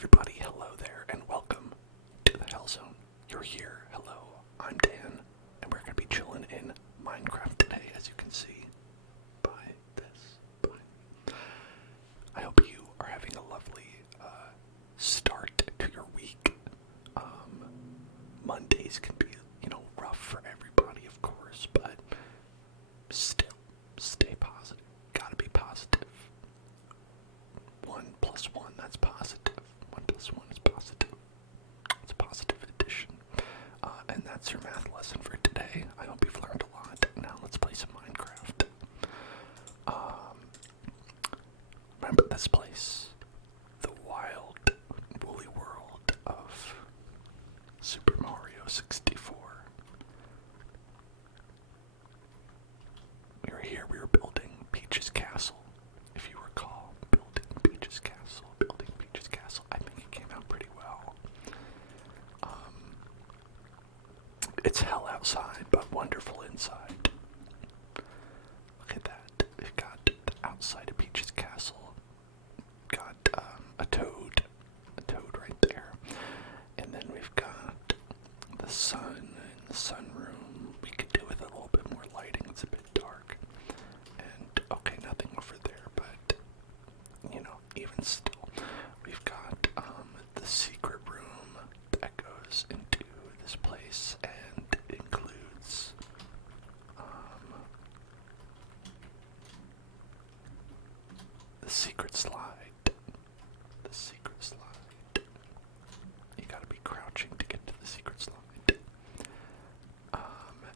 everybody, hello there, and welcome to the Hell Zone. You're here, hello, I'm Dan, and we're going to be chilling in Minecraft today, as you can see by this. I hope you are having a lovely start to your week. Mondays can be, rough for everybody, of course, but still, stay positive. Gotta be positive. 1 + 1, that's positive. 1 + 1 is positive. It's a positive addition. And that's your math lesson for today. I hope you've learned a lot. Now let's play some Minecraft. Remember this place? The wild, woolly world of Super Mario 64. We were here, we were building Peach's Castle, if you recall. Building Peach's Castle. I think it came out pretty well. It's hell outside, but wonderful inside. Look at that. We've got the outside of Peach's Castle. Got a toad right there. And then we've got the sun and the sunroom. We could do with a little bit more lighting. It's a bit dark. And, okay, nothing over there, but, even still, we've got the secret room that goes into this place and includes the secret slide. You gotta be crouching to get to the secret slide.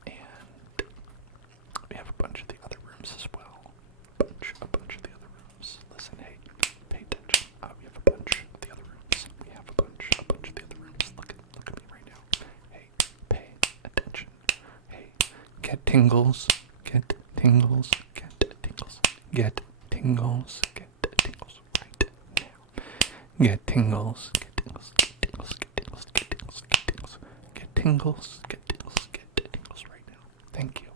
And we have a bunch of the other rooms as well. A bunch of the other rooms. Listen, hey, pay attention. We have a bunch of the other rooms. Look at me right now. Hey, pay attention. Hey, get tingles. Get tingles right now. Get tingles right now. Thank you.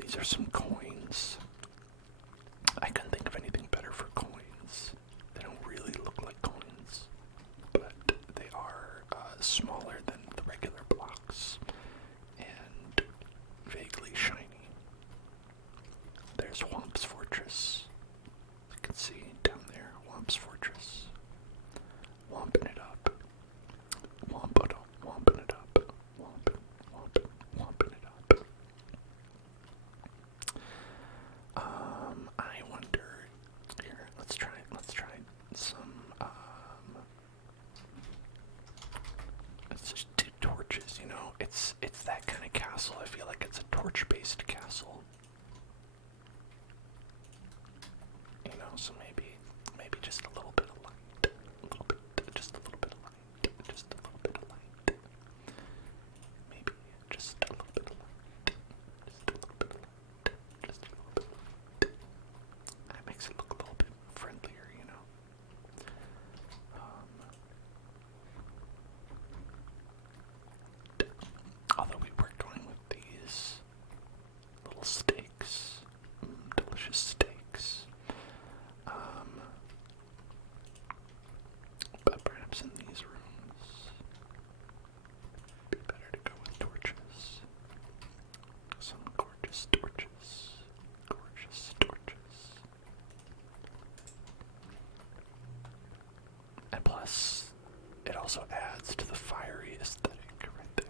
These are some coins. I couldn't think of anything better for coins. They don't really look like coins, but they are smaller than the regular blocks and vaguely shiny. There's Whomp's Fortress. You can see down there, Whomp's Fortress. Whomping it up. Whomping it up. Whomping it up. I wonder, here, let's try some, let's just do torches, it's that kind of castle. I feel like it's a torch-based castle. So maybe just a little bit of light. Just a little bit of light. Maybe just a little bit of light. That makes it look a little bit friendlier, although we were going with these little steaks. Delicious steaks. But perhaps in these rooms, it'd be better to go with torches. Some gorgeous torches. And plus, it also adds to the fiery aesthetic right there.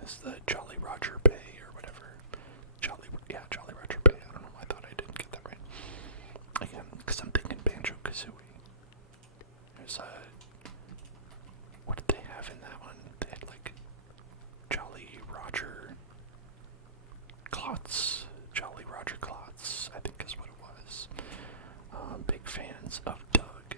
This is the Jolly Roger Bay or whatever. Jolly Roger Bay. I don't know why I thought I didn't get that right. Again, because I'm thinking Banjo-Kazooie. There's what did they have in that one? They had like Jolly Roger Klotz. I think is what it was. Big fans of Doug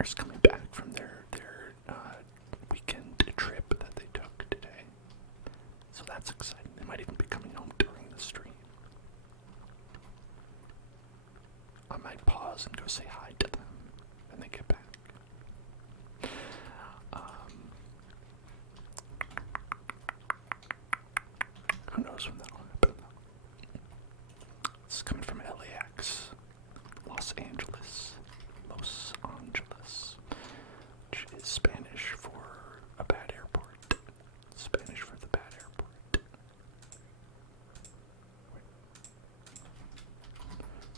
partner's coming back from their weekend trip that they took today. So that's exciting. They might even be coming home during the stream. I might pause and go say hi to them when they get back. Who knows when that'll happen? This is coming from LAX, Los Angeles, which is Spanish for a bad airport. Spanish for the bad airport.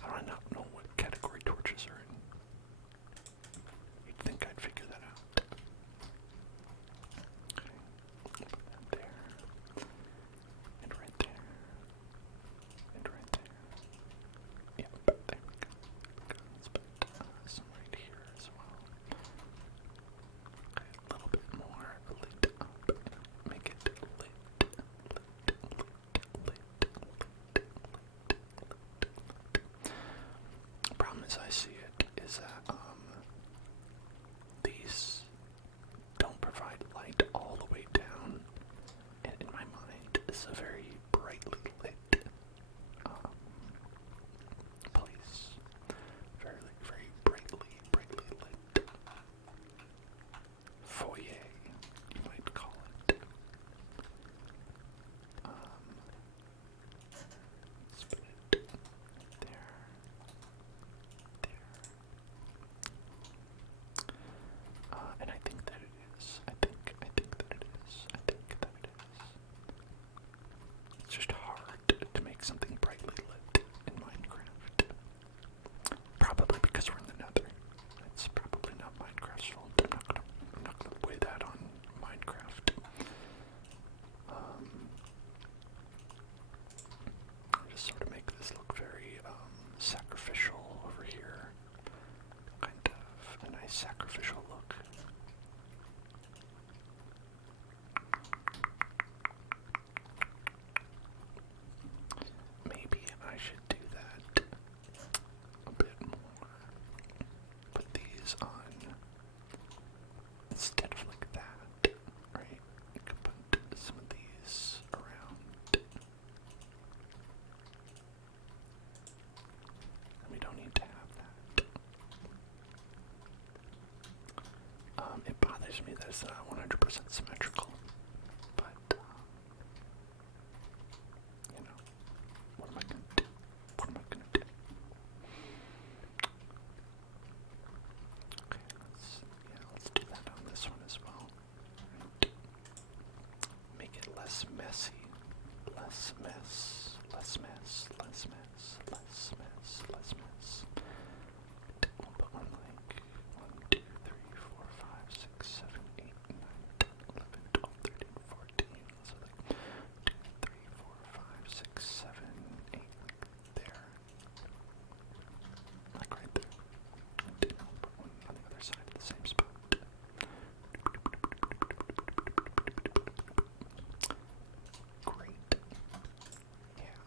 How do I not know what category torches are in? You'd think I'd figure that out. Okay, put that there. And right there. And right there. Yep, there we go. Let's put some right here as well. Okay, a little bit more lit up. Make it lit. The problem as I see it is that these don't provide light all the way down, and in my mind is a very brightly lit place. Very brightly lit foyer, you might call it. Let's put it there. And I think that it is. I think that it is. It's just hard to make something brightly lit in Minecraft. Probably because we're in the nether. It's probably not Minecraft's fault. I'm not gonna weigh that on Minecraft. Just sort of make this look very sacrificial over here. Kind of a nice sacrificial look. Maybe I should do that a bit more. Put these on instead of like that, right? You could put some of these around. We don't need to have that. It bothers me that it's not 100% symmetrical, but, you know, what am I gonna do? Okay, let's do that on this one as well. Right. Make it less messy. Less mess. We'll put one like 1, 2, 3, 4, 5, 6, 7, 8, 9, 10, 11, 12, 13, 14. So like 2, 3, 4, 5, 6, 7, 8, like there. Like right there. And I'll put one on the other side of the same spot. Great. Yeah.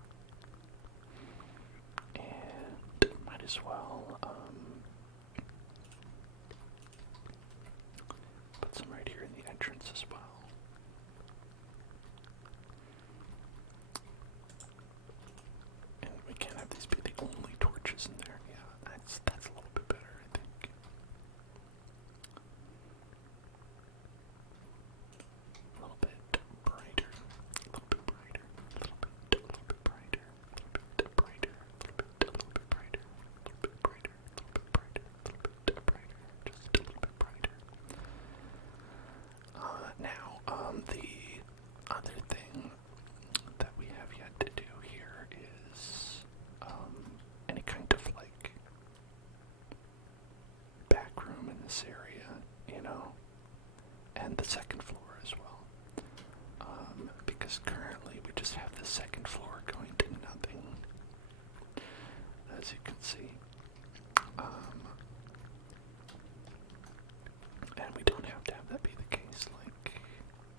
And might as well put some right here in the entrance as well. And we can't have these be the only torches in there. Yeah, that's a little bit better, I think. A little bit brighter. A little bit brighter. A little bit brighter. A little bit brighter. A little bit brighter. A little bit brighter. A little bit brighter. A little bit brighter. Just a little bit brighter. Now, the other thing that we have yet to do here is any kind of like back room in this area, you know, and the second floor as well. Because currently we just have the second floor going to nothing, as you can see. And we don't have to have that be the case, like,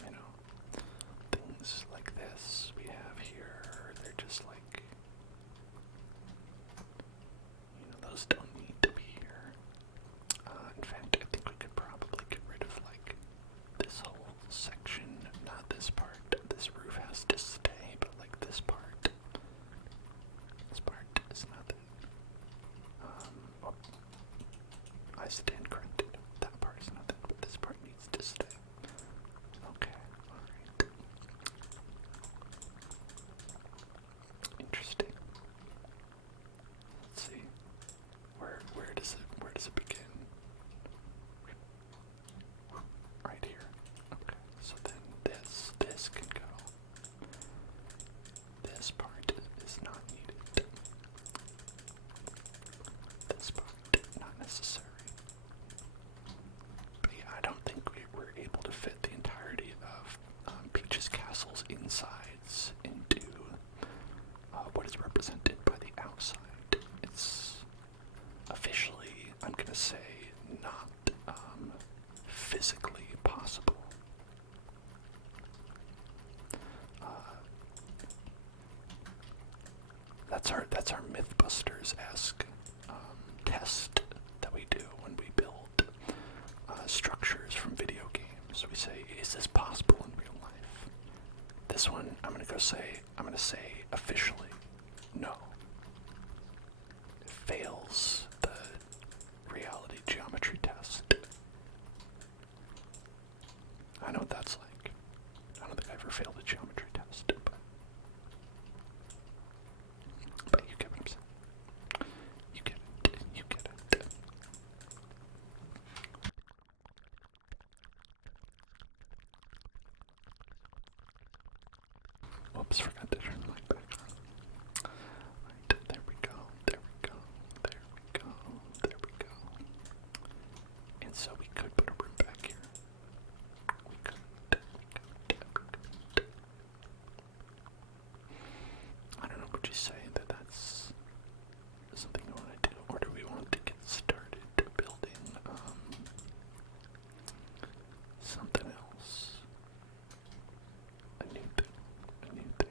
you know, things like this we have here, they're just like, you know, those don't need to be here. In fact, I that's our Mythbusters-esque test that we do when we build structures from video games. We say, is this possible in real life? This one, I'm gonna say officially, no. It fails the reality geometry test. I know what that's like. I don't think I ever failed a geometry test, but you get what I'm saying. You get it. You get it. Whoops, forgot to turn the mic back on. Right, there we go. There we go. There we go. There we go. And so we could put a room back here. We could. I don't know, would you say that that's something we want to do, or do we want to get started building something else? A new thing. A new thing.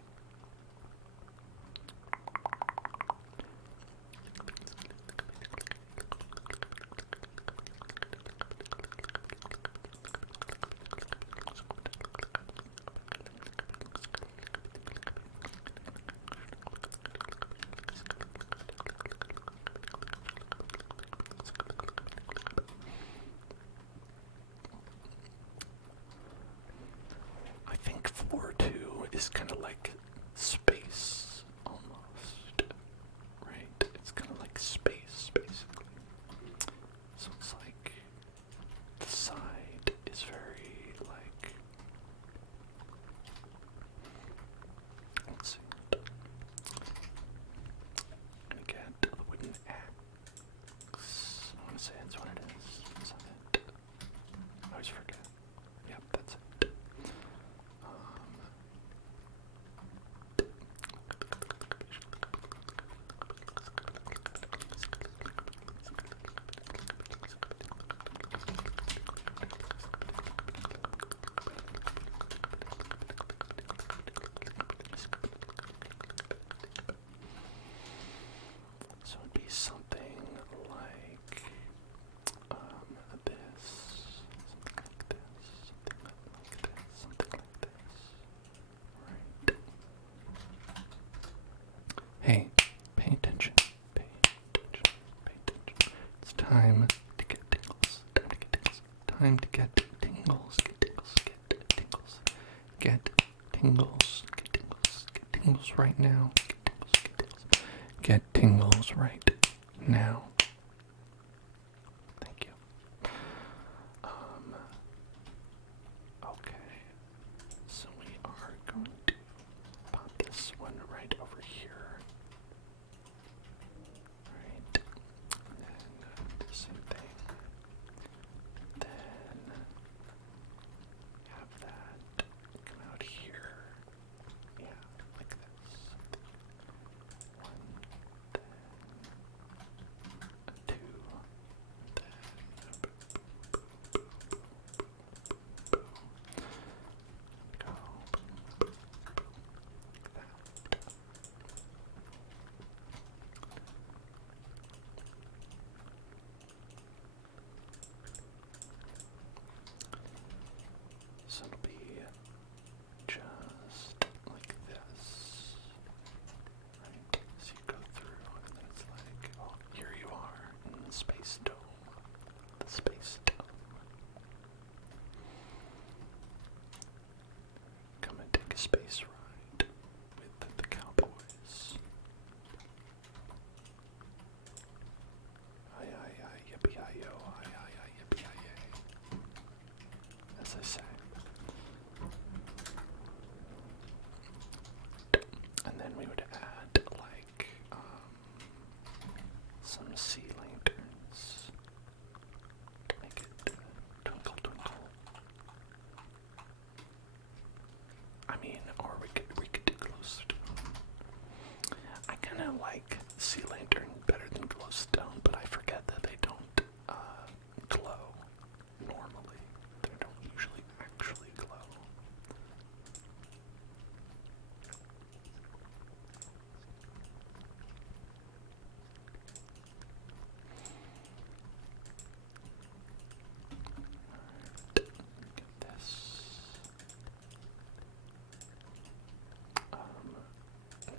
I think floor 2 is kind of like space, almost, right? It's kind of like space, basically. So it's like the side is very like, let's see. I'm gonna get the wooden axe. I want to say that's what it is. Is that it? I always forget. Yep, that's it. So it'd be something like this, something like this, right? Hey, pay attention, pay attention, pay attention. It's time to get tingles, time to get tingles, time to get tingles, get tingles, get tingles, get tingles, get tingles, get tingles right now, get tingles, get tingles, get tingles right now. Thank you. Okay, so we are going to pop this one right over here. Right, and then do the same thing. Then have that come out here. Yeah, like this. One, then two, then go. So it'll be just like this, right? So you go through, and then it's like, oh, here you are in the space dome. The space dome. Come and take a space ride with the cowboys. Aye, aye, aye, yippee, aye, yo, aye, aye, aye, yippee, aye, yay. As I say. And then we would add like some sea lanterns to make it twinkle twinkle. I mean, or we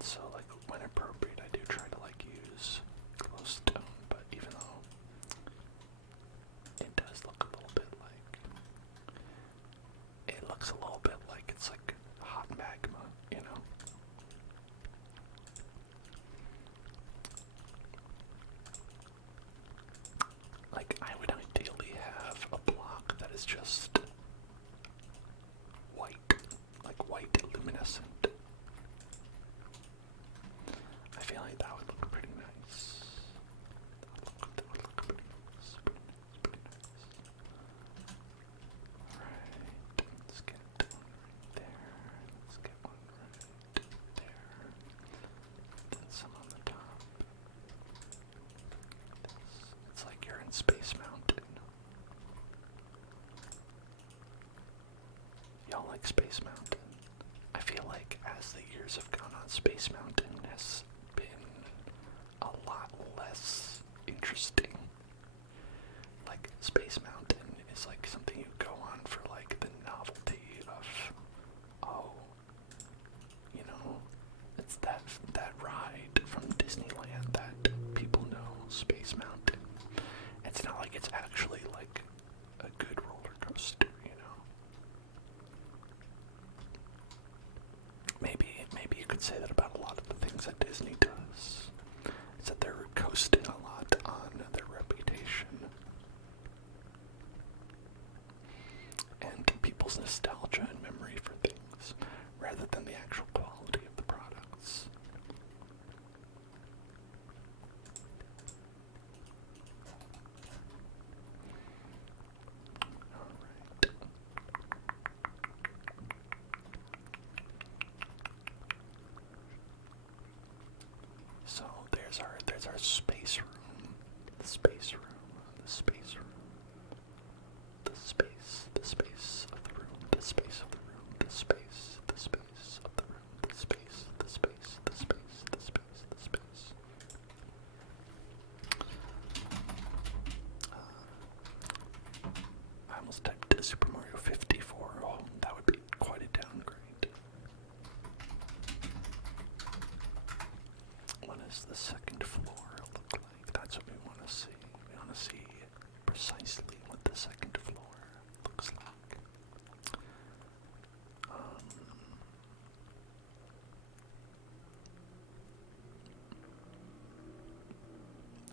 So like when appropriate, I do try to like use glowstone, but even though it does look a little bit like, it looks a little bit like it's like hot magma, you know? Like I would ideally have a block that is just white, like white luminescent. I feel like that would look pretty nice. That would look pretty nice, pretty nice, pretty nice. Alright, let's get one right there. Let's get one right there. Then some on the top. It's like you're in Space Mountain. Y'all like Space Mountain? I feel like as the years have gone on, Space Mountain has been a lot less interesting. Like, Space Mountain is like something you go on for like the novelty of, oh, you know, it's that ride from Disneyland that people know, Space Mountain. It's not like it's actually like a good roller coaster, you know. Maybe you could say that about a lot of the things that Disney does. Is that they're coasting a lot on their reputation and people's nostalgia and memory for things, rather than the actual quality of the products. Alright. So there's our space room. The space room. The space room. The space of the room. The space of the room. The space of the room. The space. The space. The space. I almost typed Super Mario 54. Oh, that would be quite a downgrade. What does the second floor look like? That's what we want to see. We want to see precisely what the second floor looks like.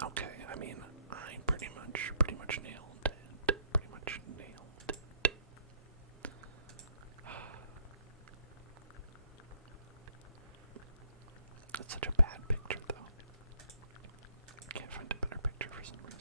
Okay, I mean, I pretty much nailed it. Pretty much nailed it. That's such a bad picture, though. Can't find a better picture for some reason.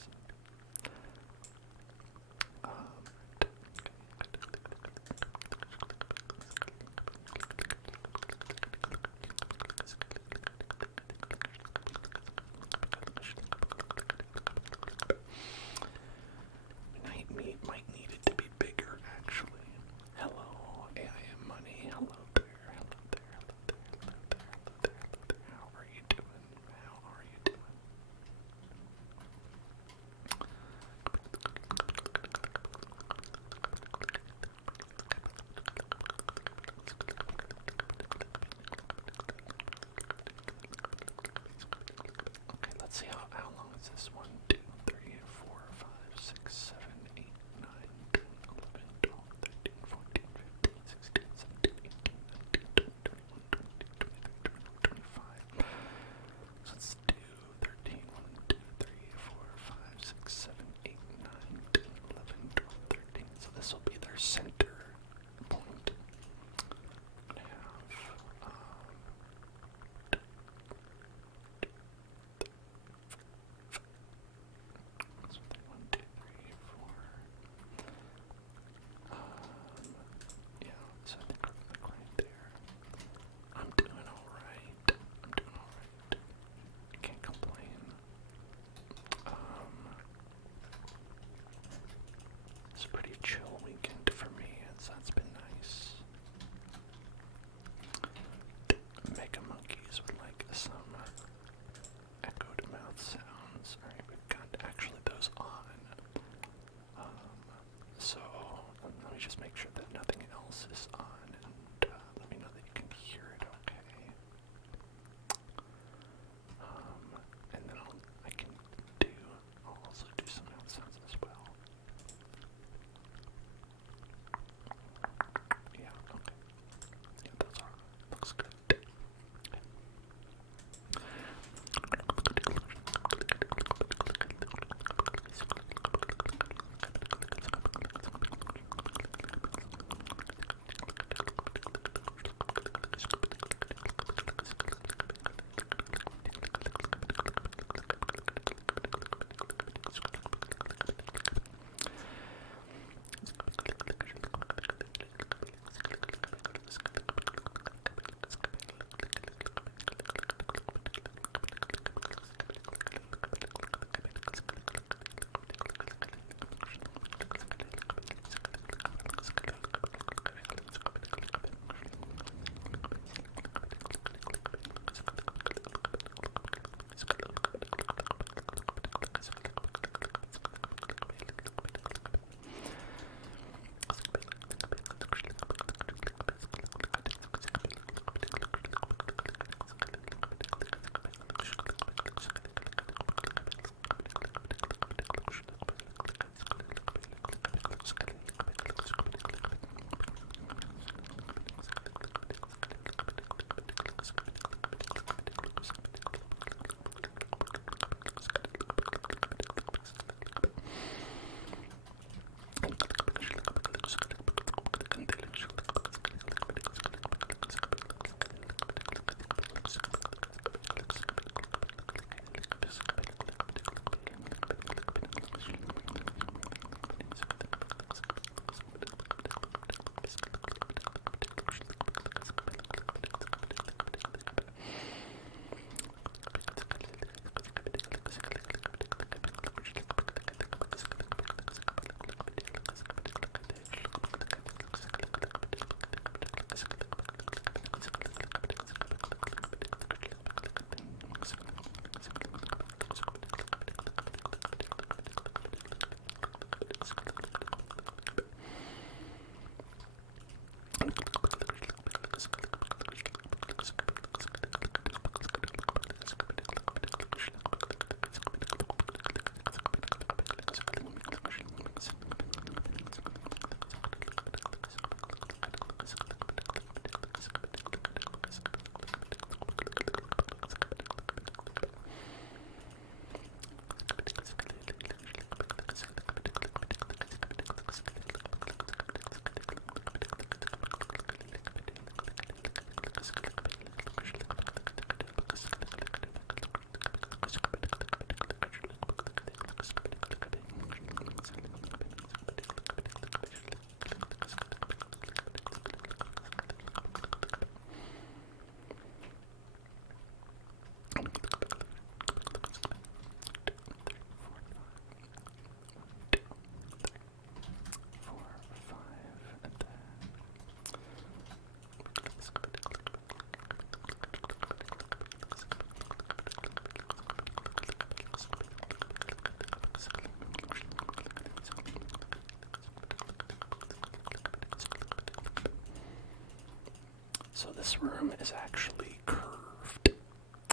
So this room is actually curved.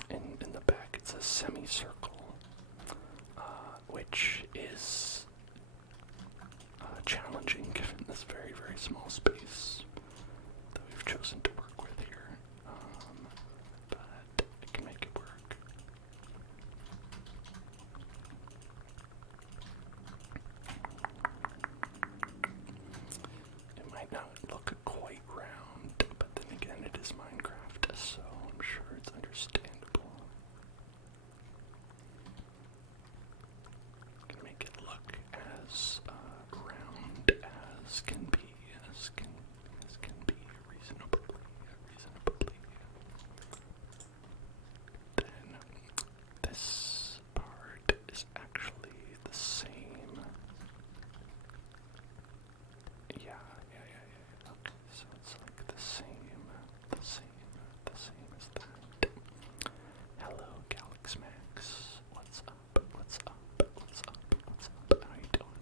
In the back it's a semicircle, which is challenging given this very, very small space that we've chosen to work with here. But I can make it work. It might not look quite round, but then again it is Minecraft, so I'm sure it's understandable. Gonna make it look as round as can be, as can be reasonably. Then this part is actually the same. Yeah. Okay, so it's like the same as that. Hello, Galax Max. What's up? How you doing?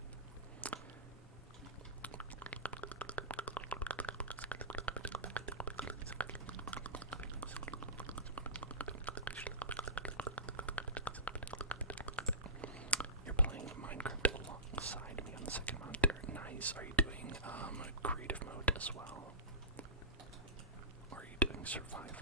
You're playing Minecraft alongside me on the second monitor. Nice. Are you doing creative mode as well? Or are you doing survival?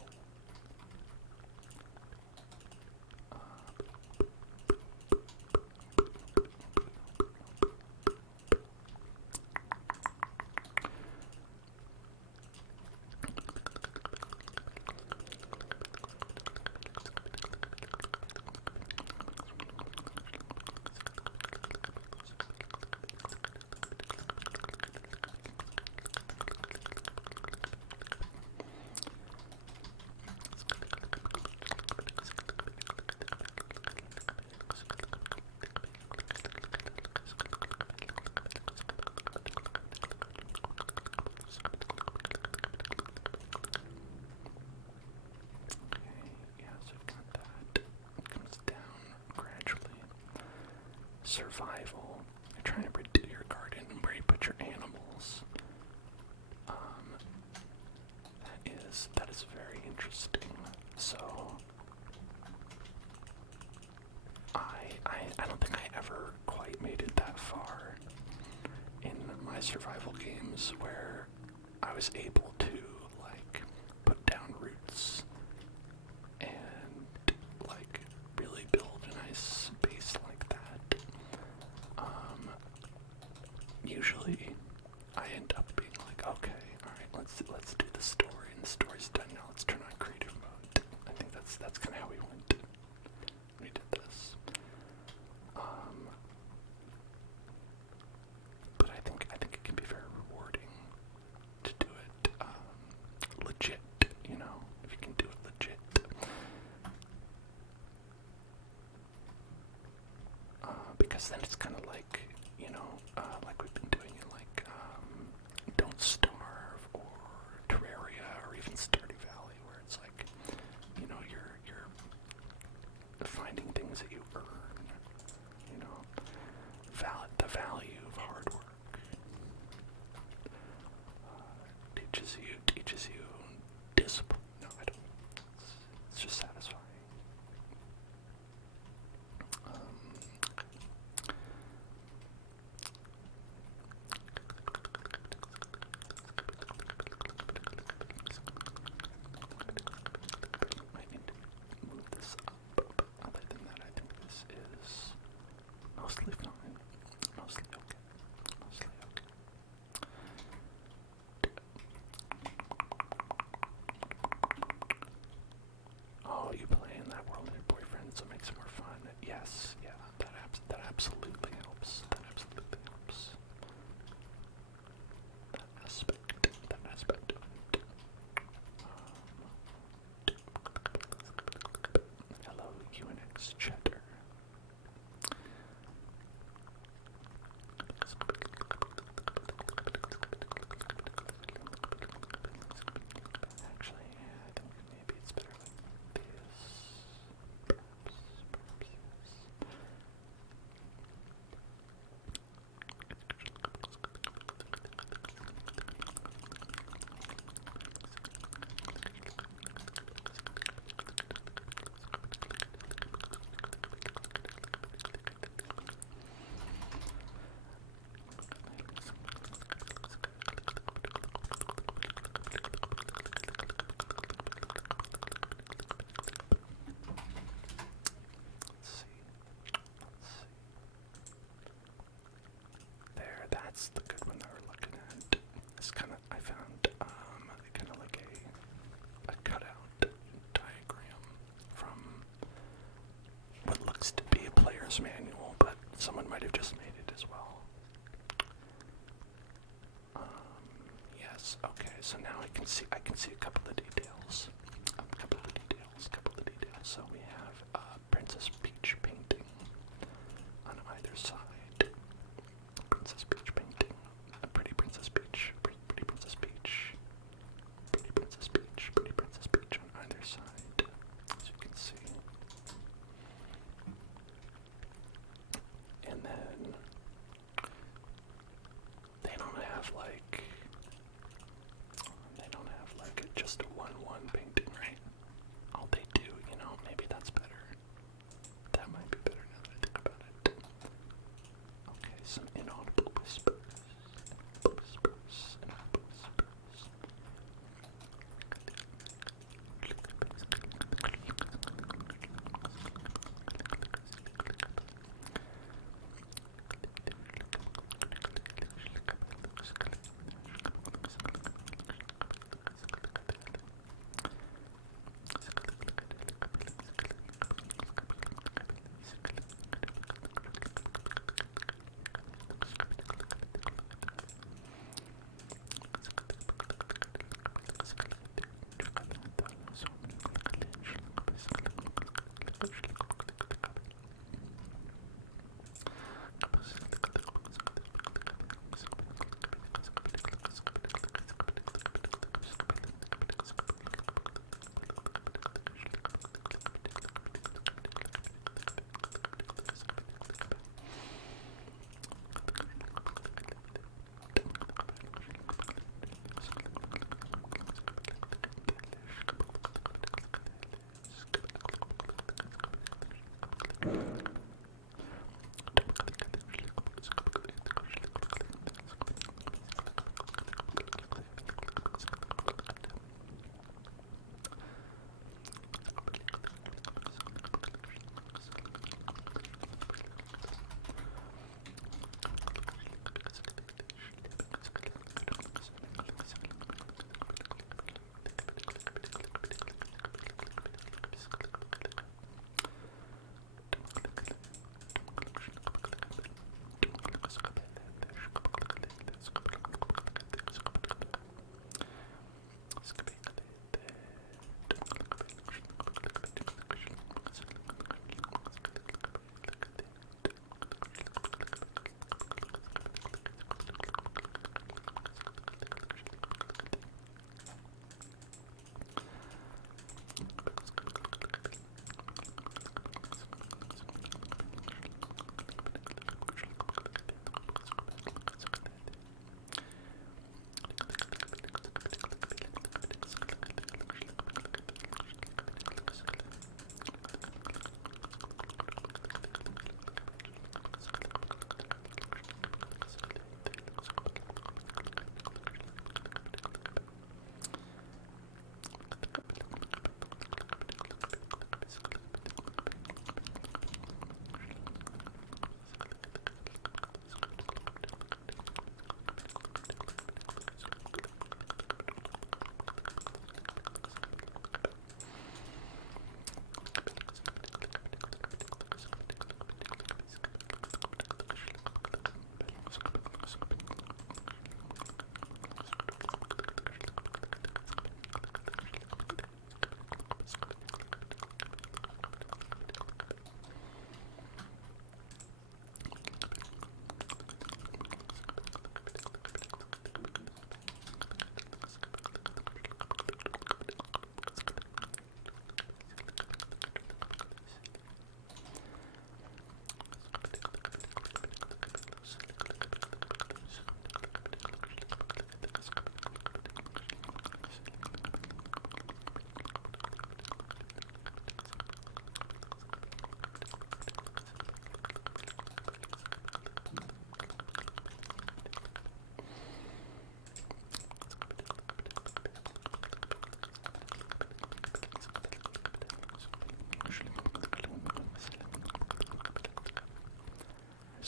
Survival. You're trying to redo your garden and where you put your animals. That is very interesting. So I don't think I ever quite made it that far in my survival games where I was able to like put down roots and like really build a nice base like that. Usually I end up being like, okay, alright, let's do the story, and the story's done now, let's turn on creative mode. I think that's kinda how we went. We did this. But I think it can be very rewarding to do it legit, you know, if you can do it legit. Because then it's kind of like, you know, like we've been doing in like Don't Starve or Terraria or even Stardew Valley, where it's like, you know, you're finding things that you earn, you know, the value of hard work. Teaches you discipline. No, I don't. It's just satisfying.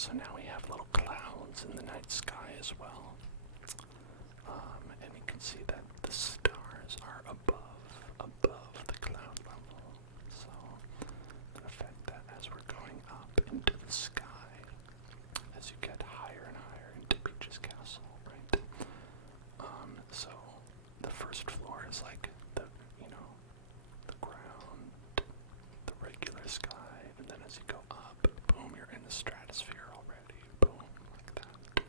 So now we have little clouds in the night sky as well. And you can see that the stars are above the cloud level. So I'm going to affect that as we're going up into the sky, as you get higher and higher into Peach's castle, right? So the first floor is like the ground, the regular sky, and then as you go up, boom, you're in the stratosphere already. Boom, like that.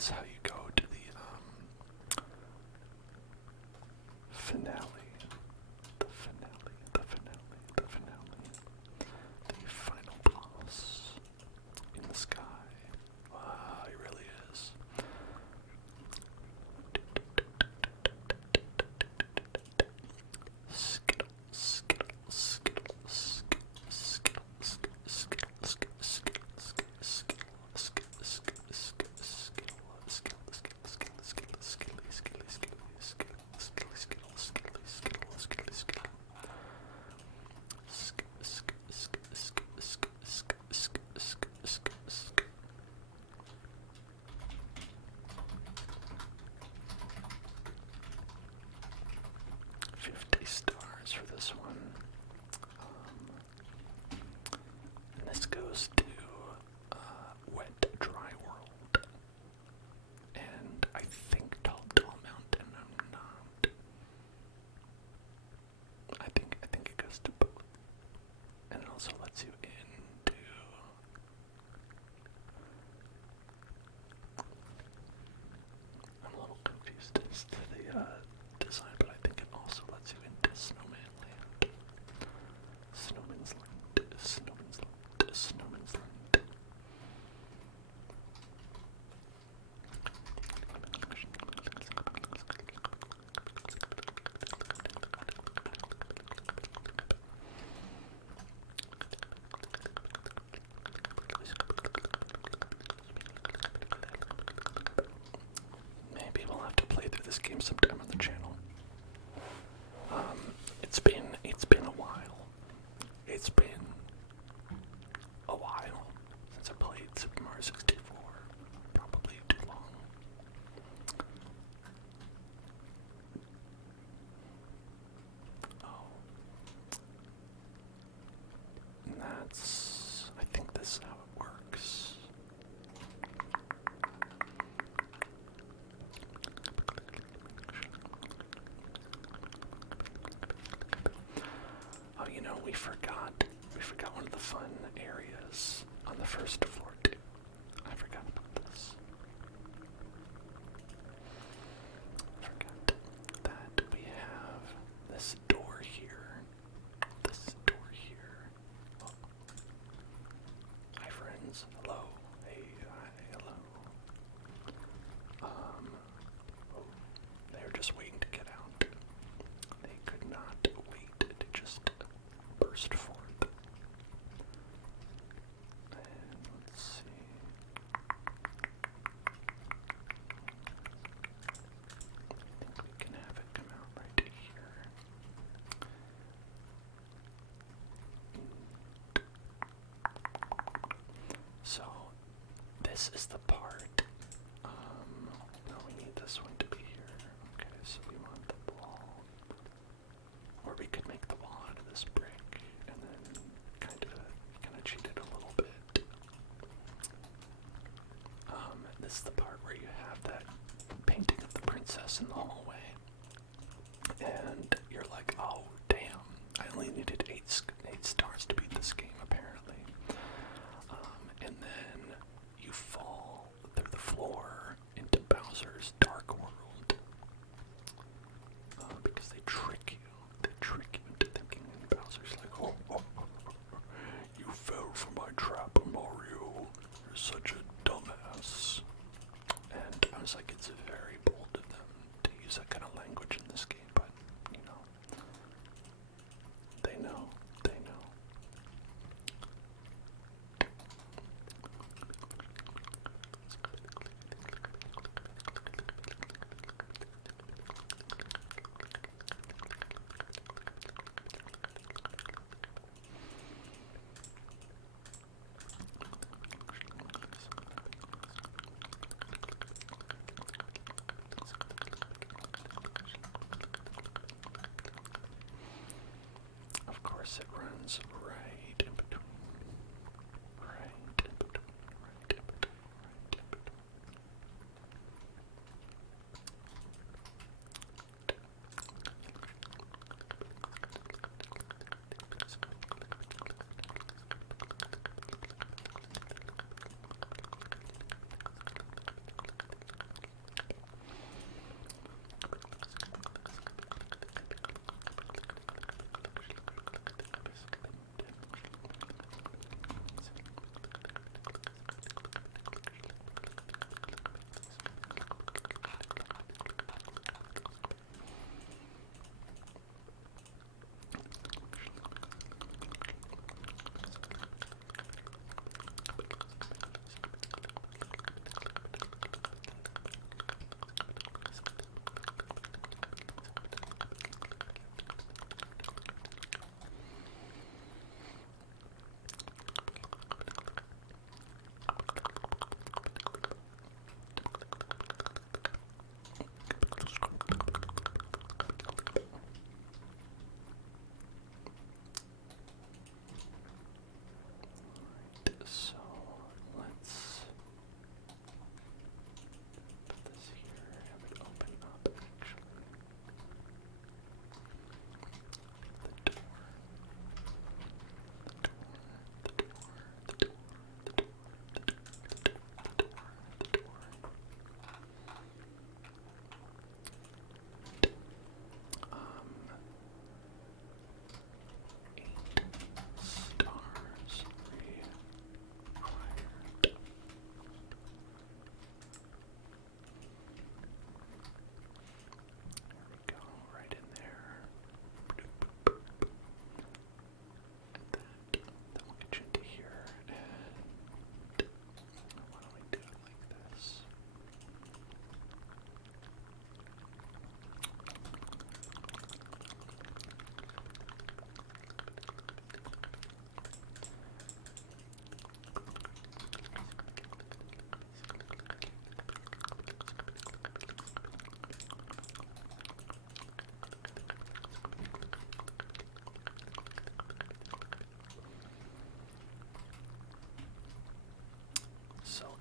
this is how you go to the finale. The finale, the finale, the finale. The final boss in the sky. Wow, he really is. Skittle, skittle, skittle, skittle, skittle, skittle, skittle, skittle, $50 for this one. And this goes to Wet Dry World. And I think Tall Mountain, I'm not. I think it goes to both. And it also lets you into I'm a little confused as to the design, but I think it also lets you into Snowman Land. Snowman's Land. Snowman's Land. Snowman's Land. Maybe we'll have to play through this game sometime on the channel. It's been a while. It's been a while since I played Super Mario 64. Probably too long. Oh. And I think this is how it works. Oh, you know, we forgot one of the fun areas on the first floor too. I forgot about this. Forgot that we have this door here. This door here. Oh. Hi friends. Hello. Hey, hi, hello. Oh, they're just waiting to get out. They could not wait to just burst forth. And let's see. I think we can have it come out right here. So, this is the part. No, we need this one to be here. Okay, so we want the wall. Or we could make the wall out of this brick and then kind of cheat it a little bit. This is the part where you have that painting of the princess in the hallway. And you're like, oh, damn, I only needed 8 stars to beat this game, apparently. And then you fall through the floor into Bowser's Dark World. Because they trick you. They trick you into thinking Bowser's like, oh, you fell for my trap, Mario. You're such a dumbass. And I was like, it's very bold of them to use that kind of language in this game, but, you know, they know. Of course, it runs right in between. Right in between. Right in between. Right in between.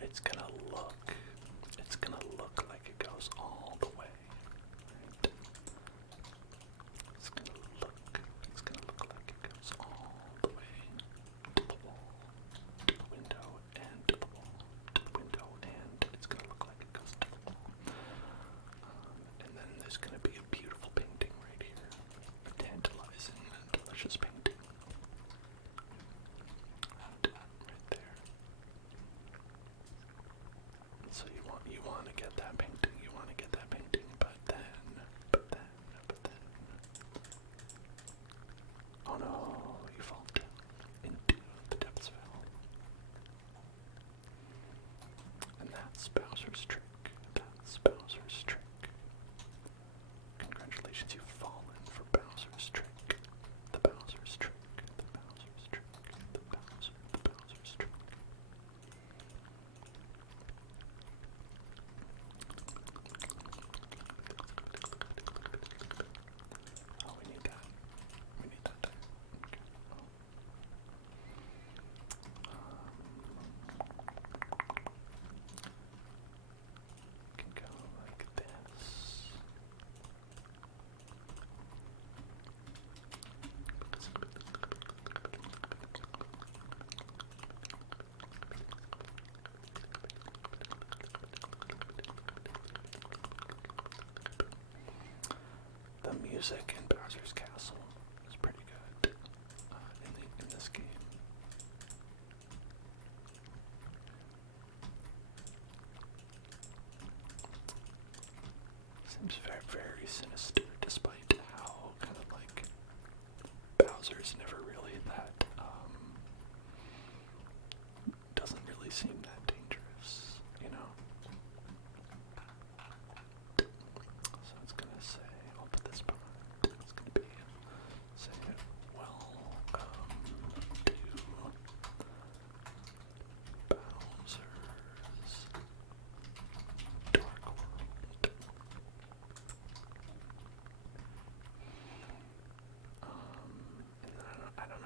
it's gonna look like it goes all the way. Right? It's gonna look like it goes all the way to the wall, to the window, and to the wall, to the window, and it's gonna look like it goes to the wall. And then there's gonna be a beautiful painting right here, a tantalizing and delicious painting. Right there. So you want to get that painting, but then, oh no, you fall down into the depths of hell. And that's Bowser's trick. Congratulations, you've fallen for Bowser's trick. The Bowser's trick. Oh, we need that. Okay. Can go like this. The music in Bowser's Castle is pretty good in this game. Seems very, very sinister, despite how kind of like Bowser's never really that, doesn't really seem that dangerous, you know? So it's gonna say, I'll put this behind, it's gonna be, say, welcome to Bowser's Dark World. And then I don't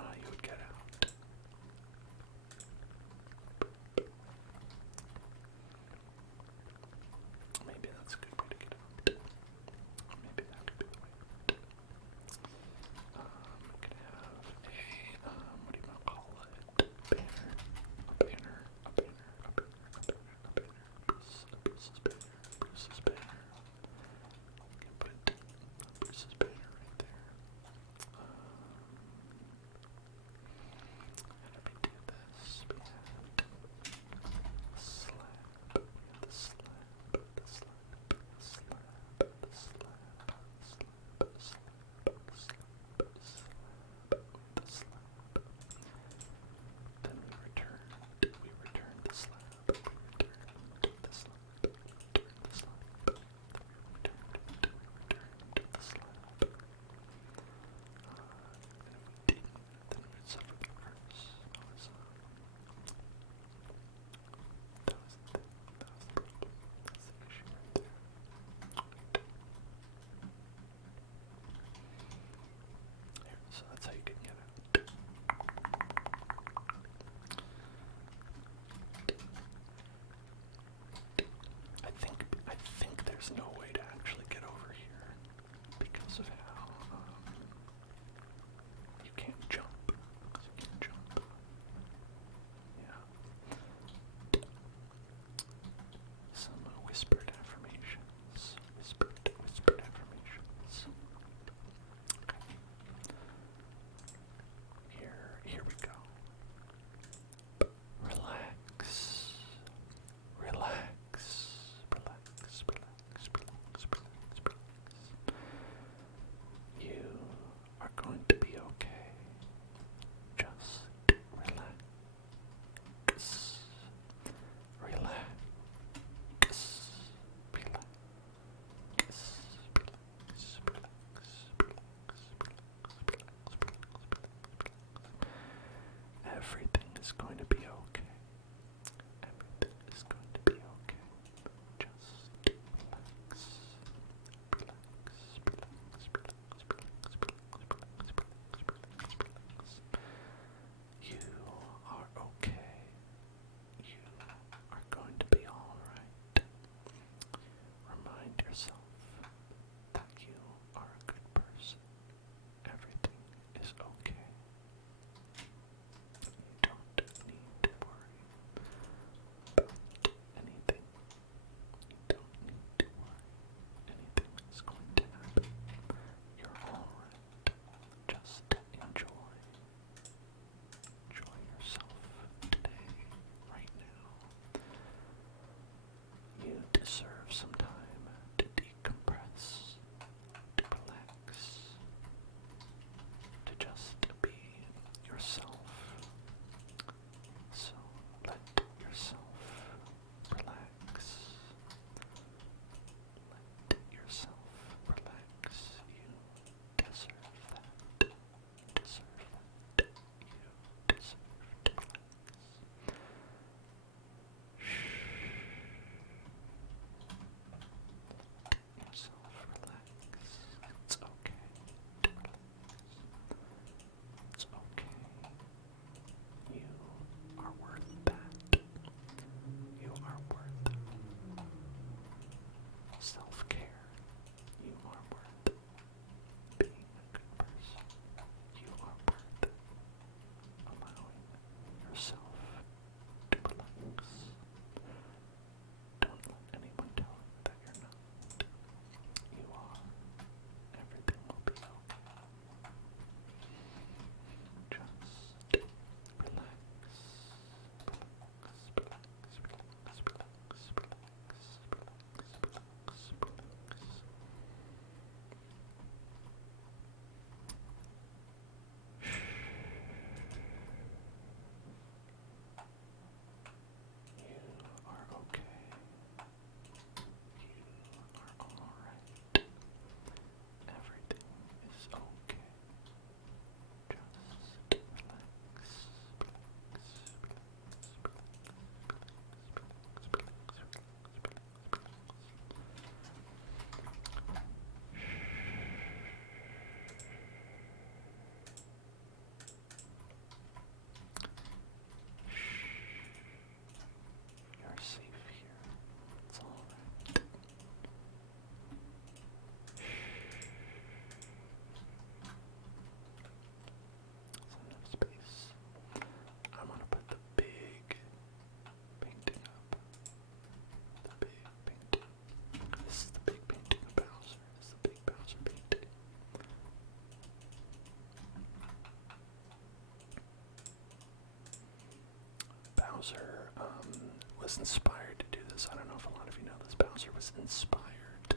was inspired to do this. I don't know if a lot of you know this. Bowser was inspired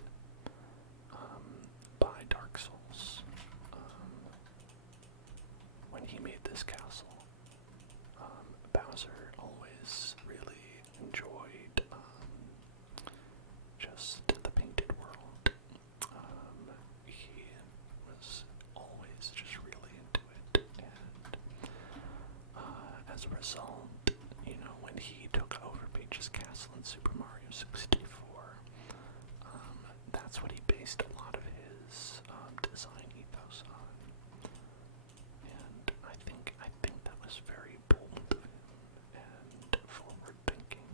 by Dark Souls when he made this castle. Bowser always really enjoyed just the painted world. He was always just really into it, and as a result, you know, when he took over Peach's castle in Super Mario 64, that's what he based a lot of his design ethos on. And I think that was very bold of him and forward thinking.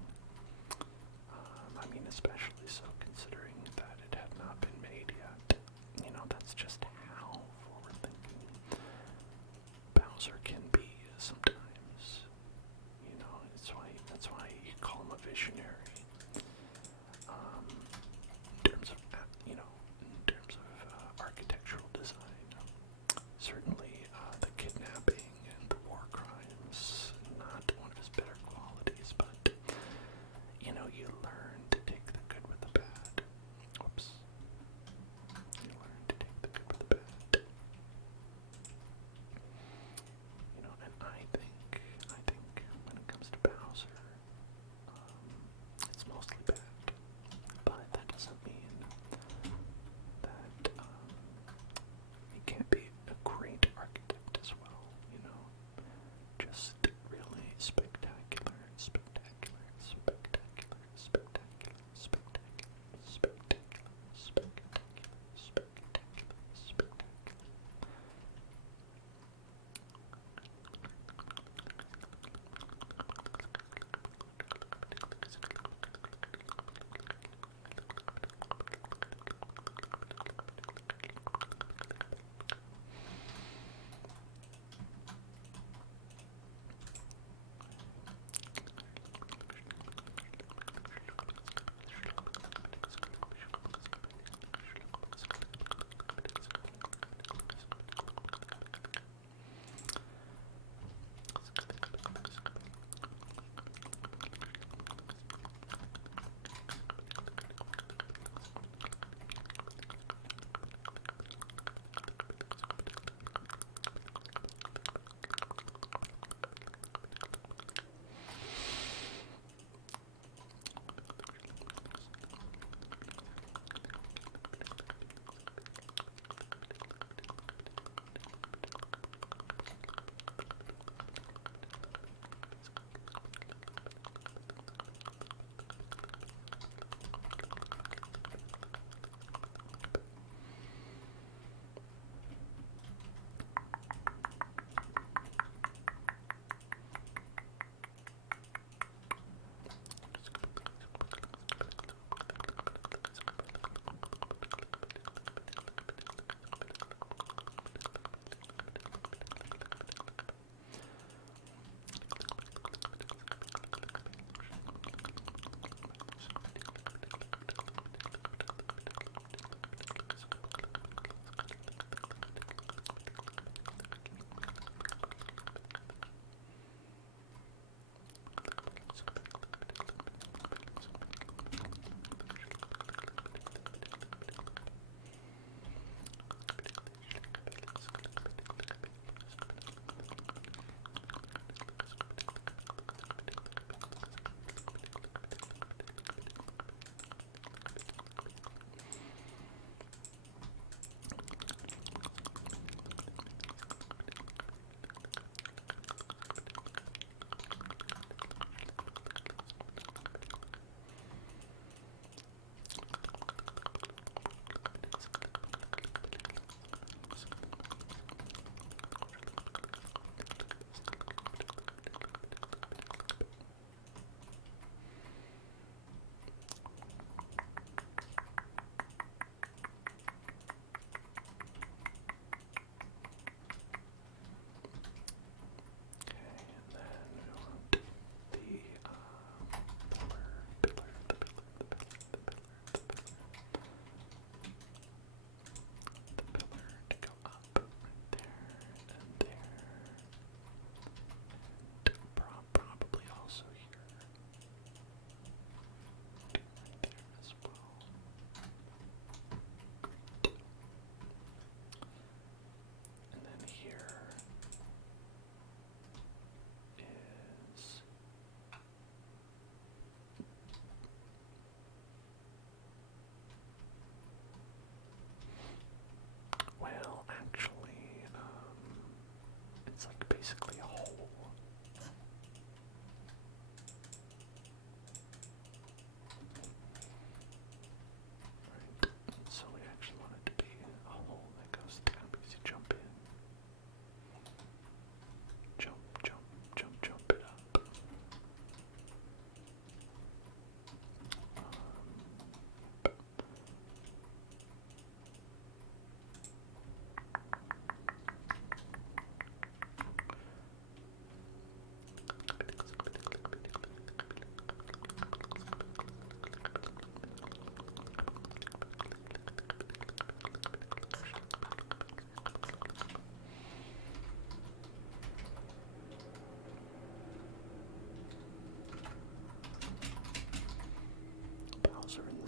I mean, especially so considering that it had not been made yet. You know, that's just how forward thinking Bowser can be sometimes. You know, that's why you call him a visionary. In terms of architectural design, certainly the kidnapping and the war crimes, not one of his better qualities, but you know, you learn to take the good with the bad. Whoops. You learn to take the good with the bad.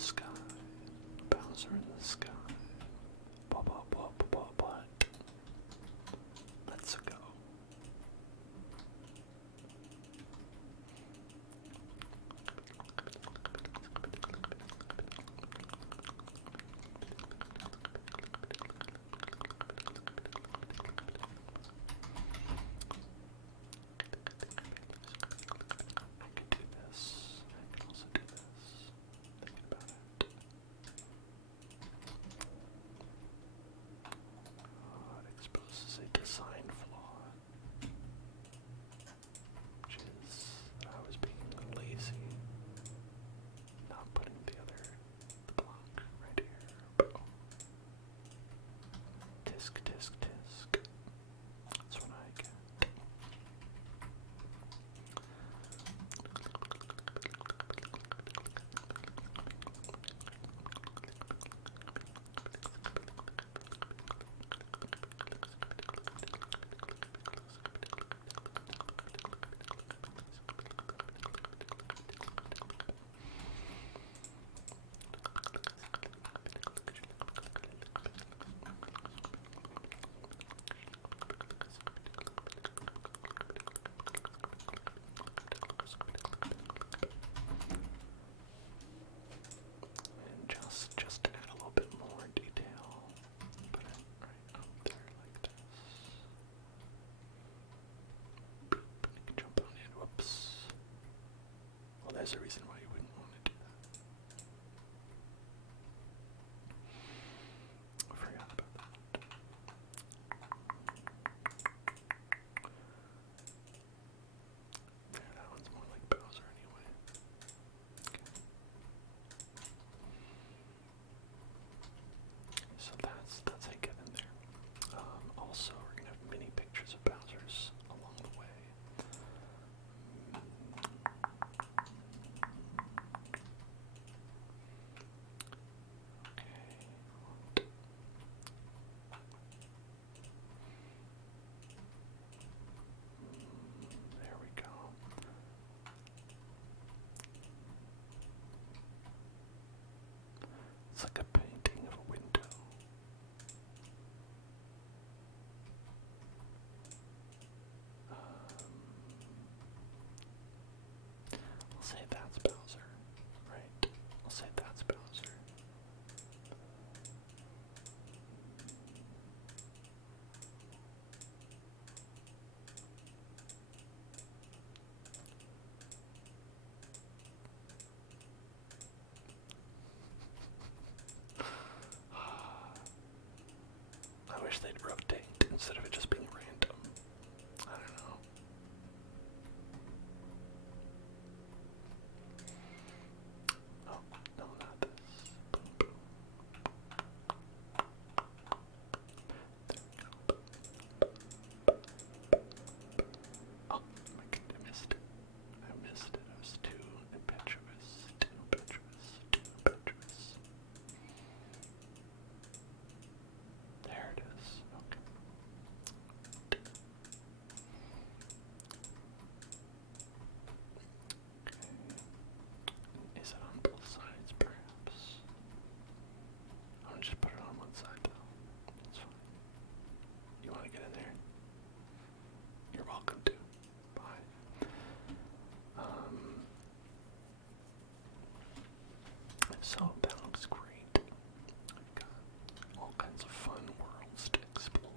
sky. Bowser in the sky. What? Let's go. I could do this. I can also do this. Thinking about it. Oh, it exposes a design flaw. Which is that I was being lazy. Not putting the block right here. Oh. Tisk, tisk, tisk. That's what I get. And just to add a little bit more detail, put it right up there like this. You can jump on it. Whoops. Well, there's a reason why you wouldn't want to do that. I forgot about that. There, that one's more like Bowser anyway. Okay. So that's how you get in there. Also, we're gonna have mini pictures of Bowser's along the way. Okay. There we go. It's like a painting of a window. I'll say that's Bowser, right? I'll say that's Bowser. I wish they'd rotate instead of it just being random. I don't know. Oh, no, not this. Boom, boom. There we go. Oh, my God, I missed it. I missed it. I was too impetuous. Too impetuous. Too impetuous. There it is. Okay. Is it on both sides, perhaps? I'm gonna just put it on one side, though. It's fine. You want to get in there? You're welcome to. Bye. So that looks great. I've got all kinds of fun worlds to explore.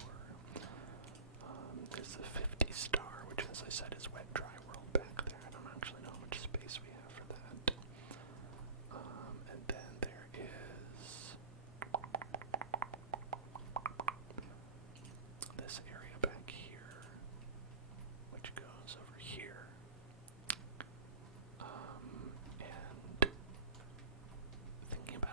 There's the 50 star, which, as I said, is wet dry world back there. I don't actually know how much space we have for that. And then there is this area back here, which goes over here. And thinking about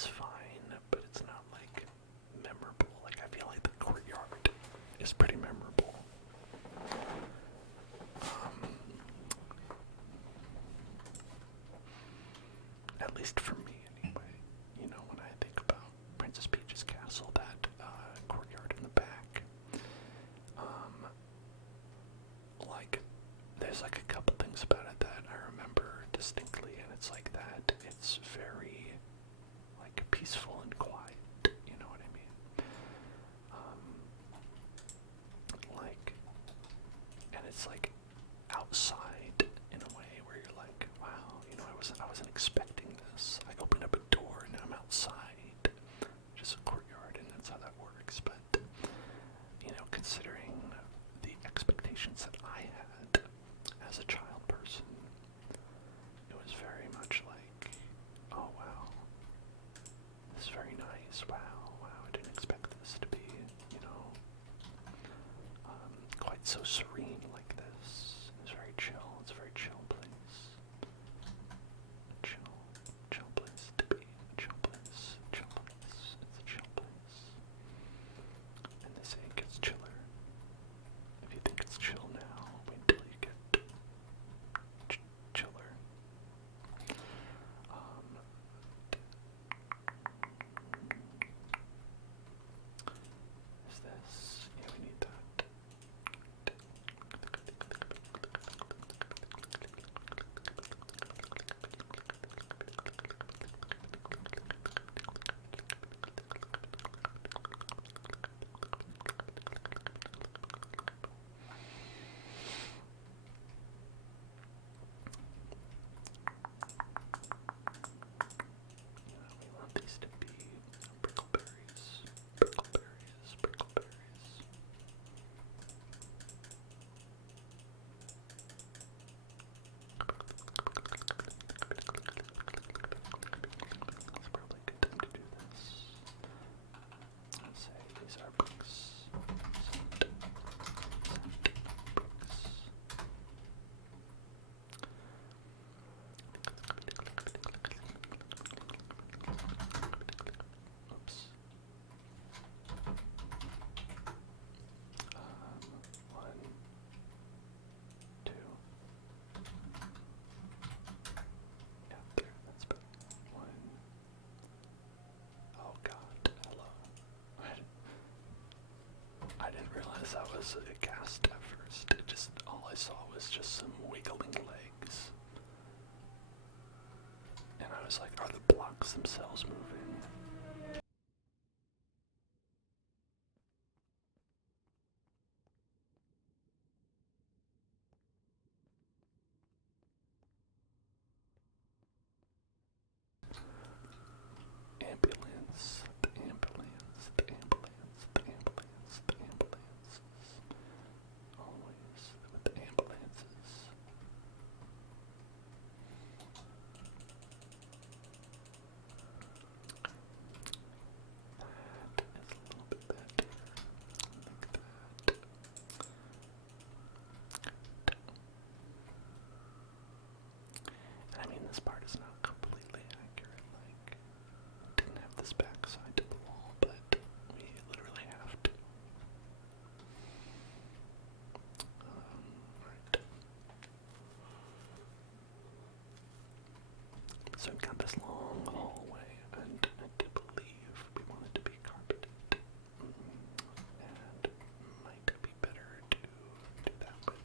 it's fine, but it's not like memorable. Like I feel like the courtyard is pretty memorable. At least for me, anyway. You know, when I think about Princess Peach's castle, that courtyard in the back, like, there's like a couple things about it that I remember distinctly, and it's like that. It's very, like, peaceful and quiet. You know what I mean? Like, and it's like outside in a way where you're like, wow, you know, I wasn't expecting this. I opened up a door and now I'm outside, just a courtyard, and that's how that works. But you know, considering the expectations that I had as a child person, it was very much like, oh wow, this is very nice. Wow, wow, I didn't expect this to be, you know, quite so serene like this. It's very chill. It's a very chill place. Chill place to be. Chill place. It's a chill place. And this egg gets chiller. If you think it's chill now, wait till you get chiller. Is this? Yeah, we need that. We want these to be brickleberries. Brickleberries. It's probably a good time to do this. Let's say these are bricks. Oops. One, two. Yeah, there, that's better. One. Oh god, hello. I didn't realize that was a cast at first. It just, all I saw was just some wiggling legs. And I was like, are the blocks themselves moving? Ambulance, the ambulance, the ambulance, the ambulance, the ambulances. Always with the ambulances. That is a little bit better. Like that. And I mean, this part is not completely accurate. Like, didn't have this backside to the wall, but we literally have to. Right. So we've got this long hallway, and I do believe we want it to be carpeted. And might be better to do that with.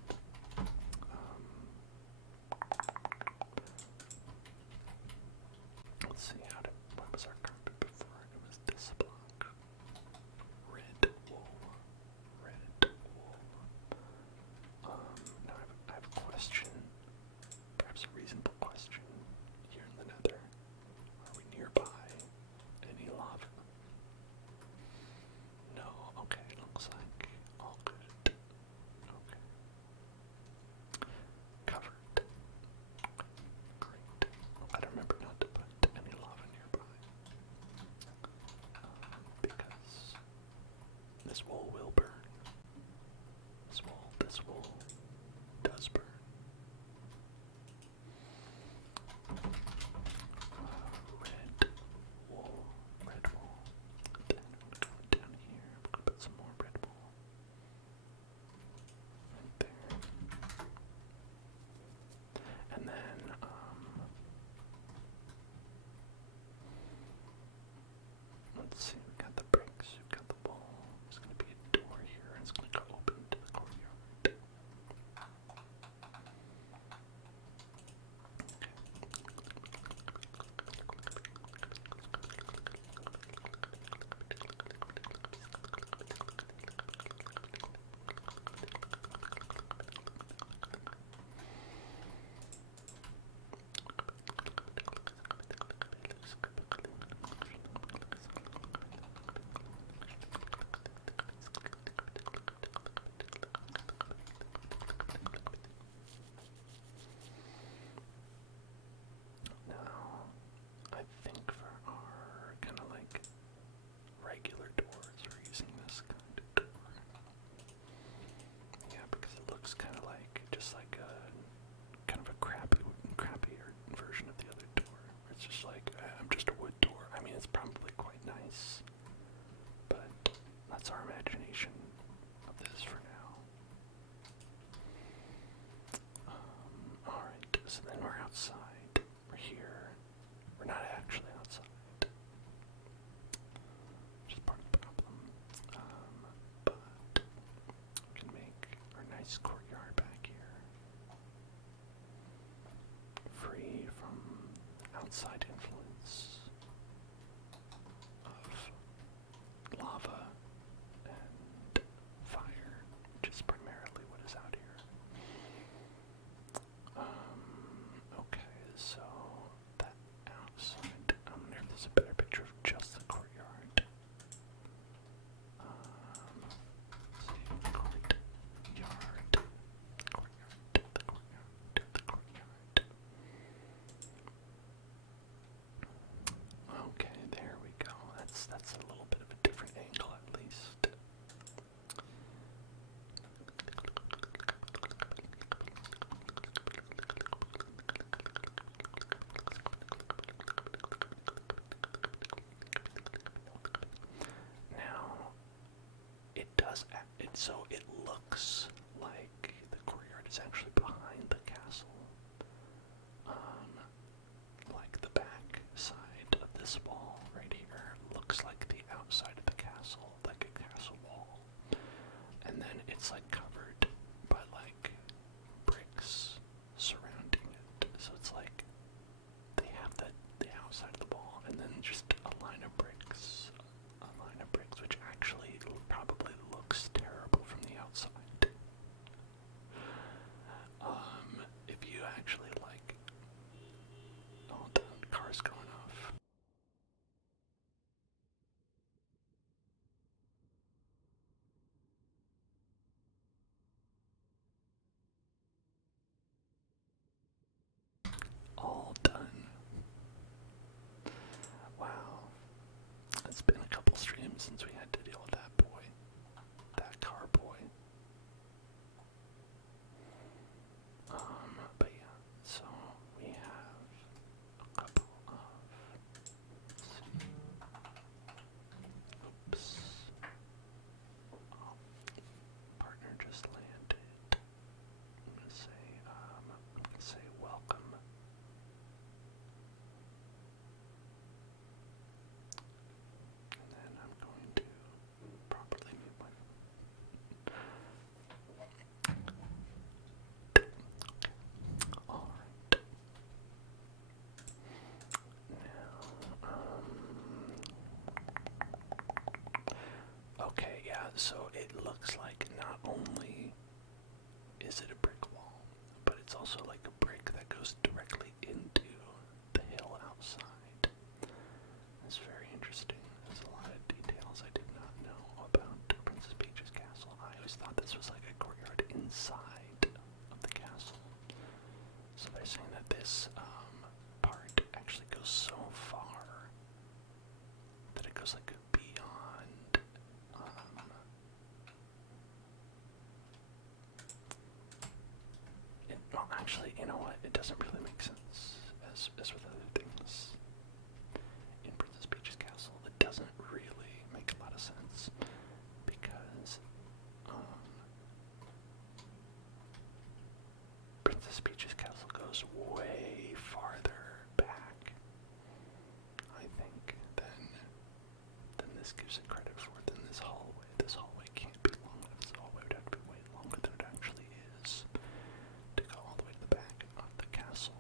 Let's see, what was our carpet before? It was this block. Red wool. Now I have a question, perhaps a reasonable question here in the nether. So it looks like the courtyard is actually behind the castle. Like the back side of this wall right here looks like the outside of the castle, like a castle wall. And then it's like covered by like bricks surrounding it. So it's like they have the outside of the wall and then just a line of bricks. A line of bricks, which actually probably looks terrible from the outside. If you actually like, oh, the car's going off. All done. Wow. It's been a couple streams since we had to deal with that boy. That car boy. But yeah, so we have a couple of, oops, oh, partner just landed. I'm gonna say welcome. And then I'm going to properly mute my Alright. Now, okay, yeah, so it looks like not only is it a brick wall, but it's also like a brick that goes directly into the hill outside. It's very interesting. There's a lot of details I did not know about Princess Peach's castle. I always thought this was like a courtyard inside of the castle. So they're saying that this part actually goes so far that it goes like beyond well, actually, you know what? It doesn't really make sense as with other things in Princess Peach's castle. It doesn't really make a lot of sense because Princess Peach's castle goes way farther back, I think, than this gives it credit for, than this hallway. This hallway can't be long enough. This hallway would have to be way longer than it actually is to go all the way to the back of the castle.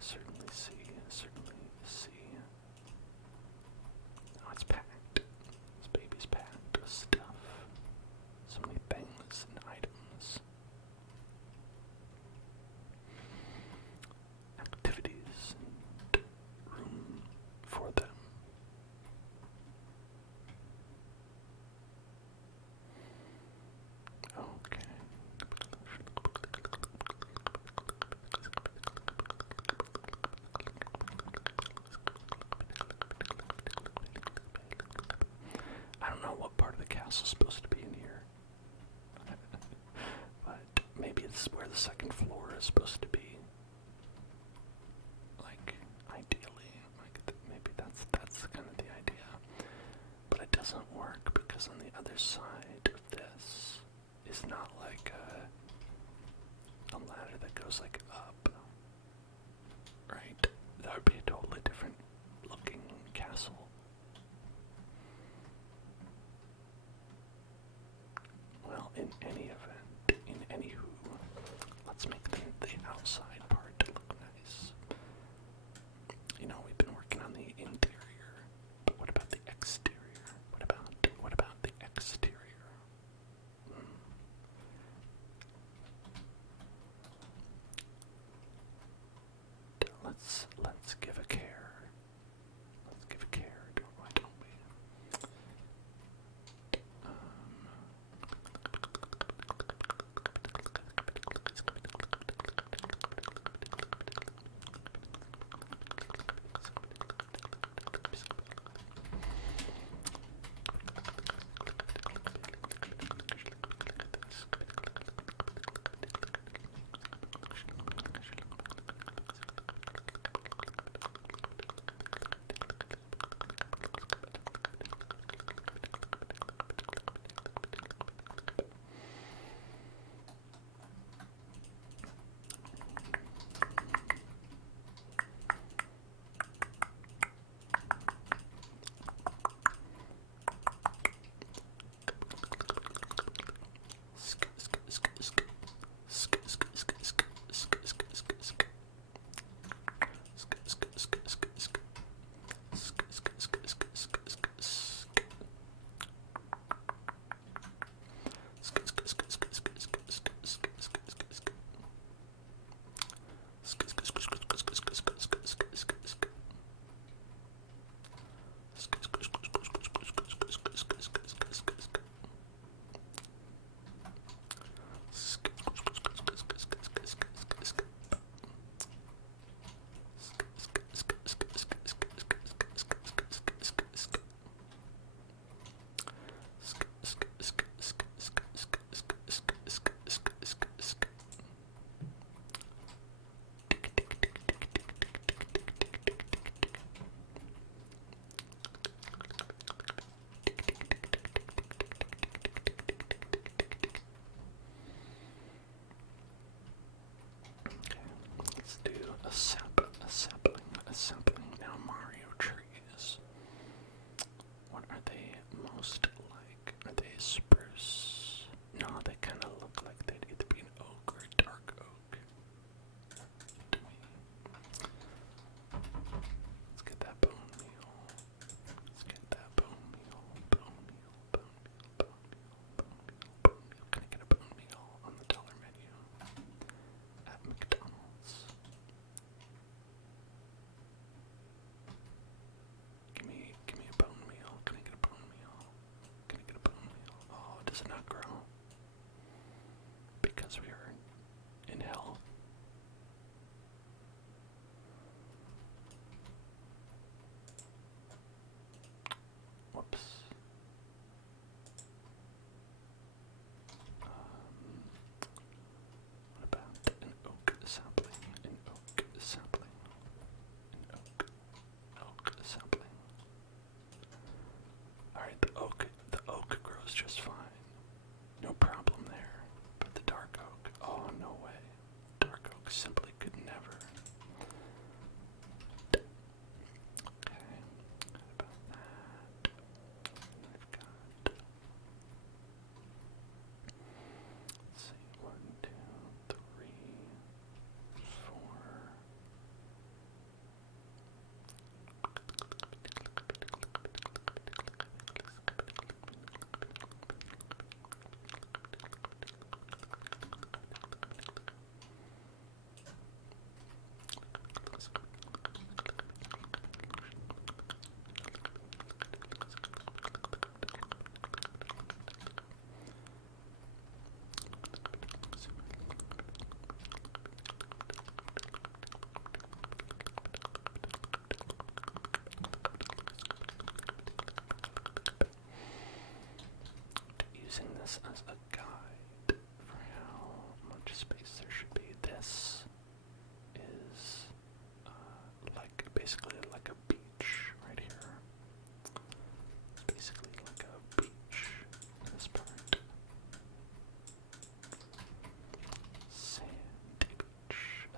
certainly see, certainly see. Oh, it's packed. This baby's packed with stuff. So many things and items. Activities and room for them. Okay. I don't know what part of the castle's supposed to be in here. But maybe it's where the second floor is supposed to be. Like, ideally. Like, maybe that's kind of the idea. But it doesn't work because on the other side of this is not like a ladder that goes like up. Right? That would be a totally different looking castle. Well, in any event, in anywho, let's make the outside part look nice. You know, we've been working on the interior, but what about the exterior? What about the exterior? Let's give a care. Let's give a care, why don't we? A sampling. Now Mario trees. What are they most like? Are they spruce? No, they kind of look like they'd either be an oak or a dark oak. To me. Let's get that bone meal. Let's get that bone meal. Bone meal, bone meal, bone meal, bone meal, bone meal. Can I get a bone meal on the dollar menu at McDonald's? Give me a bone meal. Can I get a bone meal? Can I get a bone meal? Oh, does it not grow? Because we are in hell. Whoops. What about an oak sapling? An oak sapling. An oak sapling. Alright, the oak grows just fine. No problem there. But the dark oak, oh no way. Dark oak simply could never. Okay, what about that? I've got, let's see, 1, 2, 3, 4,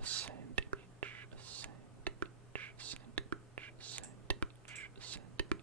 A sandy beach, a sandy beach, a sandy beach, a sandy beach, a sandy beach.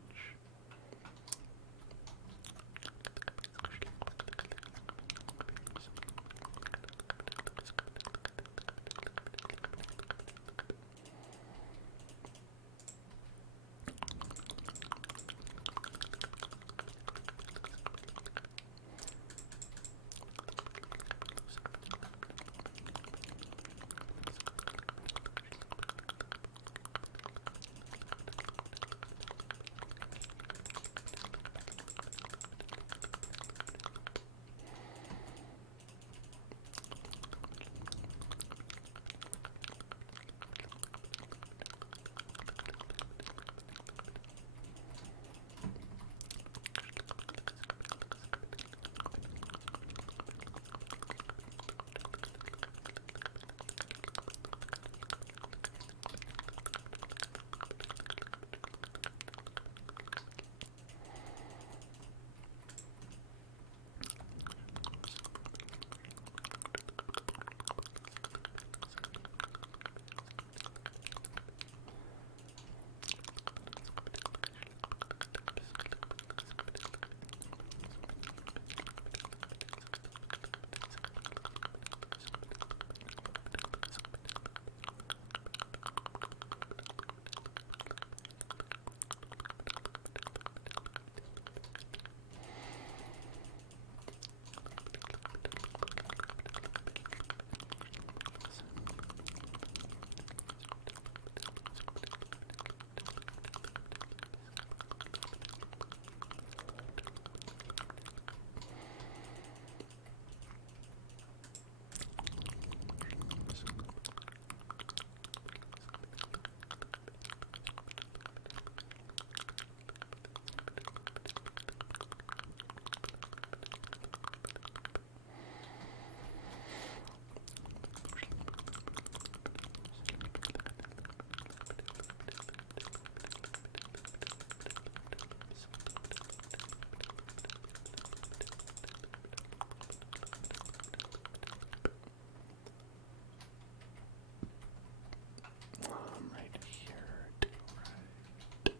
Right here to right.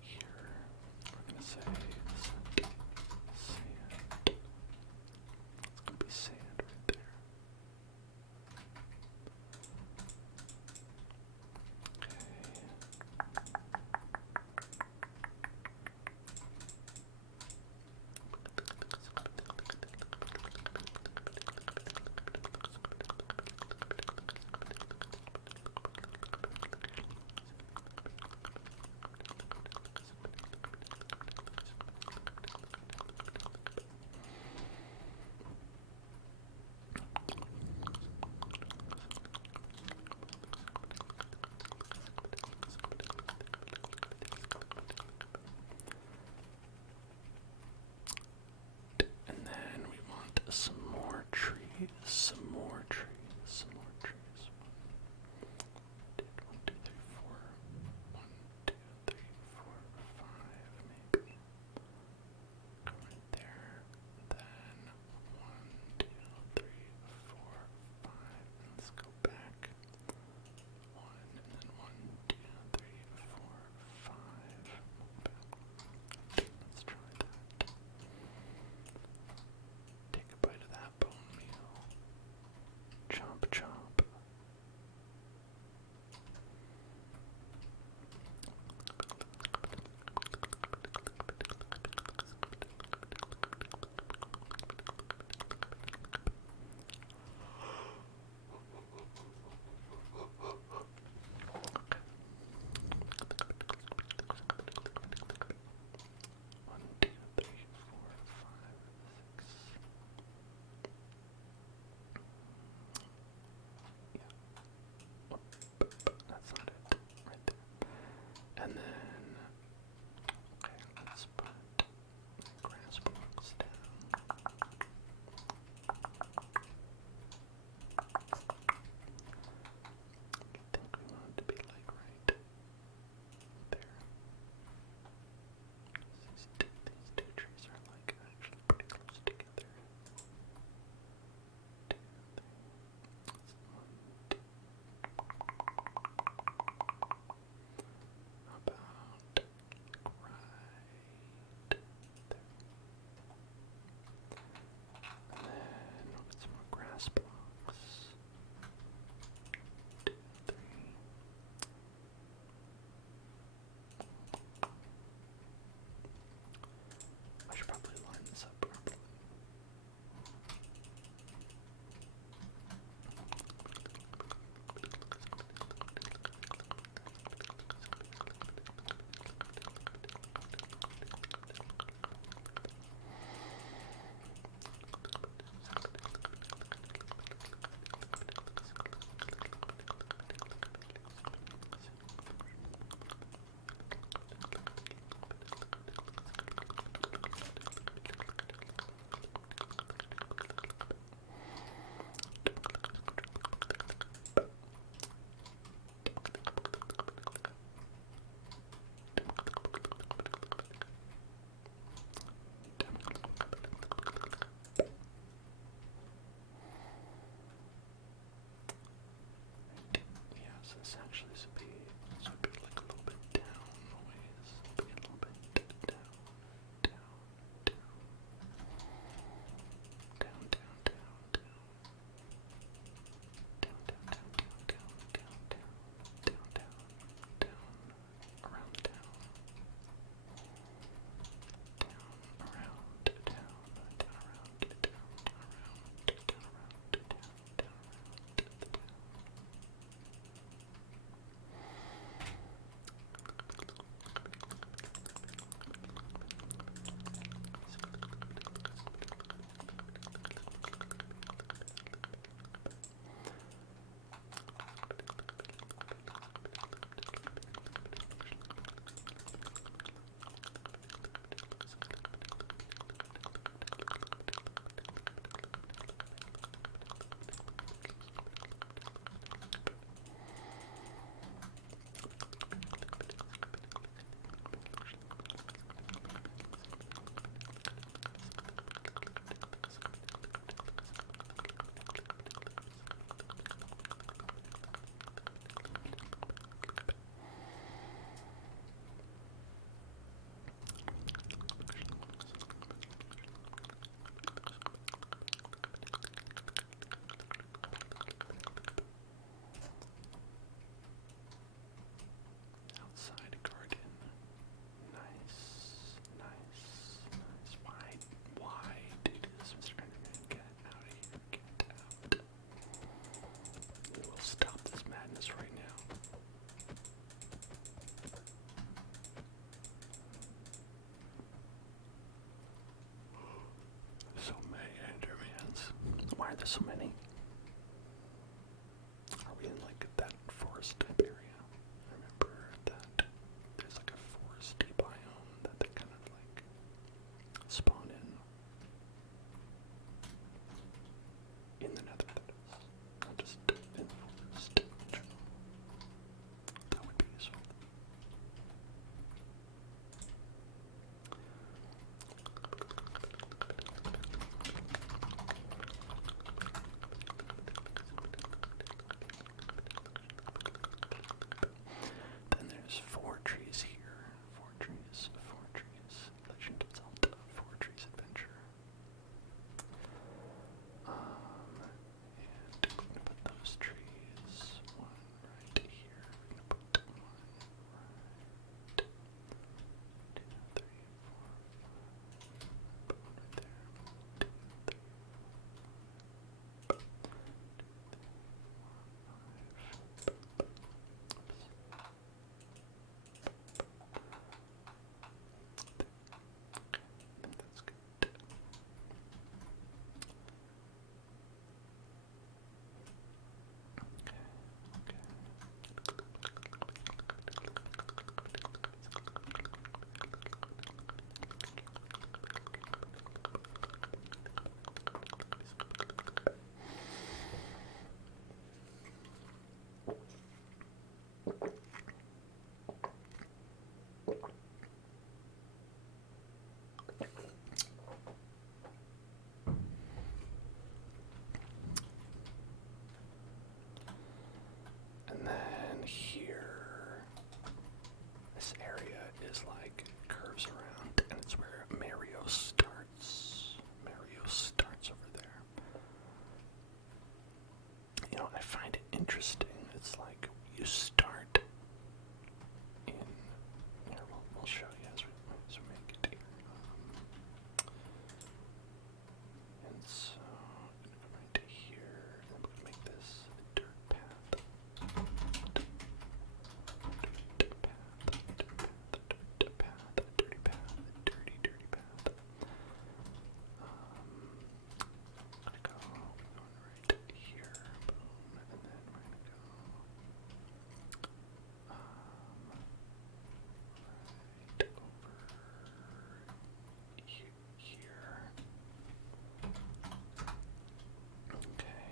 Here, we're gonna say sand. It's gonna be sand right there. And then we want some more trees, some more trees, some more trees. One, two, three, four. 1, 2, 3, 4, 5, maybe. Go right there. Then 1, 2, 3, 4, 5. And let's go back. 1, and then 1, 2, 3, 4, 5. Let's try that. Take a bite of that bone meal. so many? Are we in like that forest type area? I remember that there's like a foresty biome that they kind of like spawn in the nether, that is. Not just in the forest in general. That would be useful. Then there's 4 trees here. 4 trees, 4 trees. Legend of Zelda, 4 trees adventure. And we're gonna put those trees, one right here. We're gonna put one right, 2, 3, 4, 5. Put one right there. 2, 3, 4, 5. 2, 3, 4, 5. I think that's good. And then here, this area is like curves around, and it's where Mario starts. Mario starts over there. You know, I find it interesting. It's like you start in. Here, we'll show you as we make it here. And so, I'm gonna go right to here, and we're gonna make this a dirt path. Dirty path. I'm gonna go one right here, boom, and then we're gonna go right over here. Okay.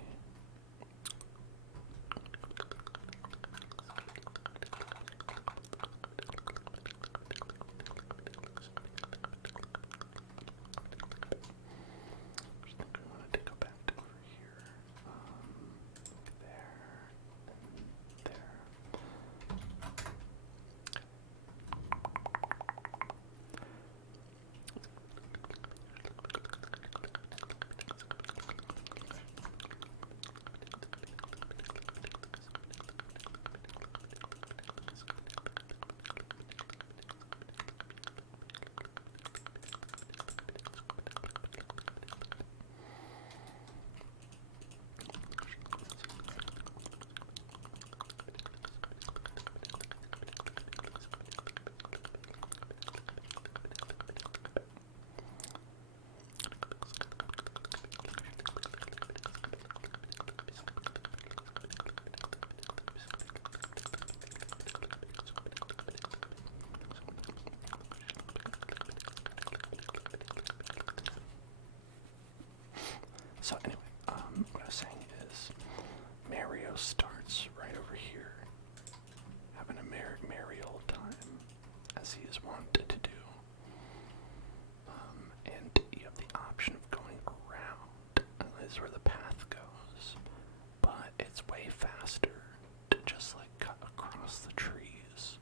I think we wanted to go back to over here. There and there. So anyway, what I was saying is Mario starts right over here, having a merry old time, as he is wont to do. And you have the option of going around, and this is where the path goes, but it's way faster to just like cut across the trees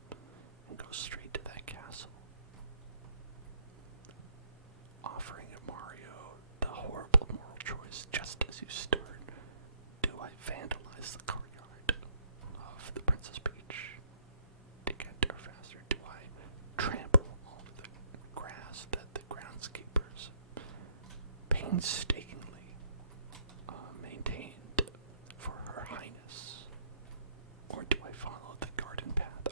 and go straight to that castle, offering Mario the horrible moral choice just as you start. Do I vandalize the courtyard of the Princess Peach to get there faster? Do I trample all over the grass that the groundskeepers painstakingly maintained for Her Highness? Or do I follow the garden path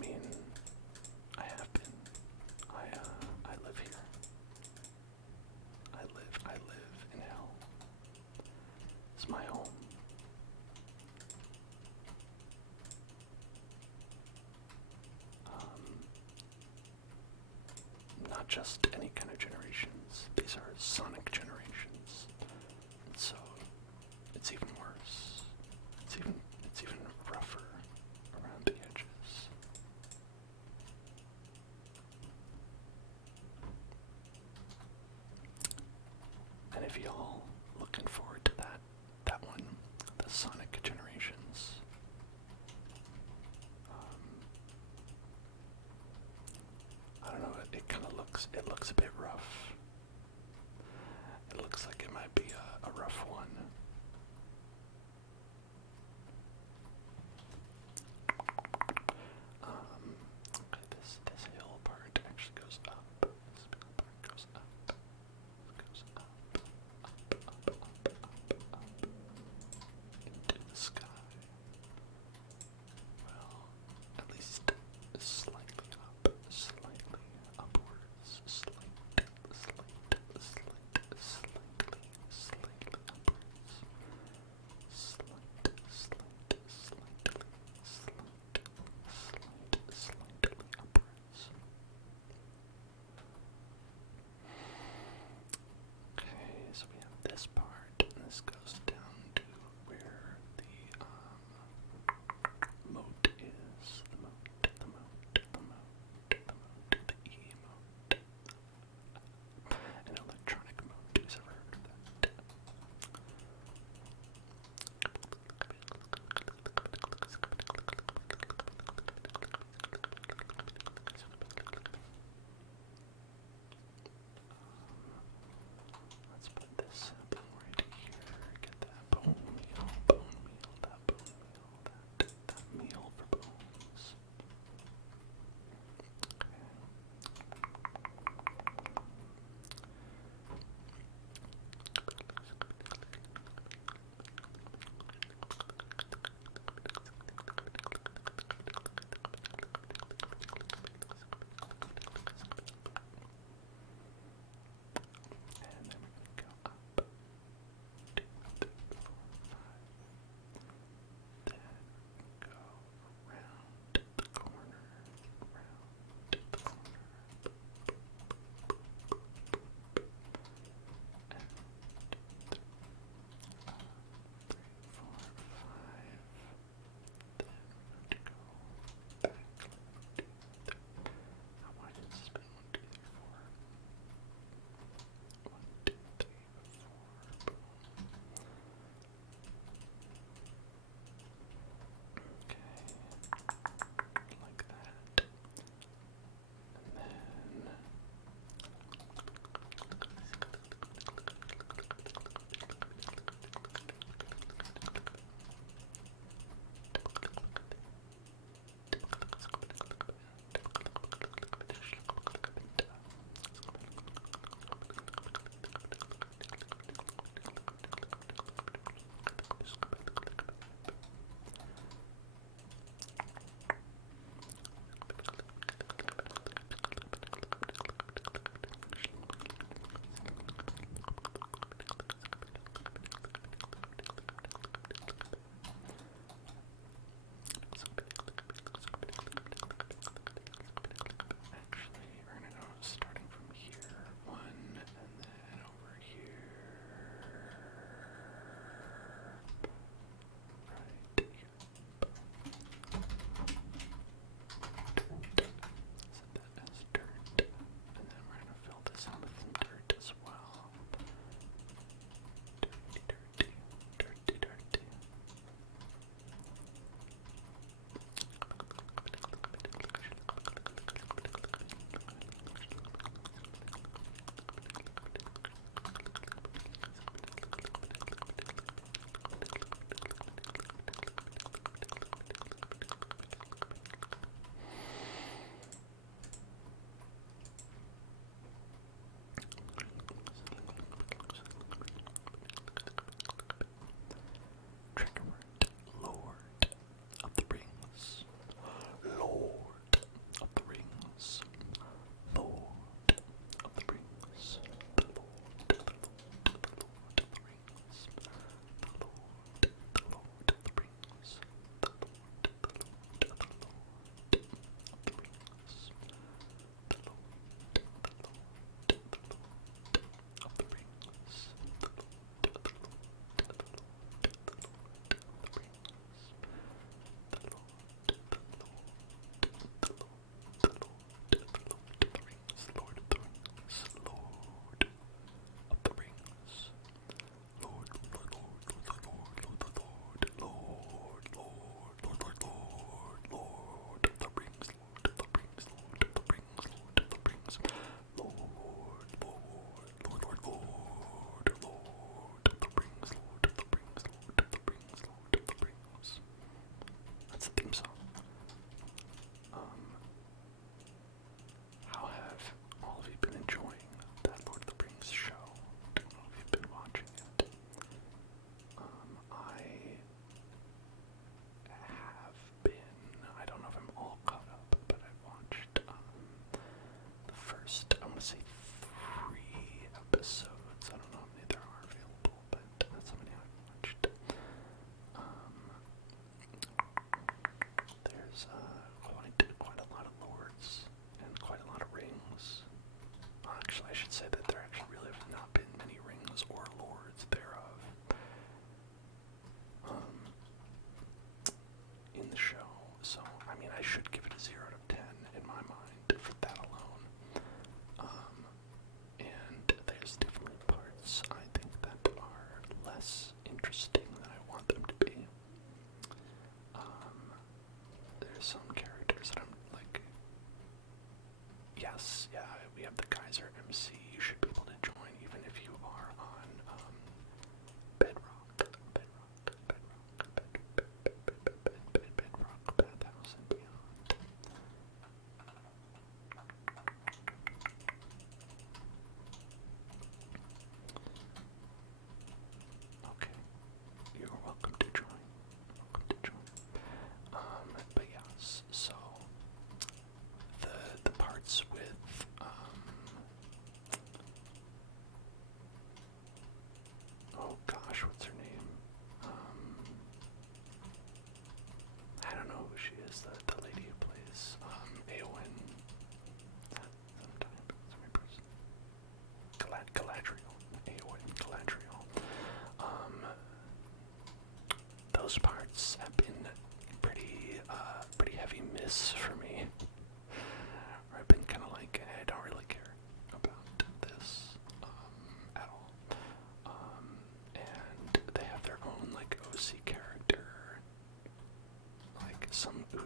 mean, I have been. I live here. I live in hell. It's my home. Not just any kind of generations. These are sonic generations. And so it's even worse. It's even rougher around the edges. And if y'all looking forward to that one, the Sonic Generations, I don't know, it kind of looks a bit rough. It looks like it might be a rough one. Okay, this hill part actually goes up. This hill part goes up. Goes up into the sky. Well, at least slightly up, slightly upwards, slightly upwards.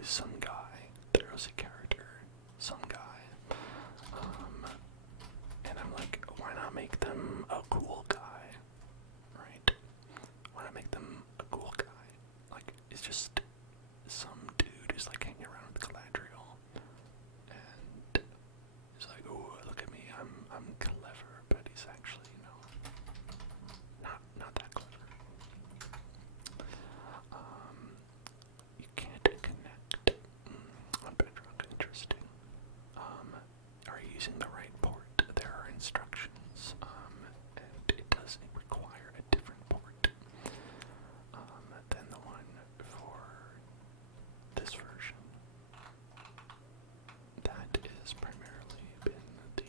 who's some guy. There's a character, some guy. And I'm like, why not make them a cool guy, right? Why not make them a cool guy? Like, it's just some dude who's like hanging around with Galadriel, and he's like, oh, look at me, I'm clever, but he's actually, not that clever. You can't connect on Bedrock. Interesting. Are you using the right port? There are instructions, and it does require a different port than the one for this version. That is primarily been the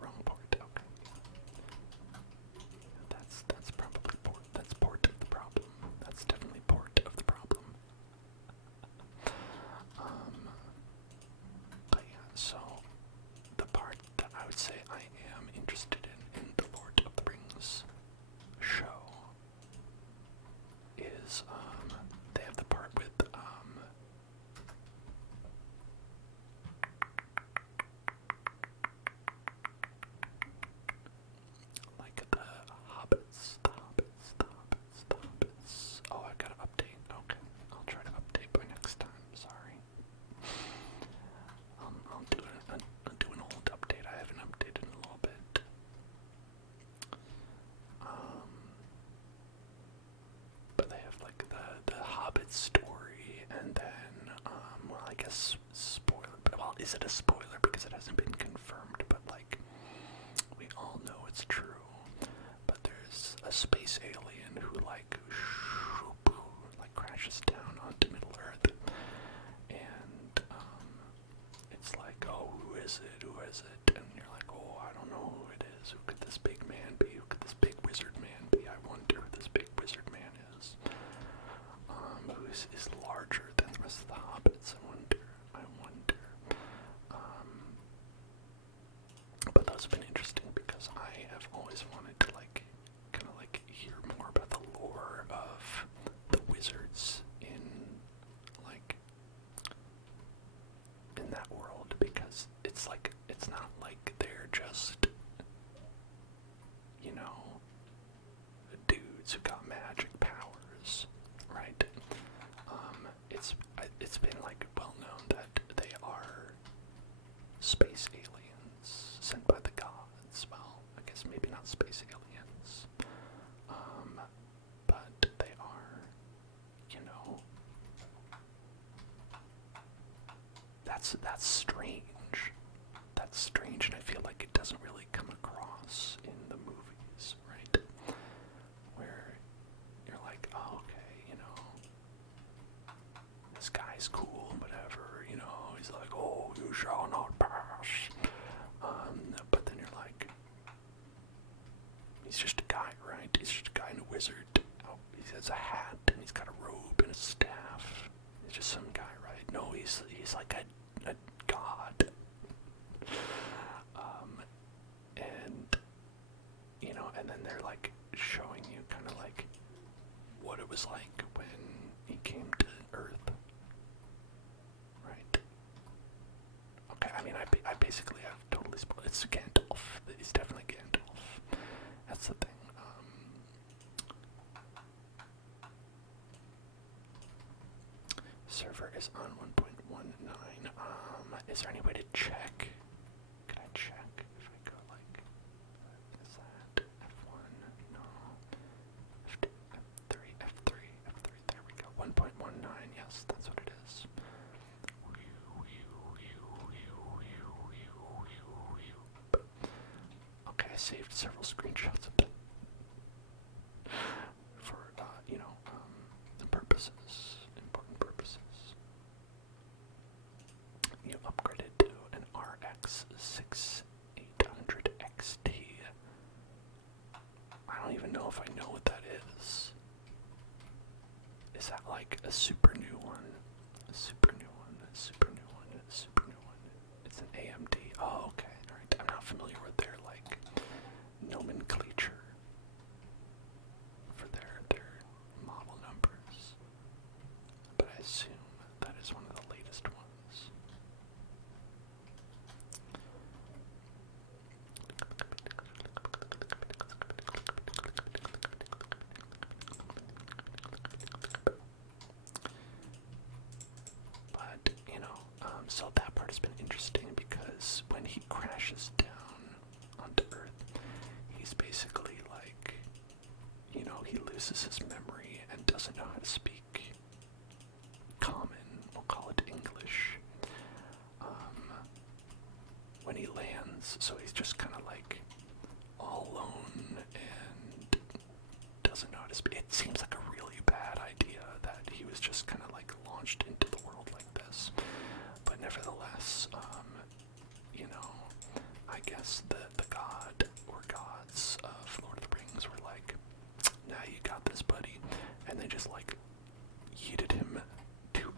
wrong port. Okay, that's probably port. That's port of the problem. That's definitely port of the problem. But yeah, so the part that I would say I am interested in the Lord of the Rings show is they have the part with like the hobbits. Oh, I gotta update. Okay, I'll try to update by next time. Sorry. I'll do an old update. I haven't updated in a little bit. But they have like the Hobbit story, and then well, I guess spoiler. Well, is it a spoiler because it hasn't been confirmed? But like, we all know it's true. But there's a space alien who like crashes down onto Middle Earth, and it's like, oh, who is it? Who is it? And you're like, oh, I don't know who it is. Who could this big man be? Who could this big wizard man be? I wonder who this big wizard man is. Who is larger than the rest of the hobbits? I wonder. But those have been interesting because I have always wanted to like, kind of like hear more about the lore of the wizards in like in that world, because it's like, it's not like they're just, dudes who got magic powers, right? It's been like well known that they are space aliens sent by the gods. Well, I guess maybe not space aliens, but they are, that's strange. That's strange, and I feel like it doesn't really come across in the movies, right? Where you're like, oh, okay, this guy's cool, whatever, he's like, oh, you shall not pass. But then you're like, he's just a guy, right? He's just a guy and a wizard. Oh, he has a hat, and he's got a robe and a staff. He's just some guy, right? No, he's like a god. And then they're like showing you kind of like what it was like when he came to Earth, right? Okay, I mean, I basically have totally spoiled. It's Gandalf. He's definitely Gandalf. That's the thing. Server is on 1.19. Is there any way to check? Can I check if I go like, is that F1? No. F2, F3, F3, F3, there we go. 1.19, yes, that's what it is. Okay, I saved several screenshots of that. For, purposes, important purposes. You upgraded to an RX 6800 XT. I don't even know if I know what that is. Is that like a super new one? A super new one, a super new one, a super new one. It's an AMD. Oh, okay. Alright. I'm not familiar with their like nomenclature for their model numbers. assume that is one of the latest ones. But, so that part has been interesting because when he crashes down onto Earth, he's basically like, he loses his memory and doesn't know how to speak common, we'll call it English, when he lands, so he's just kind of like all alone and doesn't know how to speak. It seems like a really bad idea that he was just kind of like launched into the world like this, but nevertheless, I guess the god or gods of Lord of the Rings were like, "Now you got this, buddy," and they just like yeeted him to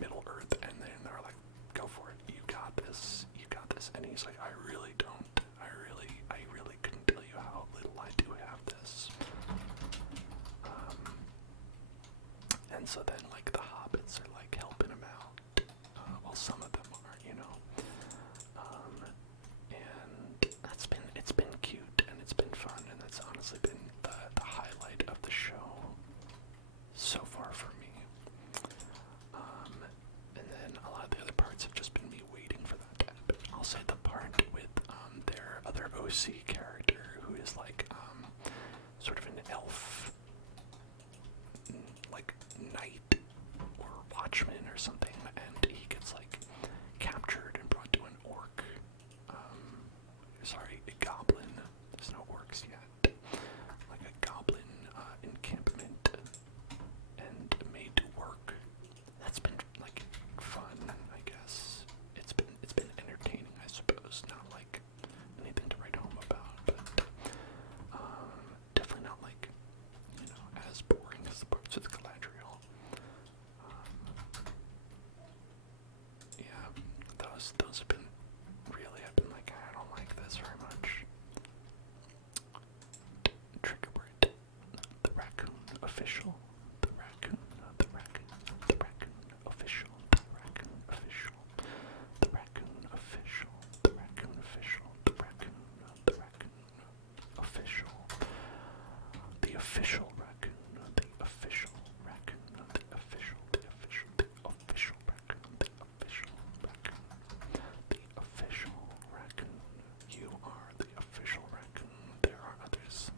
Middle Earth, and then they're like, "Go for it, you got this, and he's like, I really couldn't tell you how little I do have this. And so then like the hobbits are like helping him out, well, some of them are, and it's been cute and it's been fun, and that's honestly been the highlight of the show so far for me. And then a lot of the other parts have just been me waiting for that to happen. I'll say the part with their other OC character, who is like sort of an elf, like knight or watchman or something, and he gets like captured and brought to an orc. A goblin. There's no orcs yet. Like a goblin encampment, and made to work. That's been like fun, I guess. It's been entertaining, I suppose. Not like anything to write home about, but definitely not like as boring as the parts with Galadriel. Yeah, those have been really. I've been like, I don't like this very much. Trigger word. The raccoon official. The raccoon. The raccoon. The raccoon official. The raccoon official. The raccoon official. The raccoon official. The raccoon. The raccoon official. The official raccoon. The official raccoon. The official. The official. The official raccoon. The official raccoon. The official raccoon. You are the official raccoon. There are others.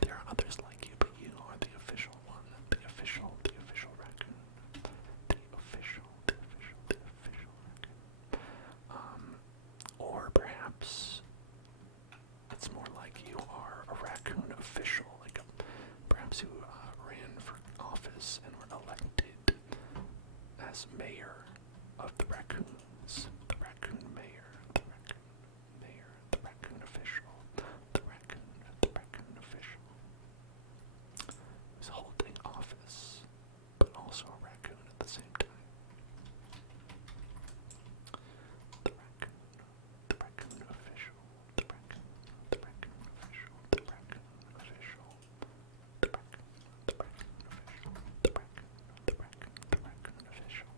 There are others like you, but you are the official one. The official raccoon. The official raccoon. Or perhaps it's more like you are a raccoon official, like perhaps who ran for office and were elected as mayor of the raccoons. The raccoon mayor, the raccoon mayor, the raccoon official, the raccoon official. Who's holding office, but also a raccoon at the same time. The raccoon official, the raccoon official, the raccoon official, the raccoon official, the raccoon official.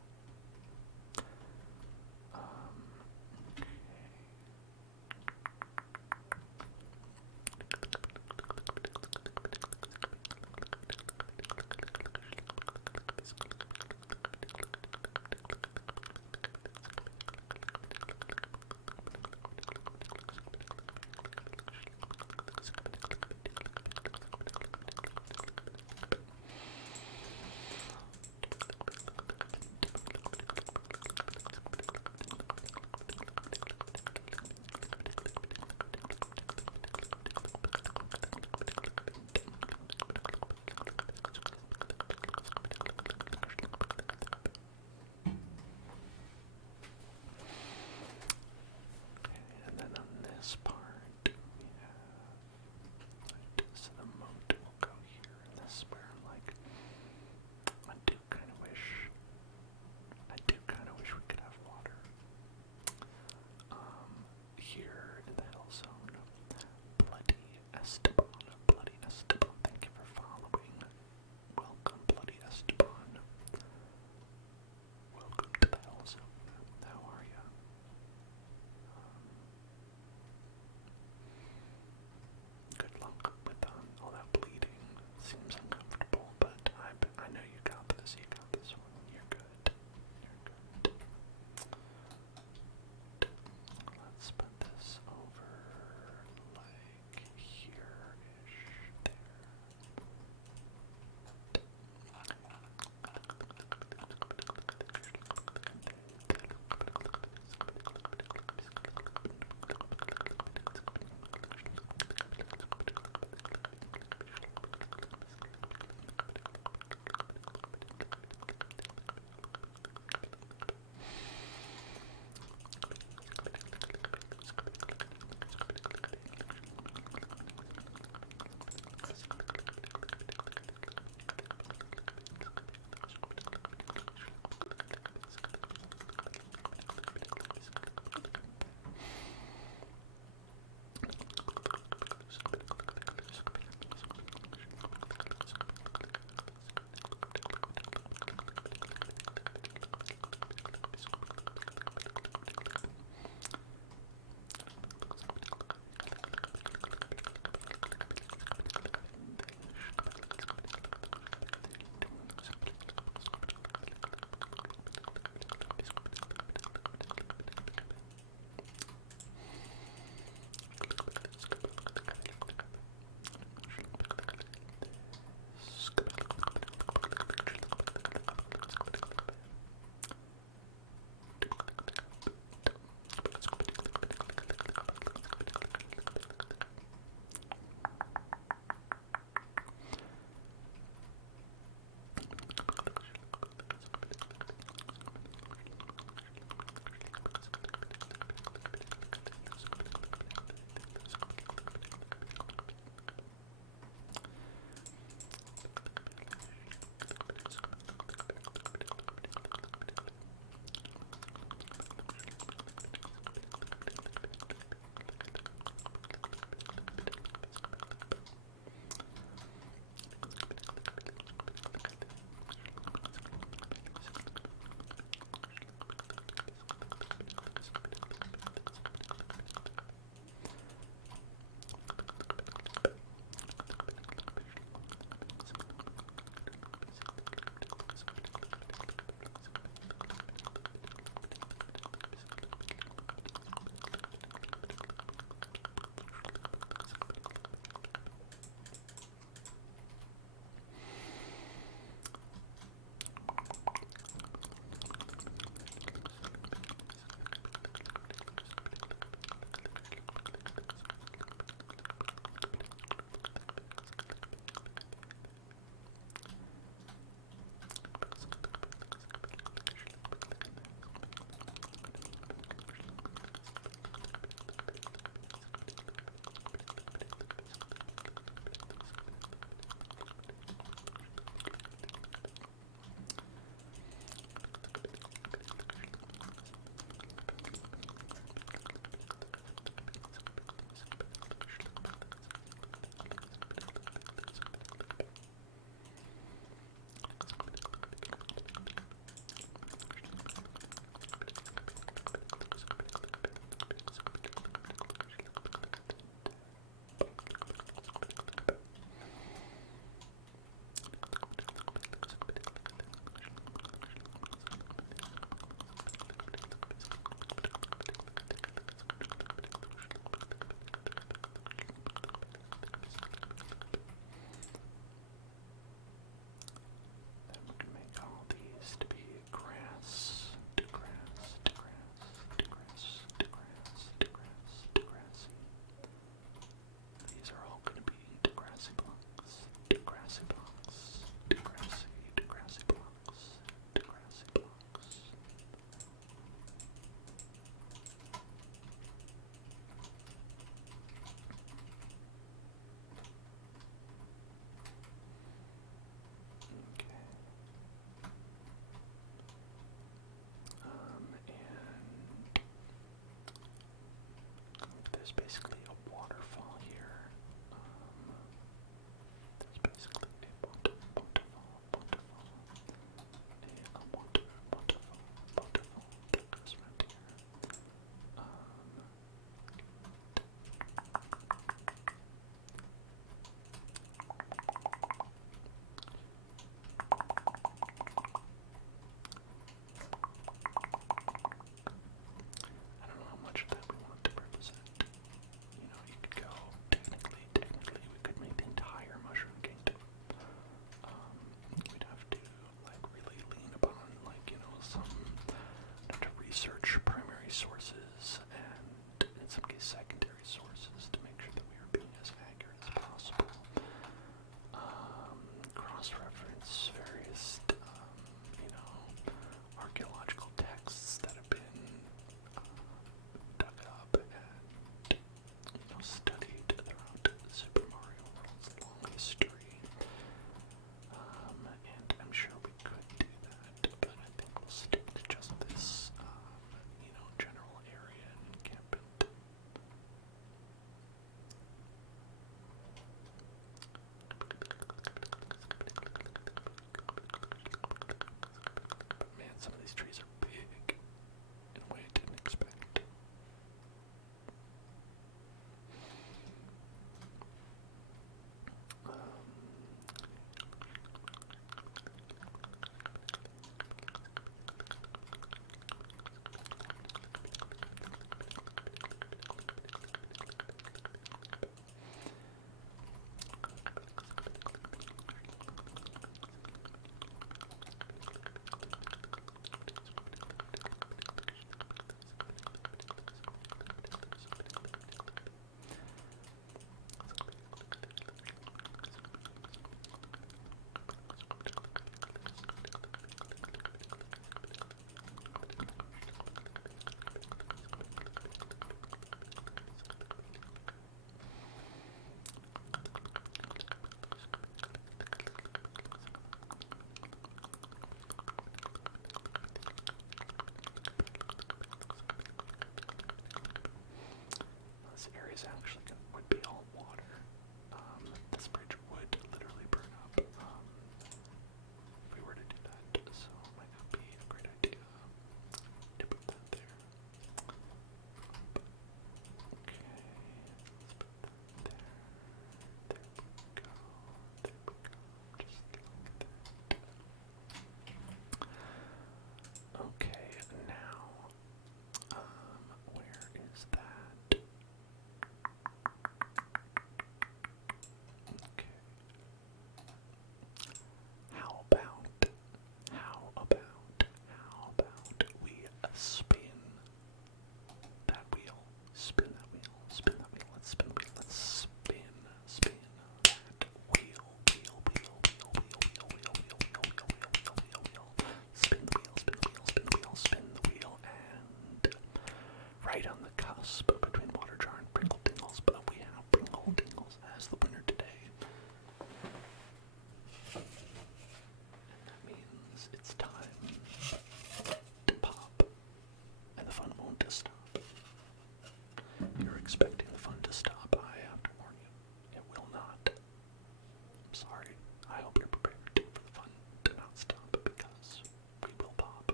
expecting the fun to stop, I have to warn you, it will not. I'm sorry. I hope you're prepared for the fun to not stop, because we will pop.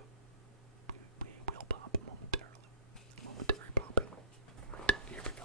We will pop momentarily. Momentary popping. Here we go.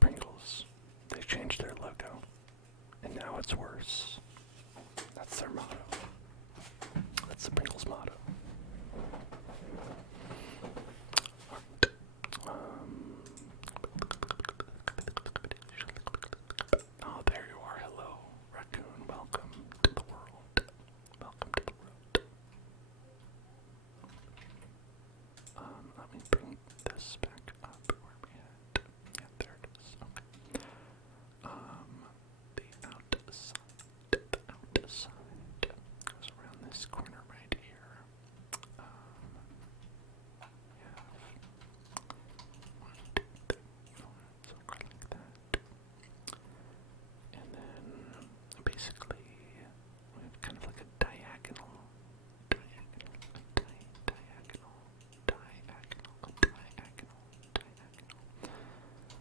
Pringles, they changed their logo, and now it's worse. That's their motto. That's the Pringles motto. Oh, there you are. Hello, raccoon. Welcome to the world. Welcome to the road. Let me bring this back up where we had. Yeah, there it is. Okay. The outside goes around this corner right here. We have 1, 2, 3, 4, so like that. And then basically we have kind of like a diagonal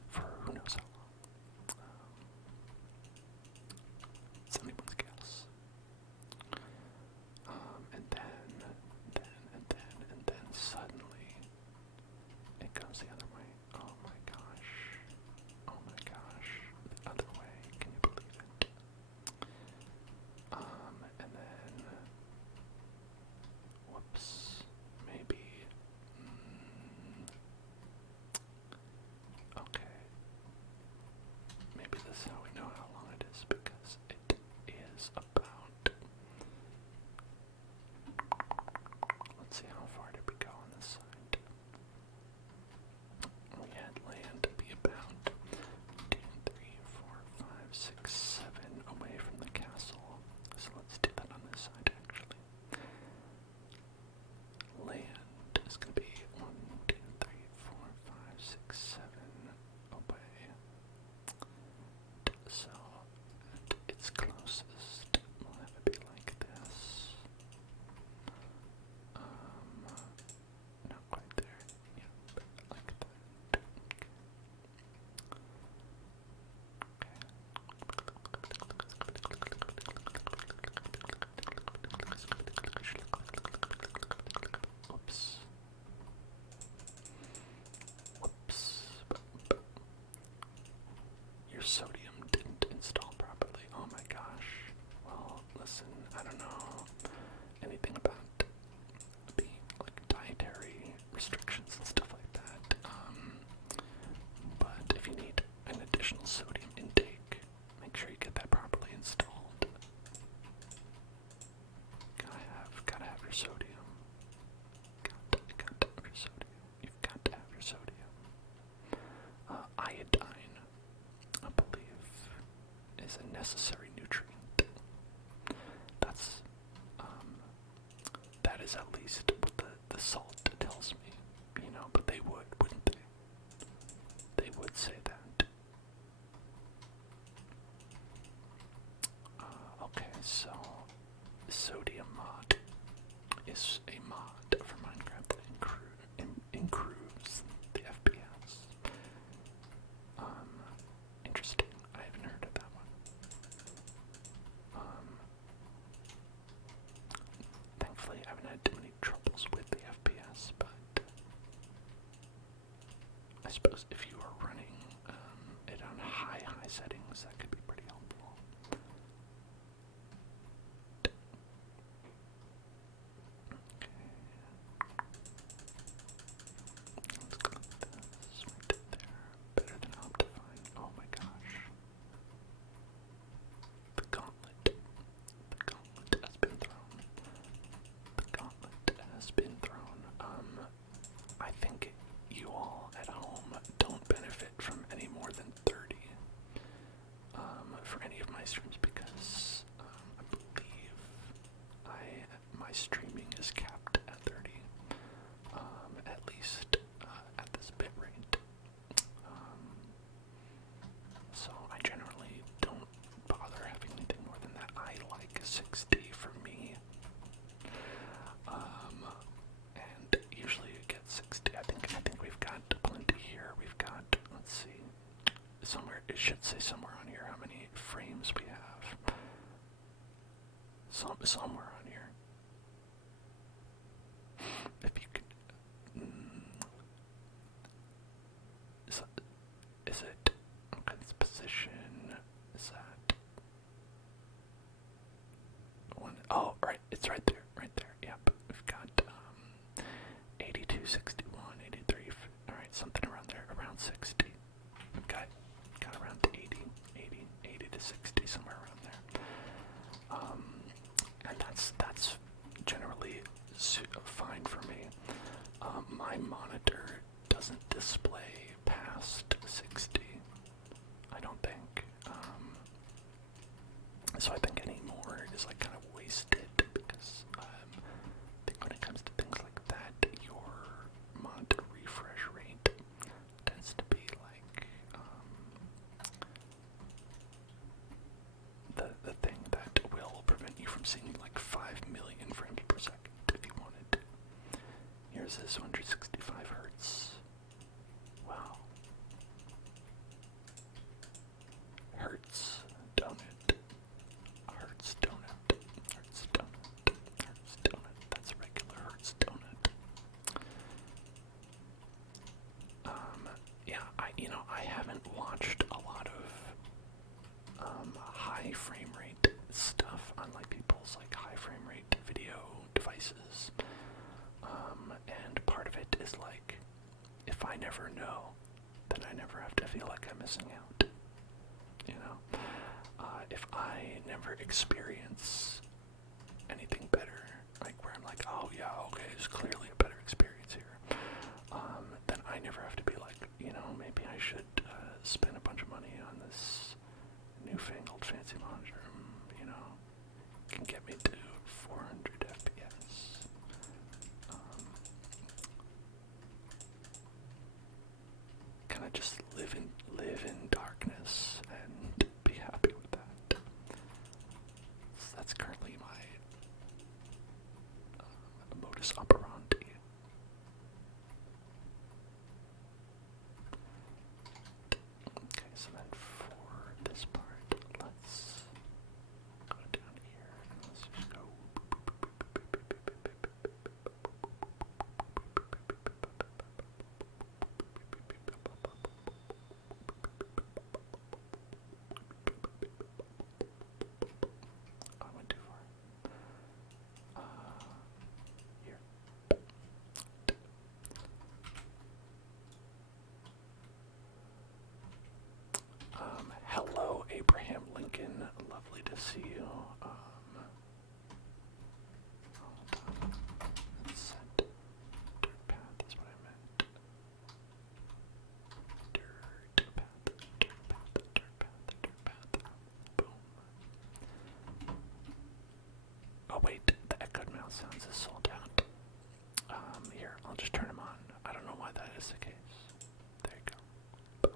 for who knows how long. It's anyone's guess. And then suddenly it goes the other way. Oh my gosh. Oh my gosh. The other way. Can you believe it? And then whoops. Maybe. Okay. Maybe this is how we know how long it is, because it is about. Let's see, how far did we go on this side? We had land to be about 2, 3, 4, 5, 6, 7 away from the castle. So let's do that on this side actually. Land is going to be 1, 2, 3, 4, 5, 6, 7 away. So at its closest, we'll have it be like this. Not quite there. Yeah, but like that. Oops. Whoops. Your sodium didn't install properly. Oh my gosh. Well, listen, I don't know anything about being like dietary restrictions and stuff like that. But if you need an additional sodium intake, make sure you get that properly installed. Gotta have your sodium. Got to have your sodium. You've got to have your sodium. Iodine, I believe, is a necessary nutrient. That is at least what the salt tells me, but they wouldn't they? They would say that. Okay, so sodium mod is a mod for Minecraft that suppose if you are running it on high settings, that could be pretty helpful. Okay. Let's click this right there. Better than Optifine. Oh my gosh. The gauntlet. The gauntlet has been thrown. The gauntlet has been thrown. I think you all at home don't benefit from any more than 30 for any of my streams because I believe my streaming is capped at 30, at least at this bit rate. So I generally don't bother having anything more than that. I like 60 for me. And usually you get 60. I think we've got plenty here. We've got, let's see, somewhere, it should say somewhere on here how many frames we have. Somewhere on here. If you could, is it, okay, this position, is that one? Oh, right, it's right there, yep. We've got 82, 61, 83, alright, something around there, around 60. Got around 80 to 60, somewhere around there. And that's generally fine for me. My monitor doesn't display past 60, I don't think. So I think any more is like kind of wasted because I think when it comes to things like that, your monitor refresh rate tends to be like the thing that will prevent you from seeing like 5 million frames per second if you wanted to. Here's this 165 hertz. Wow. Hertz donut. Hertz donut. Hertz donut. Hertz donut. That's a regular Hertz donut. Yeah, I haven't watched a lot of high frame rate stuff on like people's like high frame rate video devices. And part of it is like, if I never know, then I never have to feel like I'm missing out. You know, if I never experience anything better, like where I'm like, oh yeah, okay, there's clearly a better experience here, then I never have to be like, maybe I should spend a bunch of money on this newfangled fancy monitor, can get me to 400 FPS. Kind of just live in darkness and be happy with that. So that's currently my modus operandi. Okay, so then for this part, let's go down here and let's just go. I went too far. Here. Hello, Abraham Lincoln. Lovely to see you. Hold on. Set dirt path is what I meant. Dirt path. Boom. Oh wait, the echoed mouse sounds is sold out. Here, I'll just turn them on. I don't know why that is the case. There you go. Boom.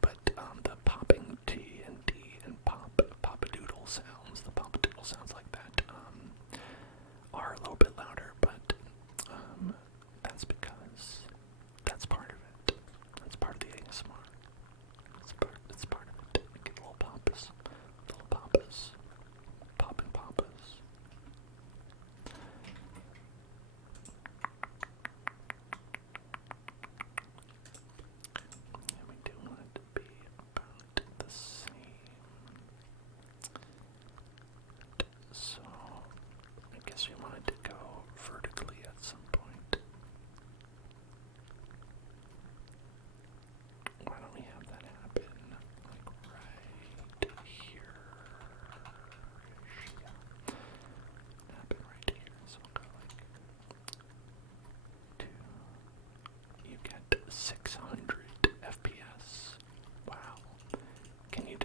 But the popping T and D and pop-a-doodle sounds, the pop-a-doodle sounds like that, are a little bit louder, but that's because that's part of it. That's part of the ASMR. It's part of it. We get little popping papas.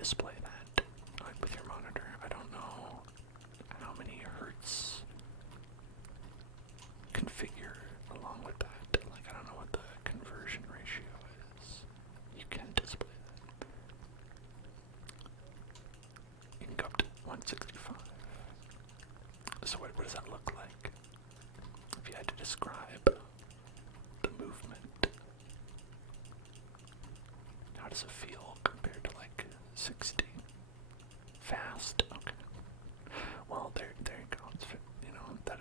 display that with your monitor. I don't know how many hertz configure along with that. Like, I don't know what the conversion ratio is. You can display that. You can go up to 165. So what does that look like? If you had to describe the movement, how does it feel compared to like 60? Fast? Okay. Well, there you go. It's, you know, that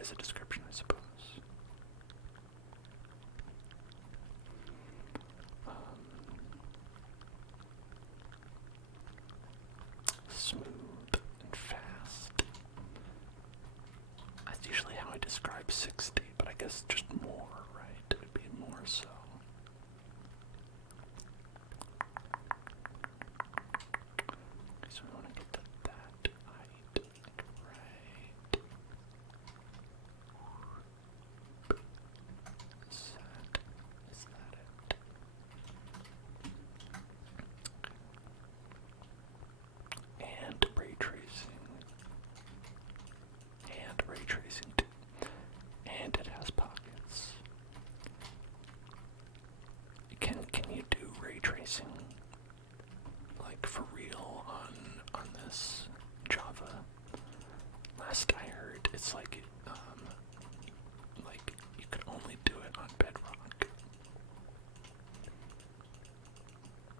is a description, I suppose. Smooth and fast. That's usually how I describe 60, but I guess just more, right? It would be more so. Okay, so we want to get to that height, like right. Is that it? And ray tracing. And ray tracing too. And it has pockets. Can you do ray tracing like for real on this Java? Last I heard, it's like you could only do it on Bedrock.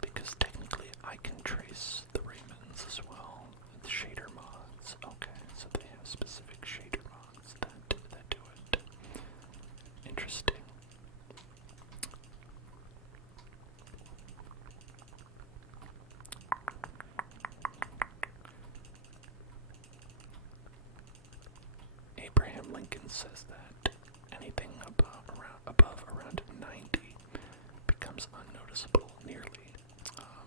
Because technically I can trace the Raymans as well. The shader mods. Okay, so they have specific shader mods that do it. Interesting. Abraham Lincoln says that anything above around 90 becomes unnoticeable nearly,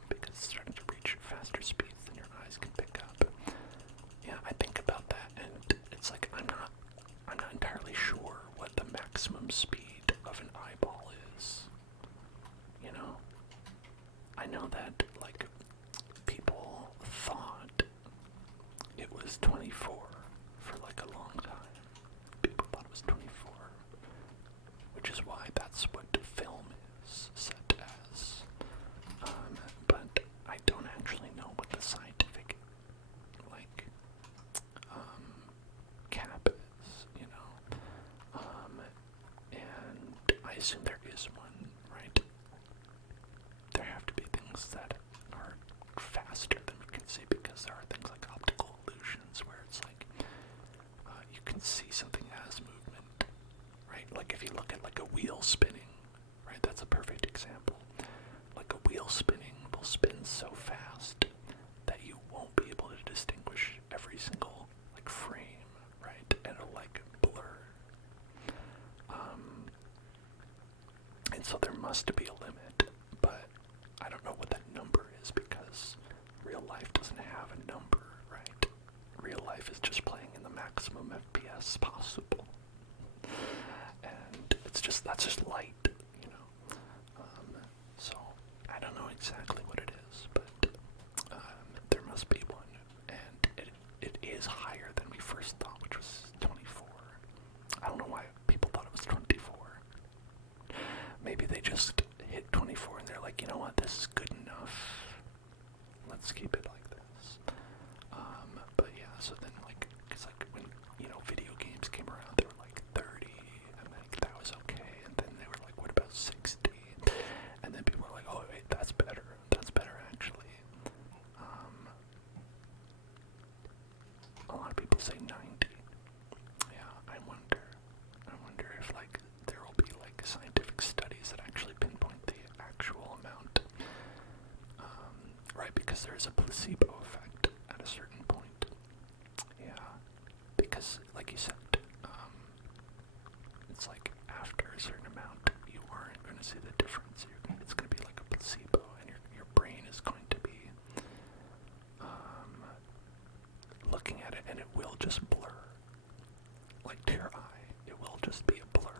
because it's starting to reach faster speeds than your eyes can pick up. Yeah, I think about that, and it's like I'm not entirely sure what the maximum speed of an eyeball is. You know, I know that like people thought it was 24 for like a long time. People thought it was 24, which is why that's what film is set as. But I don't actually know what the scientific cap is, you know. And I assume there is one, right? There have to be things that are faster than we can see, because there are things like optical illusions where it's like you can see something as movement, right? Like if you look at like a wheel spinning, right? That's a perfect example. Like a wheel spinning will spin so fast that you won't be able to distinguish every single like frame, right? And it'll like blur. And so there must be a limit, but I don't know what that number is, because real life doesn't have a number, right? Real life is just playing in the maximum FPS possible. And that's just light, you know. So I don't know exactly what it is, but there must be one, and it is higher than we first thought, which was 24. I don't know why people thought it was 24. Maybe they just hit 24 and they're like, you know what, this is good enough. Let's keep it like this. But yeah, so then like, cause like when, you know, video games came around, they were like 30, and like that was okay, and then they were like, what about 60? And then people were like, oh wait, that's better actually. A lot of people say 90. Yeah, I wonder if like there will be like scientific studies that actually pinpoint the actual amount, right? Because there is a placebo effect at a certain point. Yeah, because like you said, it's like after a certain amount, you aren't going to see the difference. It's going to be like a placebo, and your brain is going to be looking at it, and it will just blur. Like to your eye, it will just be a blur.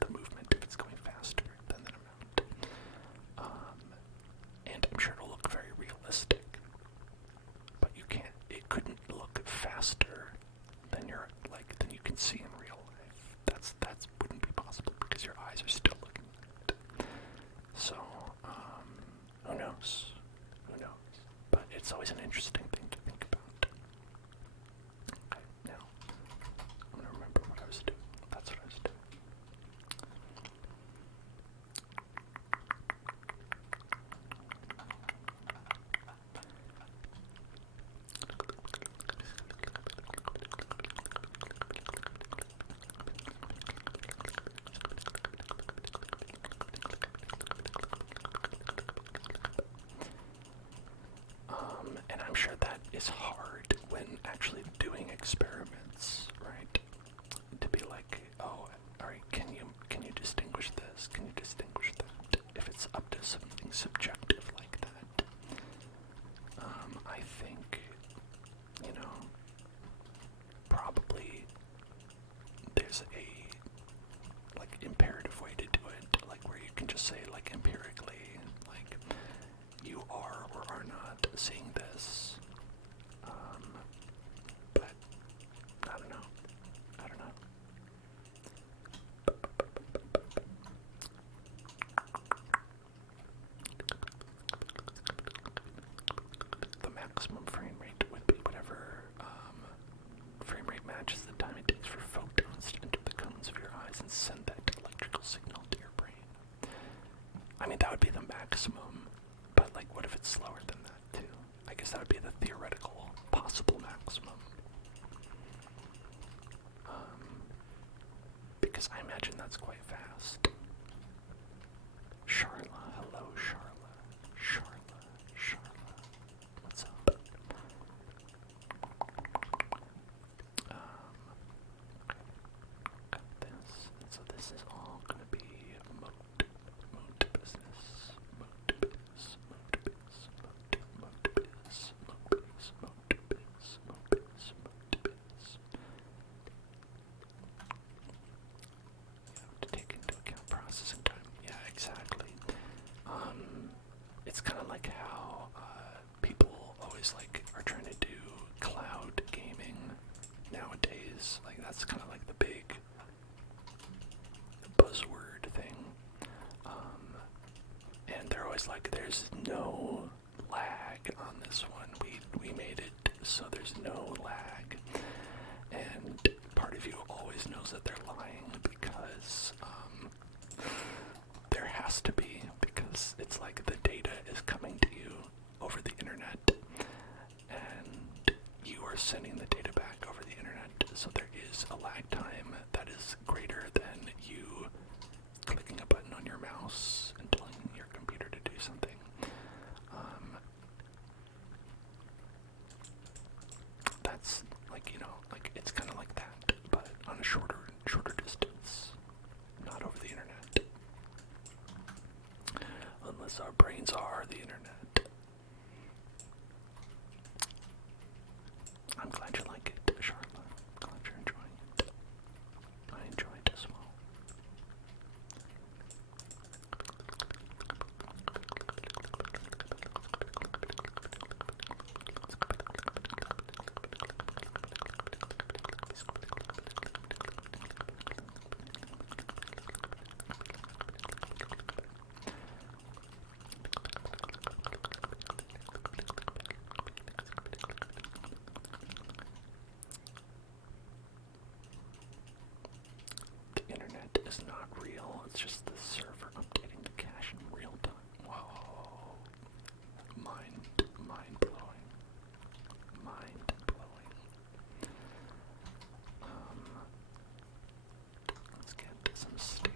The movement, if it's going faster than that amount. And I'm sure it'll look very realistic. It's always an interesting thing to think about. Okay, now I'm gonna remember what I was doing. That's what I was doing. And I'm sure that is hard when actually doing experiments, right? To be like, oh, alright, can you distinguish this? Can you distinguish that? If it's up to something subjective like that, I think, probably there's a like imperative way to do it, like where you can just say like empirically, like you are or are not seeing this. But I don't know. The maximum frame rate would be whatever frame rate matches the time it takes for photons to enter the cones of your eyes and send that electrical signal to your brain. I mean, that would be the maximum, but like, what if it's slower than that too? I guess that would be the theoretical possible maximum. Because I imagine that's quite fast. Charla, hello Charla. Charla. What's up? Got this. So this is all gonna be moat business. To take into account processing time. Yeah, exactly. It's kind of like how people always are trying to do cloud gaming nowadays. Like that's kind of like the big buzzword thing. And they're always like, there's no lag on this one. We made it so there's no lag. And part of you always knows that they're lying because there has to be, because it's like the data is coming to you over the internet and you are sending the data back over the internet, so there is a lag time that is greater than you clicking a button on your mouse and telling your computer to do something. That's like it's kind of like that, but on a shorter distance, not over the internet. Unless our brains are the internet. I'm glad you like it, Charlotte. Glad you're enjoying it. I enjoy it as well. The internet is not real, it's just the server updating the cache in real time. Whoa. Mind blowing. Let's get some stairs.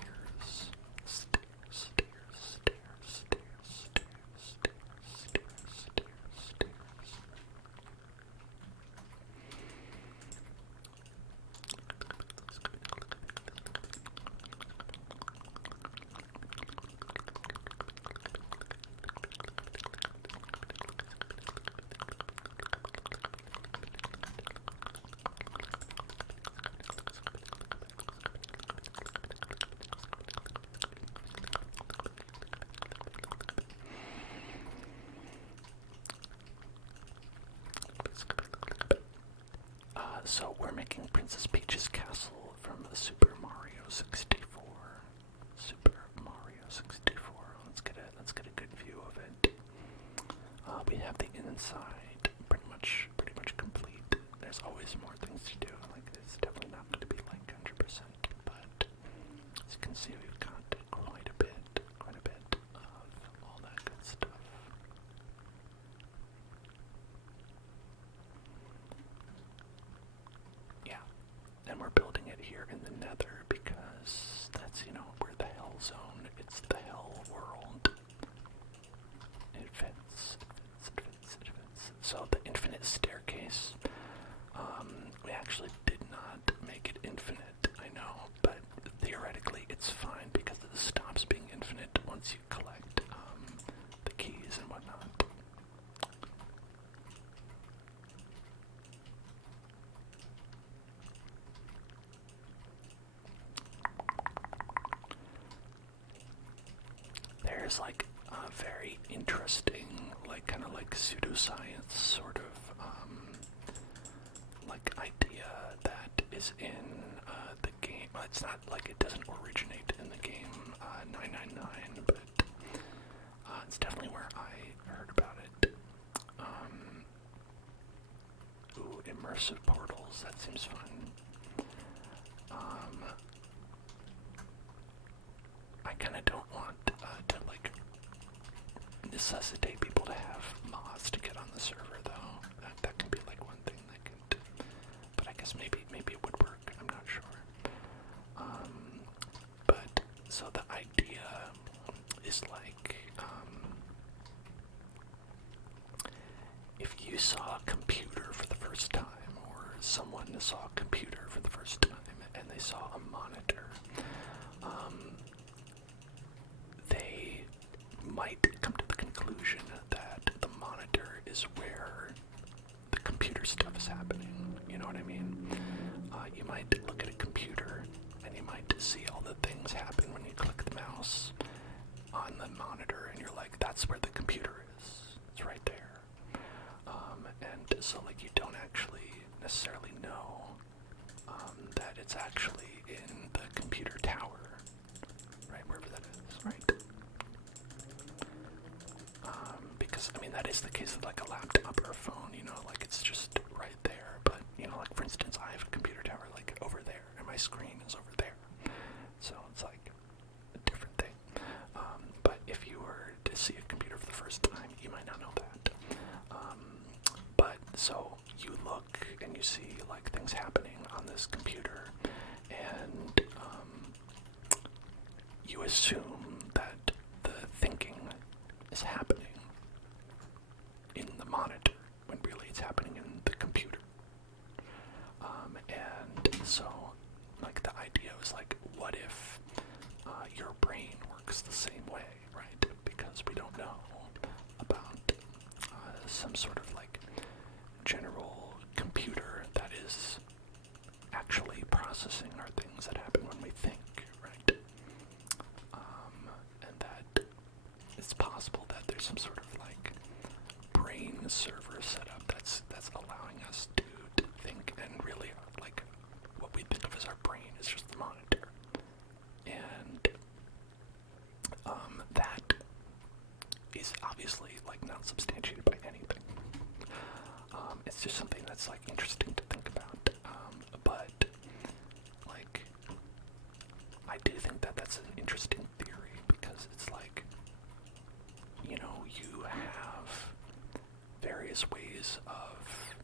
So we're making Princess Peach's castle from the Super Mario 64. Super Mario 64. Let's get a good view of it. we have the inside pretty much complete. There's always more things to do. Like, it's definitely not going to be like 100%, but as you can see, we've got quite a bit of all that good stuff. Yeah, and we're building it here in the nether because that's, we're the hell zone. It's the hell world. It fits. So the infinite staircase, we actually did not make it infinite, I know, but theoretically it's fine because it stops being infinite once you collect the keys and whatnot. There's like a very interesting, like kind of like pseudoscience sort of like idea that is in the game. Well, it's not like it doesn't originate in the game 999, but it's definitely where I heard about it. Ooh, immersive portals. That seems fun. I kind of don't want to like necessitate people to have mods to get on the server, though. That can be like one thing that could, but I guess maybe it would work. I'm not sure. But so the idea is like, if you saw a computer for the first time, or someone saw a computer for the first time, and they saw a monitor, they might come to the conclusion that the monitor is where the computer stuff is happening. You know what I mean? You might look at a computer and you might see all the things happen when you click the mouse on the monitor, and you're like, that's where the computer is. It's right there. And so like you don't actually necessarily know that it's actually in the computer tower, right, wherever that is, right? Because, I mean, that is the case with like a laptop or a phone, like it's just right there. But, like for instance, I have a computer tower like over there, and my screen is over there. So it's like a different thing. But if you were to see a computer for the first time, you might not know that. But so you look and you see like things happening on this computer, and you assume that the thinking is happening in the monitor when really it's happening in the computer. And so like the idea was like, what if your brain works the same way, right? Because we don't know about some sort of like general computer that is actually processing our things that happen when we think, right? And that it's possible that there's some sort of like brain server setup that's allowing us to think, and really like what we think of as our brain is just the monitor. And that is obviously like not substantiated by anything. It's just something that's like interesting to think about. But like I do think that that's an interesting theory, because it's like, you have various ways of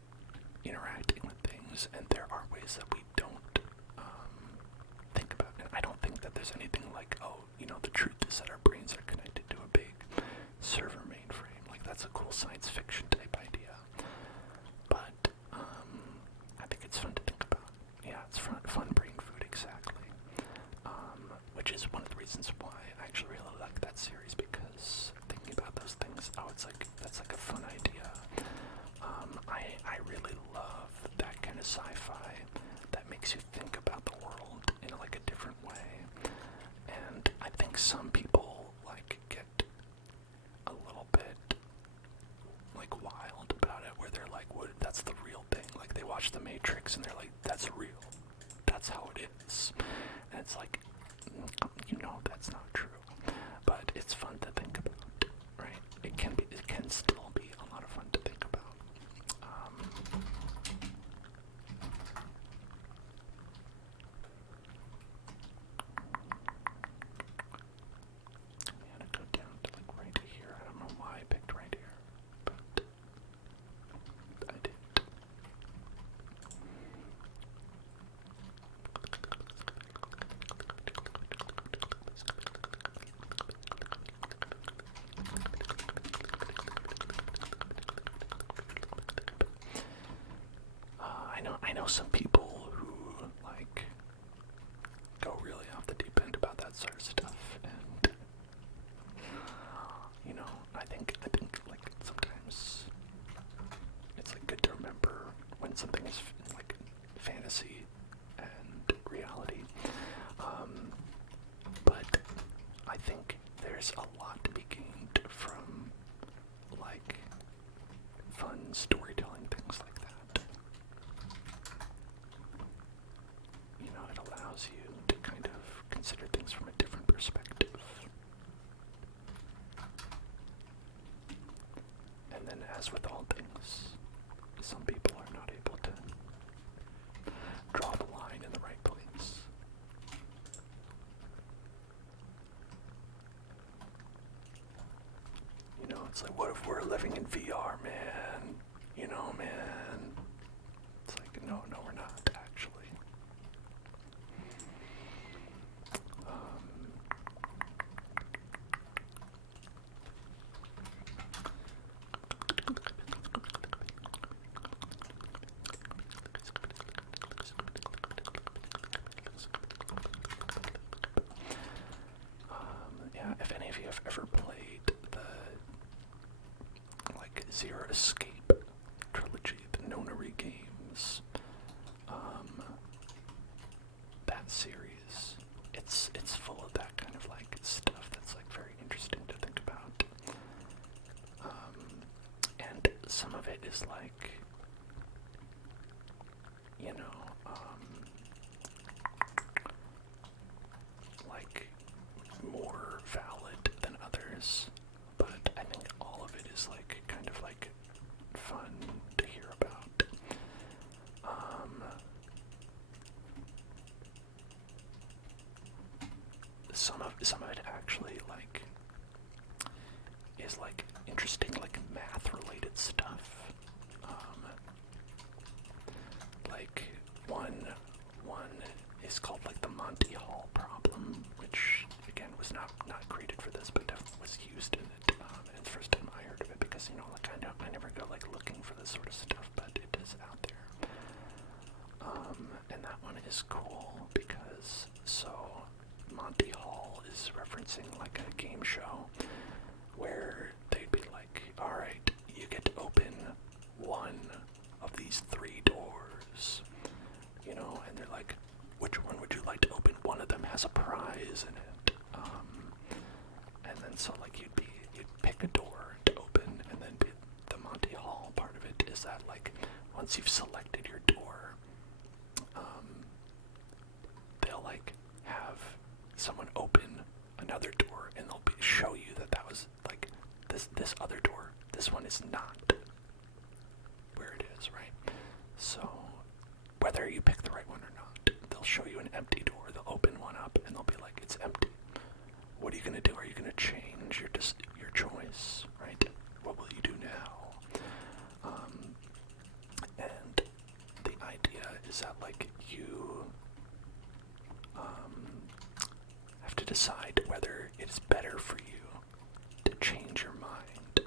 interacting with things, and there are ways that we don't think about. And I don't think that there's anything like, the truth is that our brains are connected to a big server mainframe. Like, that's a cool science fiction type idea. But I think it's fun to think about. Yeah, it's fun brain food, exactly. Which is one of the reasons why I actually really like that series, because thinking about those things, that's like a fun idea. I really love that kind of sci-fi that makes you think about the world in like a different way. And I think some people like get a little bit like wild about it, where they're like, "What? That's the real thing." Like they watch The Matrix and they're like, "That's real. That's how it is." And it's like, that's not true. But it's fun to think about, right? It can still be a lot of I know some people who like go really off the deep end about that sort of stuff, and I think like sometimes it's like good to remember when something is like fantasy and reality. But I think there's a lot to be gained from like fun storytelling, things like that. It allows you to kind of consider things from a different perspective. And then, as with all things, some people are not able to draw the line in the right place. It's like, what if we're living in VR, man? Man. It's like, no, we're not, actually. Yeah, if any of you have ever played the Zero Escape trilogy, the Nonary games, that series, it's full of that kind of like stuff that's like very interesting to think about. And some of it is like, like more valid than others, but I think all of it is like kind of like fun to hear about. Some of it actually like is like interesting, like math related stuff. Like one is called like the Monty Hall problem, which again was not created for this, but definitely was used in it. And it's the first time I heard of it because I never go like looking for this sort of stuff, but it is out there. And that one is cool because Monty Hall is referencing like a game show where they'd be like, all right, you get to open one of these 3 doors, and they're like, which one would you like to open? One of them has a prize in it. And then so like you'd pick a door to open, and then the Monty Hall part of it is that like once you've selected your door, they'll like have someone open another door, and they'll show you that was like this other door. This one is not where it is, right? So whether you pick the right one or not, they'll show you an empty door. They'll open one up, and they'll be like, it's empty. What are you gonna do? Are you gonna change your choice, right? What will you do now? And the idea is that like you have to decide whether it's better for you to change your mind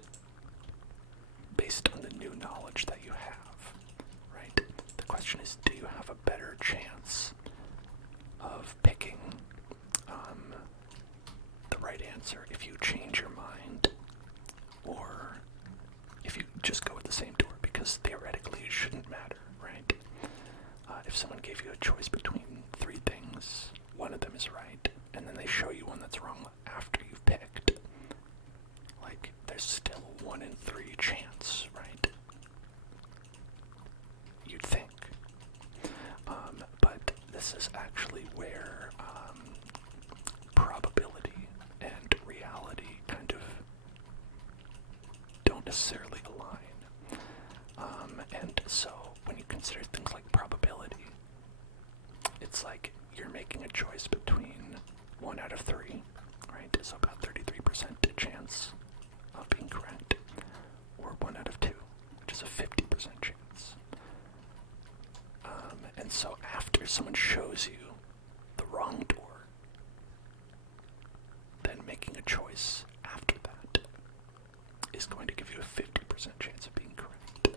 based on the new knowledge that you have, right? The question is, do you have a better chance of picking the right answer if you change your mind, or if you just go with the same door? Because theoretically it shouldn't matter, right? If someone gave you a choice between 3 things, one of them is right, and then they show you one that's wrong after you've picked, like, there's still a 1 in 3 chance, right? You'd think. But this is actually where probability and reality kind of don't necessarily align. And so when you consider things like probability, it's like you're making a choice between 1 out of 3, right? So about 33% chance of being correct, or 1 out of 2, which is a 50% chance. And so after someone shows you the wrong door, then making a choice after that is going to give you a 50% chance of being correct.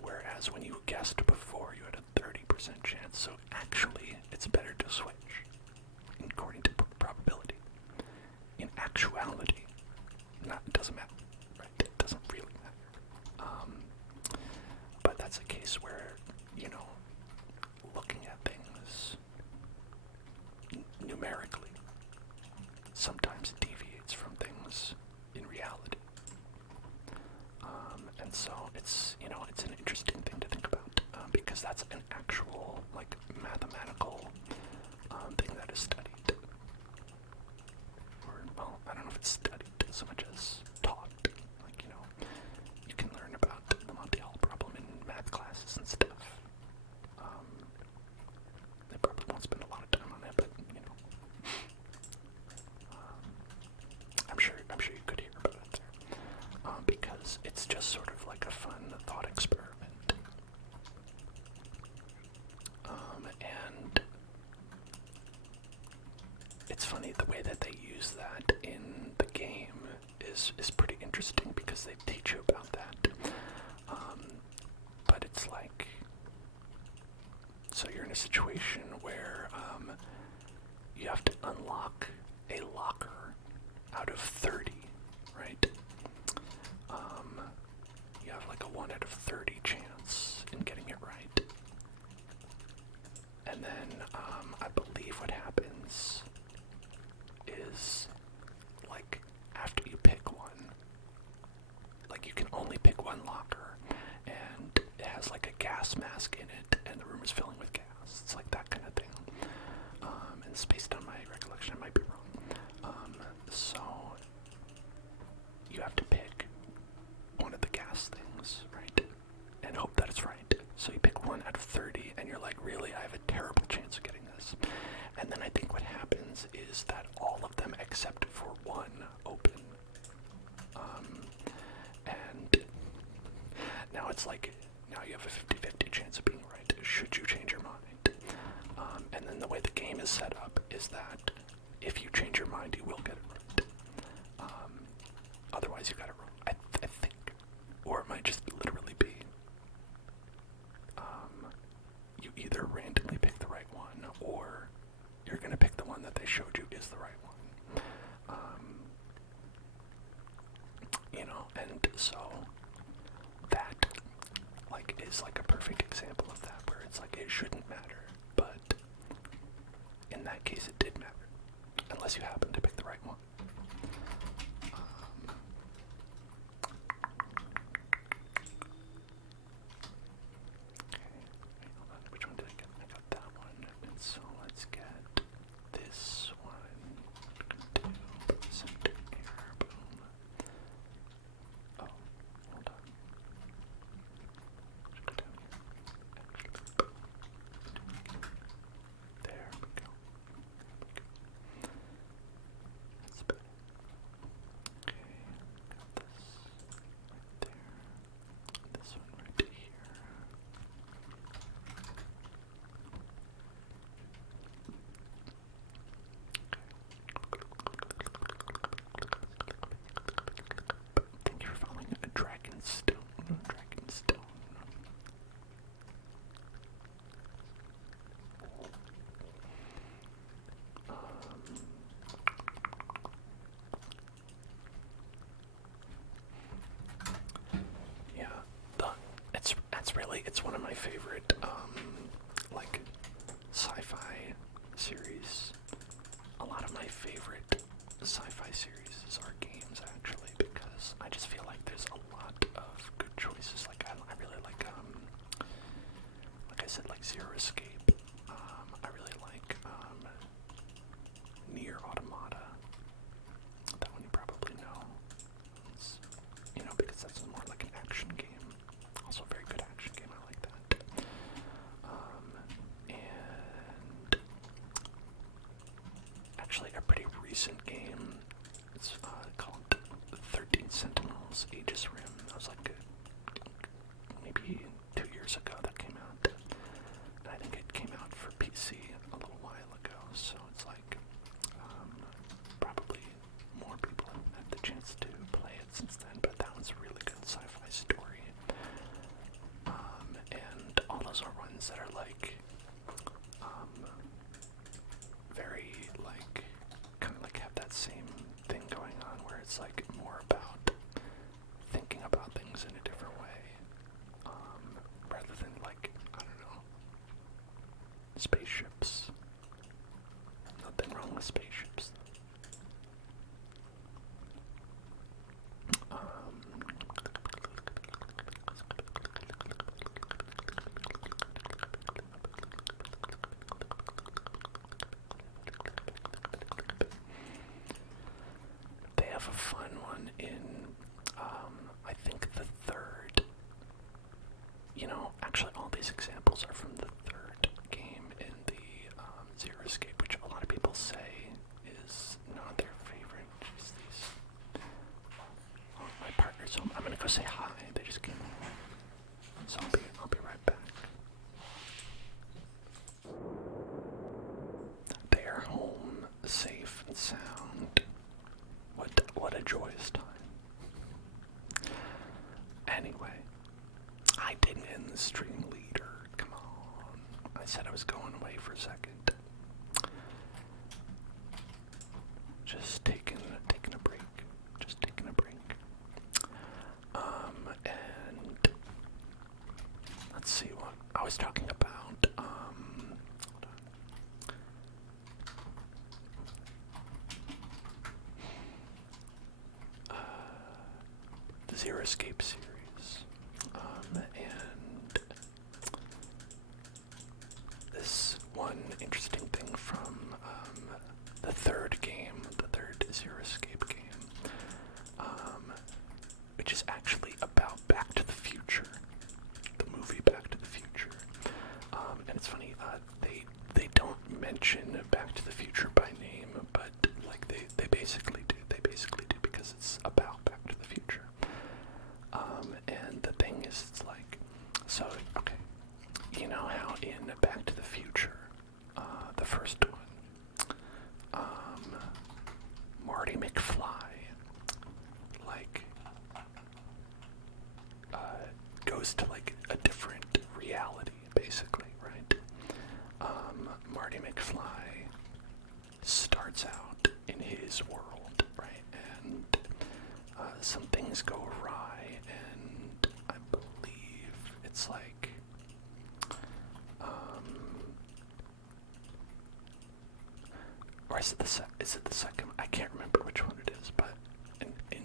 Whereas when you guessed before, So actually, it's better to switch, according to probability. In actuality, it doesn't matter, right? It doesn't really matter. But that's a case where, looking at things numerically sometimes deviates from things in reality. And so it's an interesting thing to think about, because that's an actual, like, mathematical thing that is studied. Or, well, I don't know if it's studied so much as taught. Like, you can learn about the Monte Hall problem in math classes and stuff. They probably won't spend a lot of time on it, but, I'm sure you could hear about it there. Because it's just sort of like a fun thought experiment. And it's funny, the way that they use that in the game is pretty interesting, because they teach you about that. But it's like, so you're in a situation where you have to unlock a locker out of 30, right? You have like a 1 out of 30 chance in getting it right. And then I believe what happens is, like, after you pick one, like, you can only pick one locker, and it has like a gas mask in it, and the room is filling with gas. It's like that kind of thing. And it's based on my recollection, I might be wrong. So you have to pick one of the gas things, right? And hope that it's right. So you pick 1 out of 30, and you're like, really, I have a terrible chance of getting this. And then I think what happens is that all of them except for one open. And now it's like, now you have a 50-50 chance of being right. Should you change your mind? And then the way the game is set up is that if you change your mind, you will get it right. Otherwise, you got it wrong, I think. Or it might just literally be you either randomly pick the right one, or you're going to pick the one that they showed you is the right one. And so that, like, is like a perfect example of that, where it's like it shouldn't matter, but in that case it did matter, unless you happen to pick the right one. Okay, hold on, which one did I get? I got that one, and so let's get this one. Center air, boom. Oh, hold on. Should go down here. Actually, there we go. That's better. Okay, got this right there. This one right here. Thank you for following a Dragonstone. Dragonstone. Yeah, it's one of my favorite like sci-fi series. A lot of my favorite sci-fi series are games, actually, because I just feel like there's a lot of good choices. Like I really like I said, like Zero Escape. I really like Nier Automata. That one you probably know. It's, because that's more like an action game. Also a very good action game. I like that. And actually a pretty recent game. It's called 13 Sentinels Aegis Rim. That was like maybe 2 years ago that came out. And I think it came out for PC a little while ago. So it's like probably more people have had the chance to play it since then. But that one's a really good sci-fi story. And all those are ones that are like Spaceships. Nothing wrong with spaceships. They have a fun one in, I think the third. Actually all these examples are from the third game in the Zero Escape, which a lot of people say is not their favorite. Just these. Oh, my partner's home. I'm gonna go say hi. They just came home. So I'll be right back. They are home, safe and sound. What a joyous time. Anyway, I didn't end the stream leader. Come on. I said I was going away for a second. Just taking a break. Just taking a break. And let's see what I was talking about. Hold on. The Zero Escape series. And this one interesting thing from the third game, the third Zero Escape game, which is actually about Back to the Future, the movie Back to the Future. And it's funny, they don't mention Back to the Future by name, but like they basically do. They basically do because it's about Back to the Future. And the thing is, it's like, so, okay, you know how in Back to the Future, the first one, Marty McFly, like, goes to, like, a different reality, basically, right? Marty McFly starts out in his world, right? And some things go awry, and I believe it's like, or is it the second? I can't remember which one it is, but in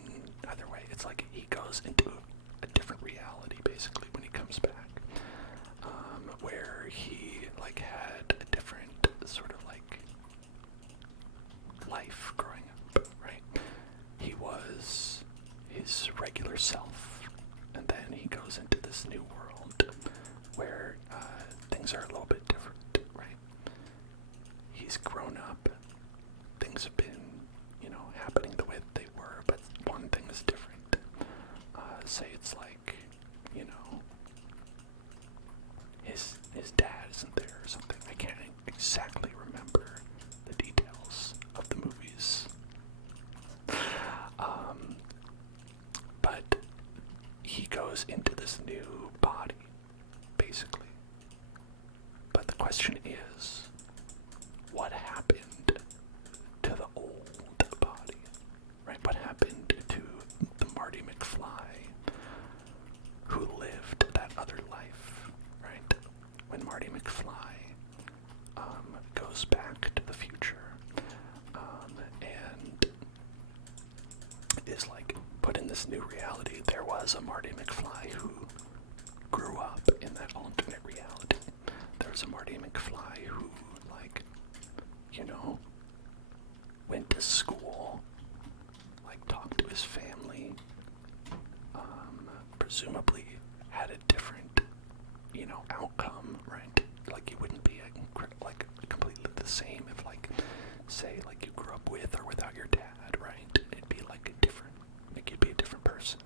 either way, it's like he goes into a different reality basically when he comes back, where he like had a different sort of like life growing up, right? He was his regular self, and then he goes into this new world where things are a little bit different, right? He's grown up, things have been, happening the way that they were, but one thing is different. Say it's like, his dad isn't there or something. I can't exactly remember the details of the movies. But he goes into this new body, basically. But the question is, what happened to the old body, right? What happened to the Marty McFly who lived that other life, right? When Marty McFly goes back to the future and is like put in this new reality, there was a Marty McFly who grew up in that alternate reality. There was a Marty McFly who, like, went to school, like talked to his family, presumably had a different, outcome, right? Like you wouldn't be like completely the same if, like, say, like you grew up with or without your dad, right? It'd be like you'd be a different person.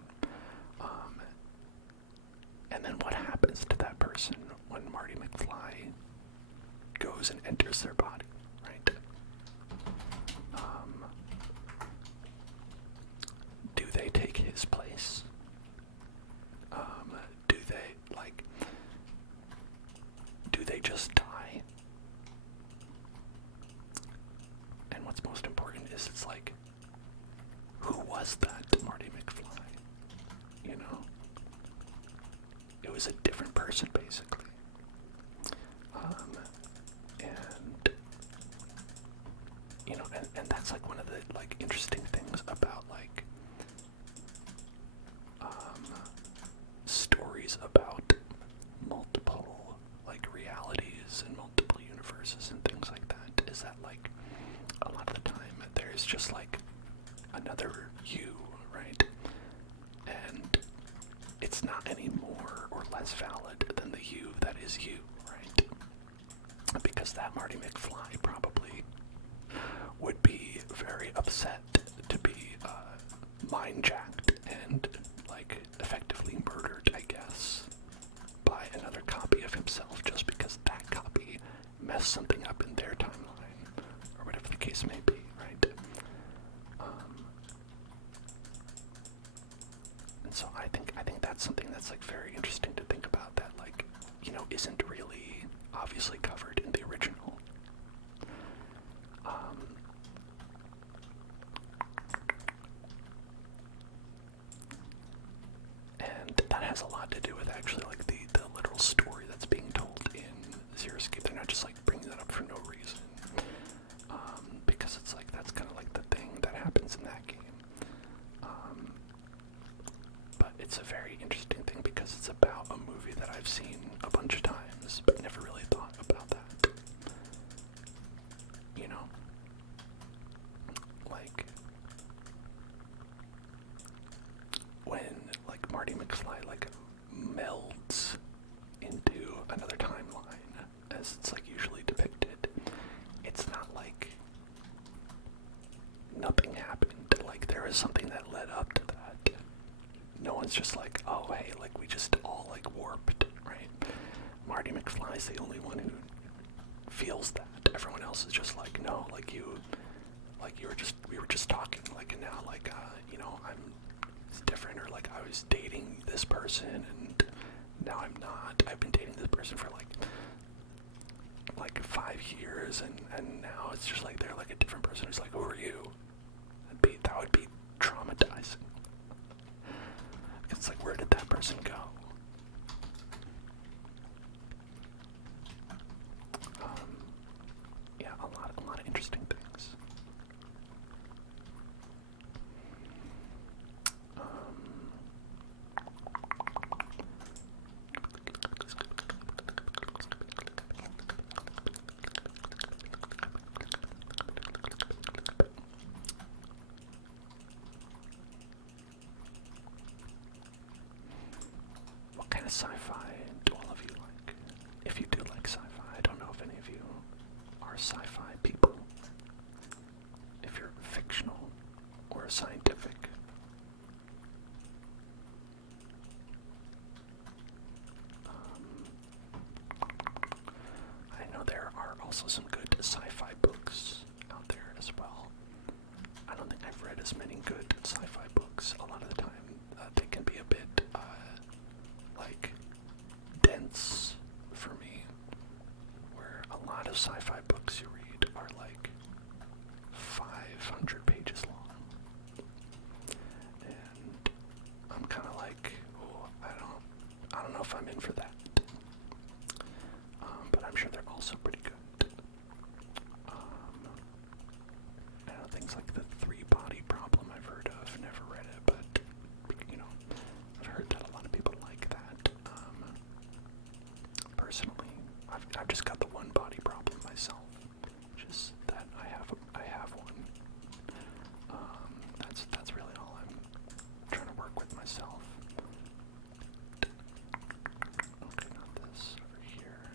And then what happens to that person when Marty McFly goes and enters their body, right? Do they take his place? Do they just die? And what's most important is it's like, who was that Marty McFly? It was a different person, basically. interesting things about stories about multiple realities and multiple universes and things like that is that a lot of the time there's just another you, right? And it's not any more or less valid than the you that is you, right? Because that Marty McFly probably would be very upset to be mind-jacked and effectively murdered, I guess, by another copy of himself just because that copy messed something up in their timeline, or whatever the case may be, right? And so I think that's something that's very interesting to think about, that isn't really obviously covered in the original. And that has a lot to do with actually the literal story that's being told in Zero Escape. They're not just bringing that up for no reason, because it's that's kind of the thing that happens in that game. But it's a very interesting thing because it's about a movie that I've seen a bunch of times, but never really thought about that. You know, when Marty McFly melds into another timeline, as it's usually depicted, it's not nothing happened. There is something that led up to that. No one's just oh hey, we just all warped, right? Marty McFly's the only one who feels that. Everyone else is just no, we were just talking, and now it's different, or I was dating this person and now I'm not. I've been dating this person for 5 years, and now it's just they're a different person who's who are you? That would be traumatizing. It's where did that person go? Yeah, a lot of interesting things. What kind of sci-fi do all of you like? If you do like sci-fi, I don't know if any of you are sci-fi people. If you're fictional or scientific. I know there are also some good sci-fi books out there as well. I don't think I've read as many good sci-fi books. A lot of the time, they can be a bit, dense for me, where a lot of sci-fi books you read are 500 pages long. And I'm kind of oh, I don't know if I'm in for that. But I'm sure they're also pretty good. I know things like the three-body problem I've heard of, never read it, but, I've heard that a lot of people like that. Personally, I've just got the one-body problem myself, just that I have one. That's really all I'm trying to work with myself. Okay, not this, over here.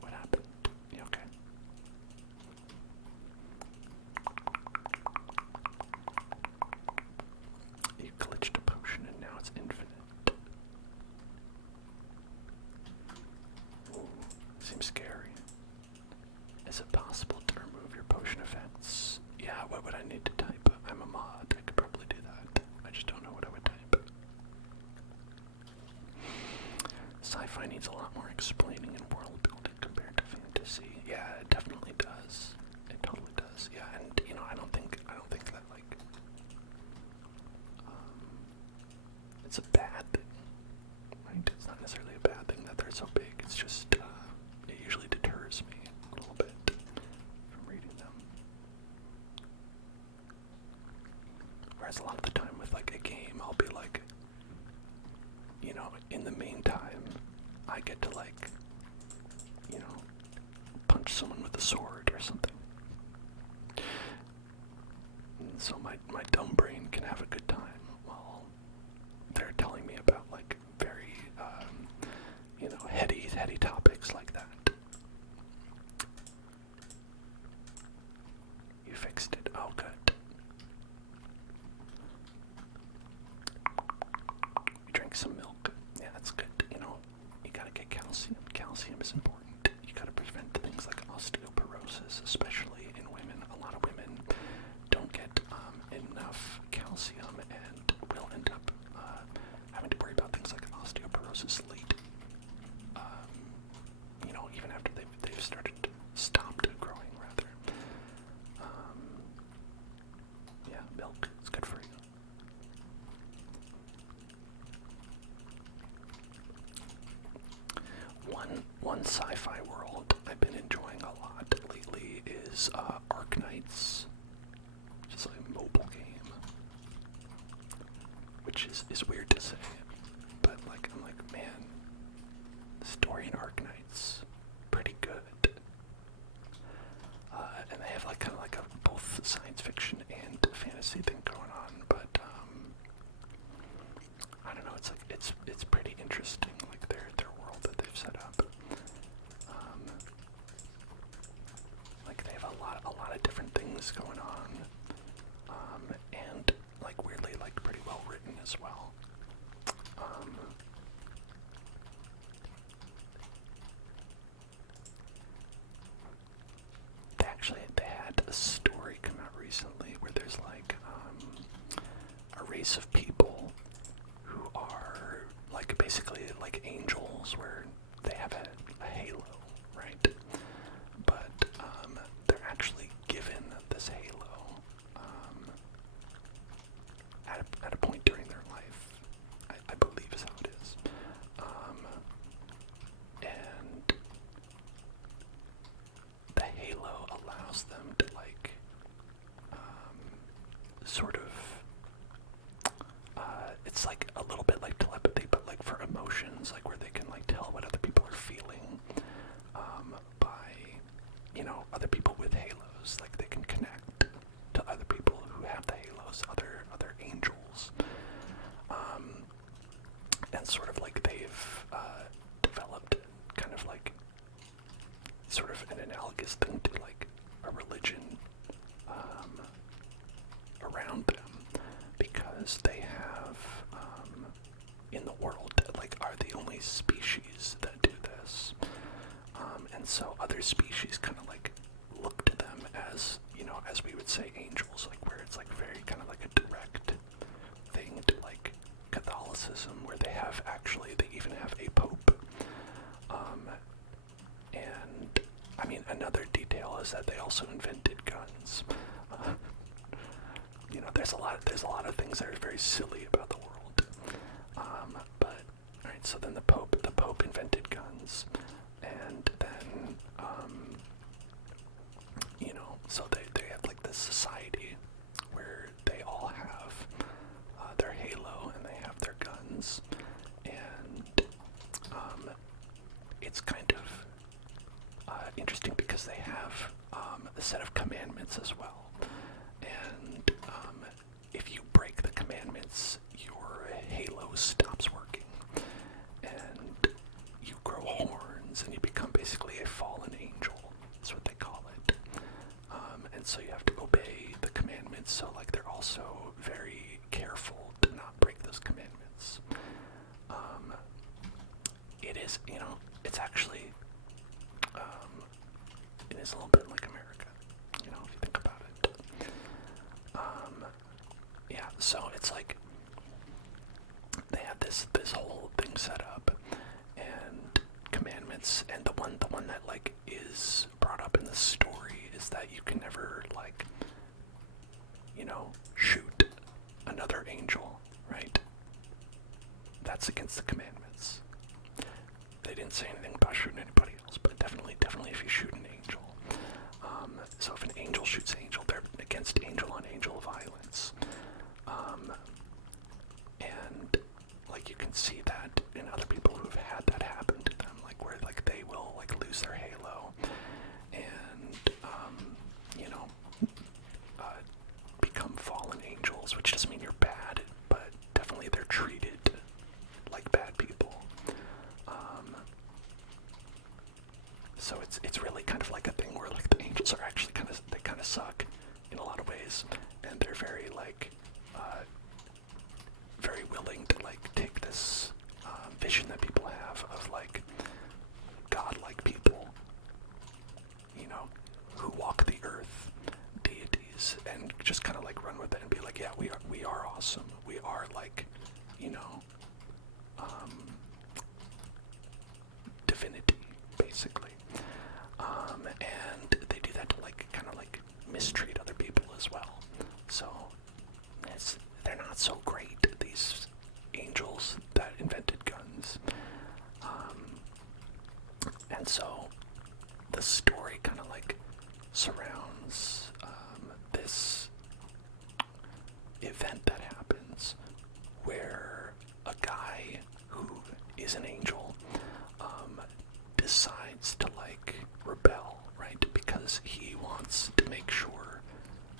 What happened? You okay? You glitched a potion and now it's infinite. Ooh, seems scary. Is it possible to remove your potion effects? Yeah, what would I need to type? I'm a mod, I could probably do that. I just don't know what I would type. Sci-fi needs a lot more explaining and world building compared to fantasy. Yeah, it definitely does. It totally does. Yeah, and I don't think that it's a bad thing. Right? It's not necessarily a bad thing that they're so big. It's just it usually deters me a little bit with like a game, I'll be like, you know, in the meantime, I get to like, you know, punch someone with a sword or something. And so my dumb brain can have a good time while they're telling me about like very, you know, heady topics like that. You fixed it. Oh, good. You drank some milk. Yeah, that's good. You know, you gotta get calcium. Calcium is important. You gotta prevent things like osteoporosis, especially in women. A lot of women don't get enough calcium and will end up having to worry about things like osteoporosis late. You know, even after they've stopped growing rather. Yeah, milk is good for you. One sci-fi world I've been enjoying a lot lately is Arknights, which is a mobile game, which is weird to say, but like I'm like, man, the story in Arknights pretty good. And they have like kind of like a both science fiction and fantasy thing going on, but I don't know. It's like it's pretty interesting, like their world that they've set up. Like they have a lot of different things going on, and like weirdly like pretty well written as well. They had a story come out recently where there's like a race of people who are like basically like angels, where they have a halo, right? But they're actually given this halo at a point during their life. I believe is how it is. And the halo allows them to like sort of it's like a little bit like telepathy, but like for emotions, like where they can like tell what other people are feeling by, you know, other people with halos. Like they can connect to other people who have the halos, other angels, and sort of like they've developed kind of like sort of an analogous thing to like a religion around them, because they have in the world that like are the only species that do this, and so other species kind of like look to them as, you know, as we would say angels, like where it's like very kind of like a direct thing to like Catholicism, where they even have a pope. And I mean, another detail is that they also invented guns. You know, there's a lot of things that are very silly about the world. But alright, so then the Pope invented guns, and then you know, so they have like this society where they all have their halo and they have their guns, and it's kind of interesting because they have a set of commandments as well, and if you break the commandments, your halo stops working, and you grow horns, and you become basically a fallen angel. That's what they call it. And so you have to obey the commandments. So like they're also very careful to not break those commandments. It is, you know, it's actually, it is a little bit like America, you know, if you think about it. Yeah, so it's like they have this whole thing set up, and commandments, and the one that like is brought up in the story is that you can never like, you know, shoot another angel, right? That's against the commandments. They didn't say anything about shooting anybody else, but definitely if you shoot an angel. So if an angel shoots an angel, they're against angel on angel violence. like you can see that in other people who've had that happen to them, like where like they will like lose their halo and you know, become fallen angels, which doesn't mean you're bad, but definitely they're treated like bad people. So it's really kind of like a thing where like the angels are actually they kind of suck in a lot of ways, and they're very like very willing to like take this vision that people have of like godlike people, you know, who walk the earth, deities, and just kind of like run with it and be like, yeah, we are awesome. We are like, you know, divinity, basically. And they do that to like kind of like mistreat other people as well. So they're not so great, these angels that invented guns. And so the story kind of like surrounds this event that happens where a guy who is an angel decides to like rebel, right? Because he wants to make sure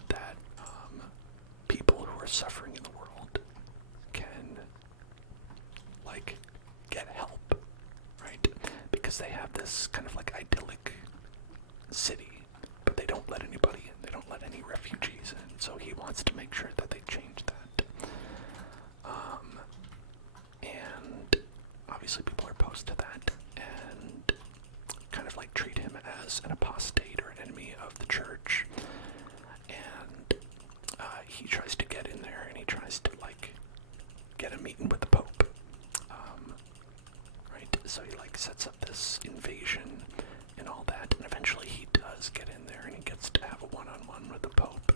that people who are suffering in the world can like get help, right? Because they have this kind of like idyllic city, but they don't let anybody in. They don't let any refugees in. So he wants to make sure that they change that. And obviously people are opposed to that and kind of like treat him as an apostate or an enemy of the church. And he tries to get in there and he tries to like get a meeting with the Pope. Right? So he like sets up this invasion and all that, and eventually he does get in there and he gets to have a one-on-one with the Pope.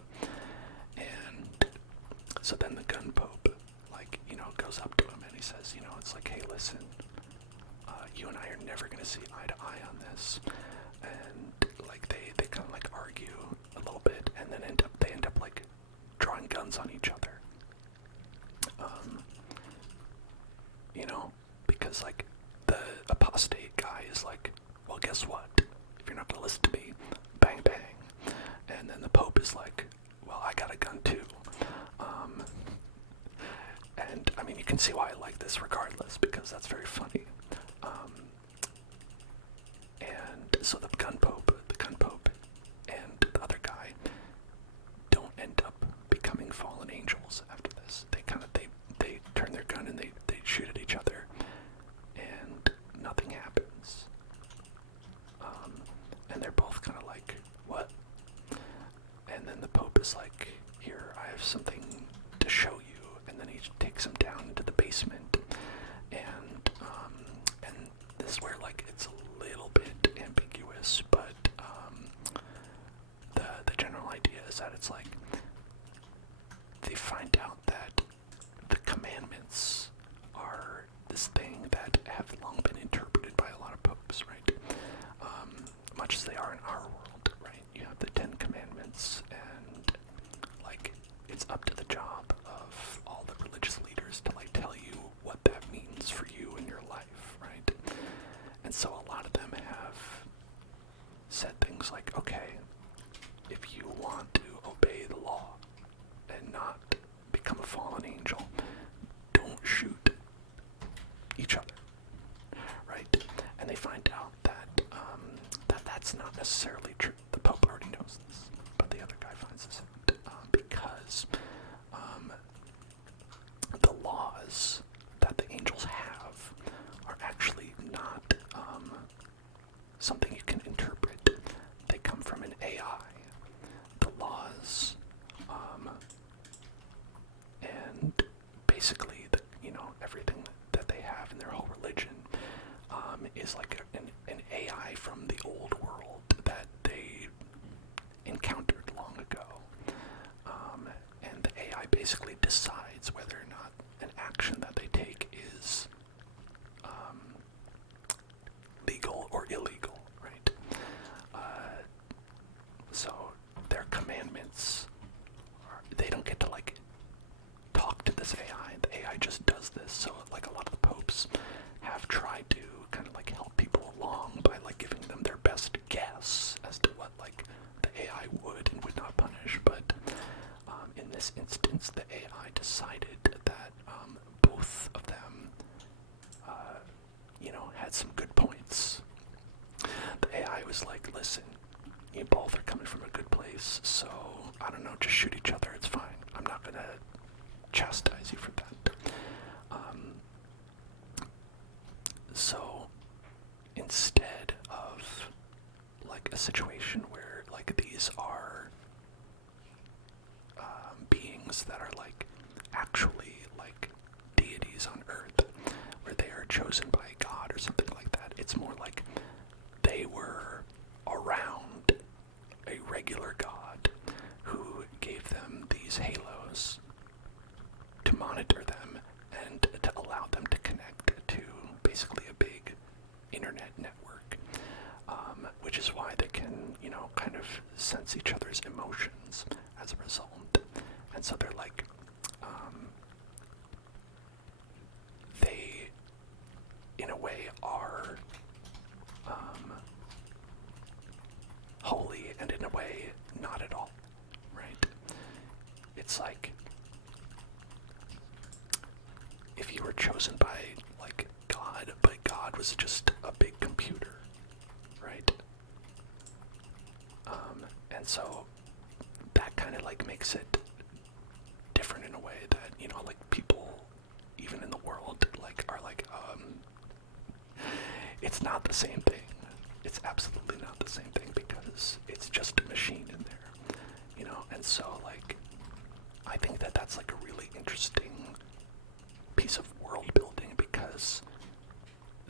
And so then the gun Pope, like, you know, goes up to him and he says, you know, it's like, hey, listen, you and I are never going to see eye to eye on this. And like they kind of like argue a little bit, and then they end up like drawing guns on each other. You know, because like the apostate guy is like, well, guess what? If you're not going to listen to me, bang bang. And then the Pope is like, well, I got a gun too. And I mean, you can see why I like this regardless, because that's very funny. And so the gun Pope, and the other guy don't end up becoming fallen angels after this. They turn their gun and they shoot at each other, and nothing happens. And they're both kind of like, what? And then the Pope is like, here, I have something to show you. And then he takes him down into the basement. And this is where like it's a little bit ambiguous, but the general idea is that it's like they find out that the commandments are this thing that have long been interpreted by a lot of popes, right? Much as they are in our world, right? You have the 10 Commandments, and like it's up to the job of all the religious leaders to like tell you what that means for you in your life, right? And so a lot of them have said things like, okay, if you want to obey the law and not become a fallen angel, don't shoot each other, right? And they find out that that's not necessarily true. The Pope already knows this, but the other guy finds this out because the laws that the angels have are actually not something you can interpret. They come from an AI. The laws, and basically, everything that they have in their whole religion is like an AI from the old world that they encountered long ago. And the AI basically decides whether or not an action that they take is legal or illegal, right? So their commandments, they don't get to like talk to this AI. The AI just does this. So like a lot some good points. The AI was like, listen, you both are coming from a good place, so, I don't know, just shoot each other, it's fine. I'm not gonna chastise you for that. So, instead of, like, a situation where, like, these are beings that are, like, actually, like, deities on Earth, where they are chosen by God or something like that, it's more like they were around a regular God who gave them these halos to monitor them and to allow them to connect to basically a big internet network, which is why they can, you know, kind of sense each other's emotions as a result. And so they're like, they, in a way, are holy, and in a way, not at all, right? It's like, if you were chosen by, like, God, but God was just a big computer, right? And so that kind of, like, makes it different in a way that, you know, like, people, even in the world, like, are like, it's not the same thing. It's absolutely not the same thing, because it's just a machine in there, you know? And so, like, I think that that's, like, a really interesting piece of world building, because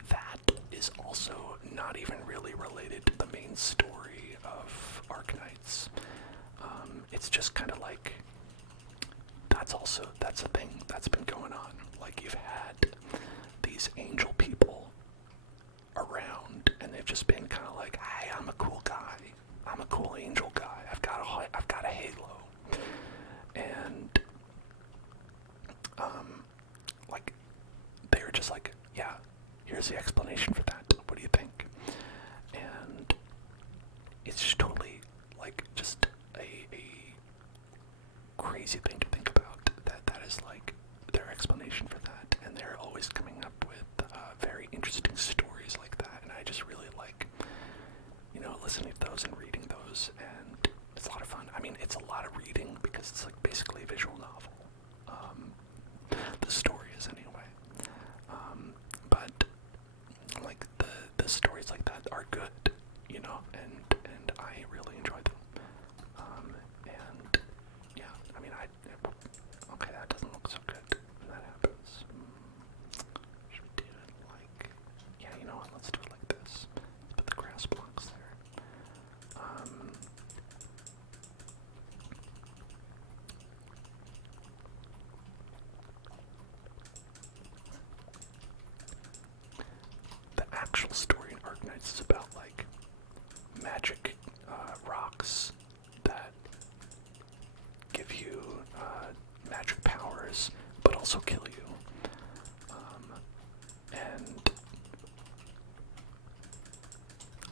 that is also not even really related to the main story of Arknights. It's just kind of like, that's a thing that's been going on. Like, you've had these angel people around, and they've just been kind of like, hey, I'm a cool guy. I'm a cool angel guy. I've got a halo. And, like, they were just like, yeah, here's the explanation for that. What do you think? And it's just totally, like, just a crazy thing to think about. That is, like, their explanation for that. And they're always coming up with very interesting stories like that. And I just really like, you know, listening to those and reading those. And it's a lot of fun. I mean, it's a lot of reading because it's, like, basically a visual novel. The story is anyway. But, like, the stories like that are good, you know, and I really enjoy them. And, yeah, I mean, okay, that doesn't look so good when that happens. Should we do it like, yeah, you know what, let's do it like this. Let's put the grass blocks there. The actual story in Arknights is about, like, magic rocks that give you magic powers, but also kill you. And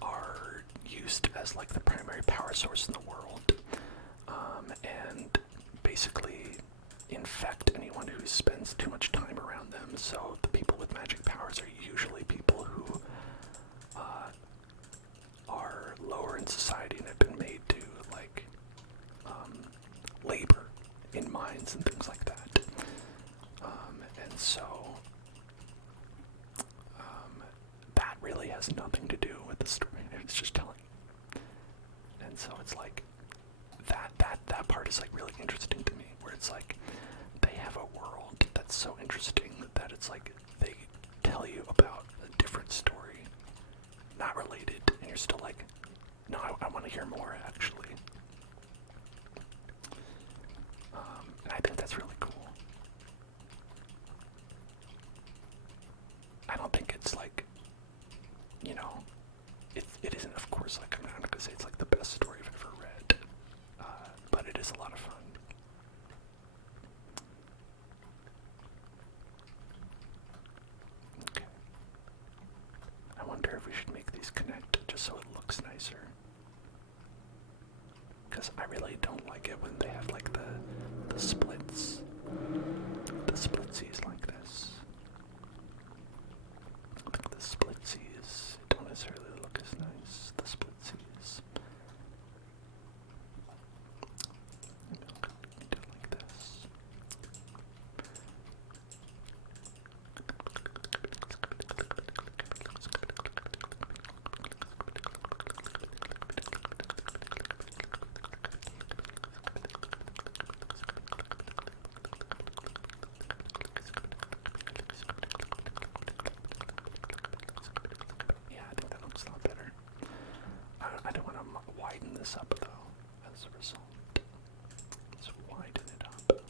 are used as, like, the primary power source in the world. And basically infect anyone who spends too much time around them. So the people with magic powers are usually people who are lower in society and have been made to, like, labor in mines and things like that. And so that really has nothing to do with the story. It's just telling you. And so it's like that part is, like, really interesting to me, where it's like they have a world that's so interesting that it's like they tell you about a different story, not related, and you're still like, no, I want to hear more, actually. And I think that's really cool. I don't think it's, like, you know, it isn't, of course, like, I'm not gonna say it's, like, the best story I've ever read, but it is a lot of fun. Okay. I wonder if we should make these connect just so it looks nicer. Because I really don't like it when they have, like, the splits. The splitsies like this. I think the splitsies this up, though, as a result. Let's widen it up.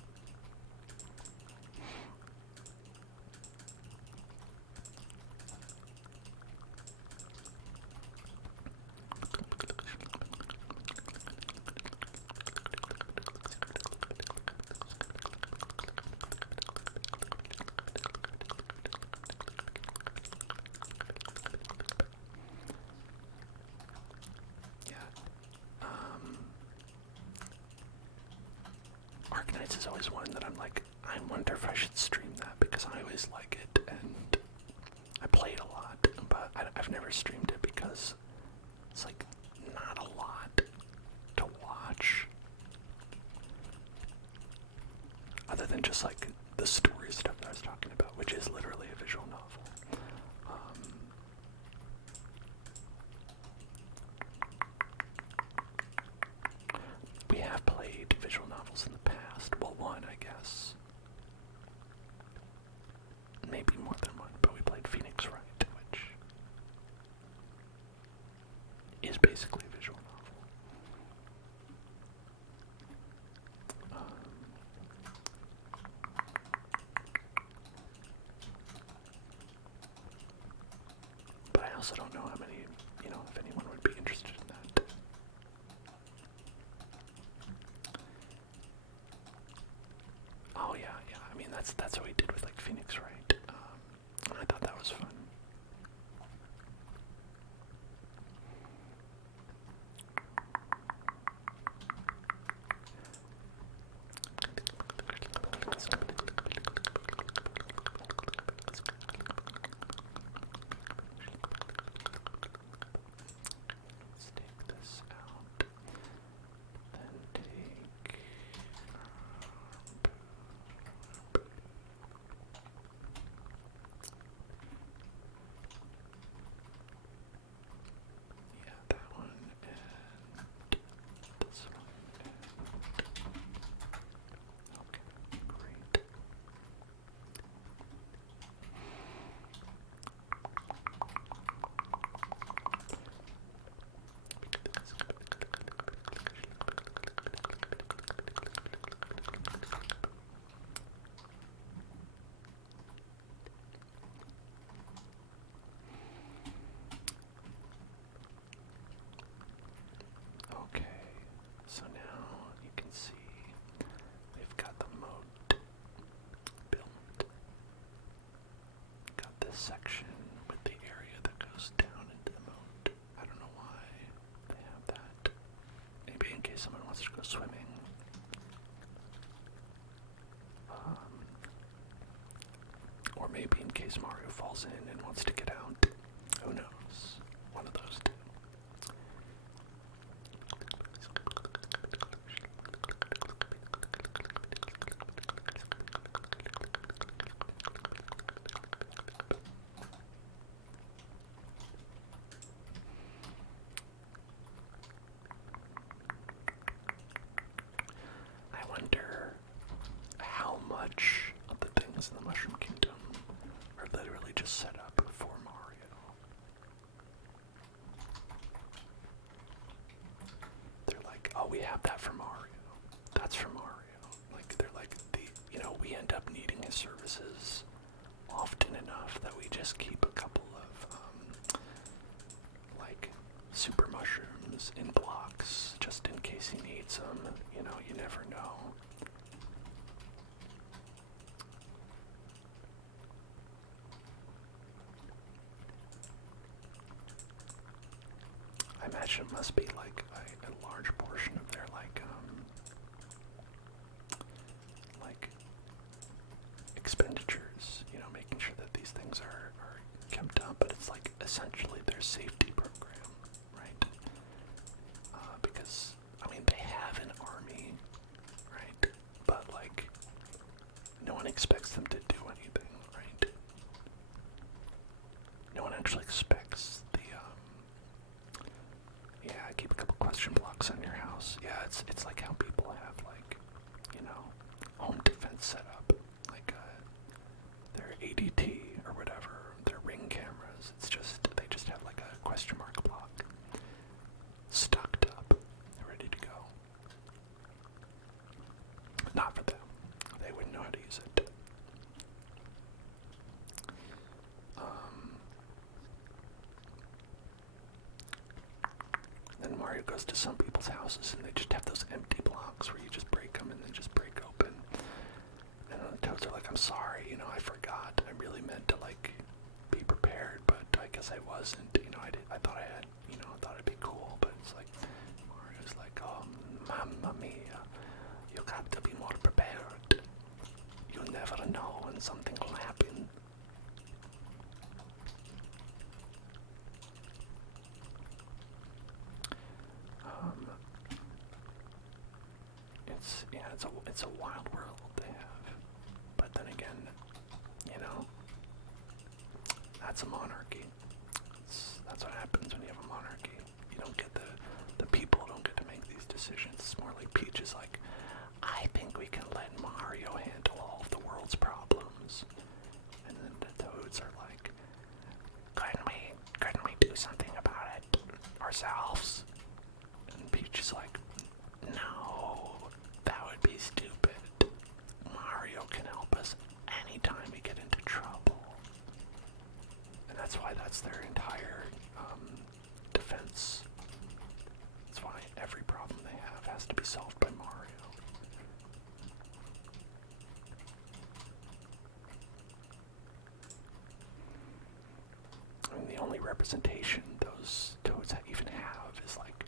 Arknights is always one that I'm like, I wonder if I should stream that, because I always like it, and I play it a lot, but I've never streamed it because it's like not a lot to watch, other than just like the story stuff that I was talking about, which is literally a visual novel. We have played visual novels in the past. Well, one, I guess. Maybe more than one, but we played Phoenix Wright, which is basically a visual novel. But I also don't know how many, if anyone would be interested in that. Oh yeah. I mean, that's what we did with like Phoenix Wright. I thought that was fun. Let's take this out. Then take. Yeah, that one and this one. Okay, great. Okay, so now you can see we've got the moat built. Got this section with the area that goes down into the moat. I don't know why they have that. Maybe in case someone wants to go swimming. Or maybe in case Mario falls in and wants to get out. Who knows? One of those two. I wonder how much of the things in the Mushroom Kingdom are literally just set up for Mario. They're like, oh, we have that for Mario. That's for Mario. Like, they're like, we end up needing his services often enough that we just keep a couple of, like, super mushrooms in blocks just in case he needs them. You never know. I imagine it must be like a large portion of their like expenditures, making sure that these things are kept up, but it's like essentially their safety program, right? Because, I mean, they have an army, right? But like, no one expects them to do anything, right? No one actually expects the, yeah, keep a couple question blocks on your house. Yeah, it's like how people have, like, home defense set up. Like, their ADT or whatever, their Ring cameras. They just have like a question mark block stocked up. Mario goes to some people's houses and they just have those empty blocks where you just break them and then just break open. And then the Toads are like, I'm sorry, you know, I forgot. I really meant to, like, be prepared, but I guess I wasn't. You know, I thought I had, you know, I thought it'd be cool, but it's like, Mario's like, oh, mamma mia, you got to be more prepared. You never know when something will happen. It's a wild world they have, but then again, you know, that's a monarchy. That's what happens when you have a monarchy. You don't get the people don't get to make these decisions. It's more like Peach is like, I think we can let Mario handle all of the world's problems, and then the Toads are like, couldn't we do something about it ourselves? And Peach is like, no, that would be stupid. Mario can help us anytime we get into trouble. And that's why that's their entire defense. That's why every problem they have has to be solved by Mario. I mean, the only representation those Toads even have is like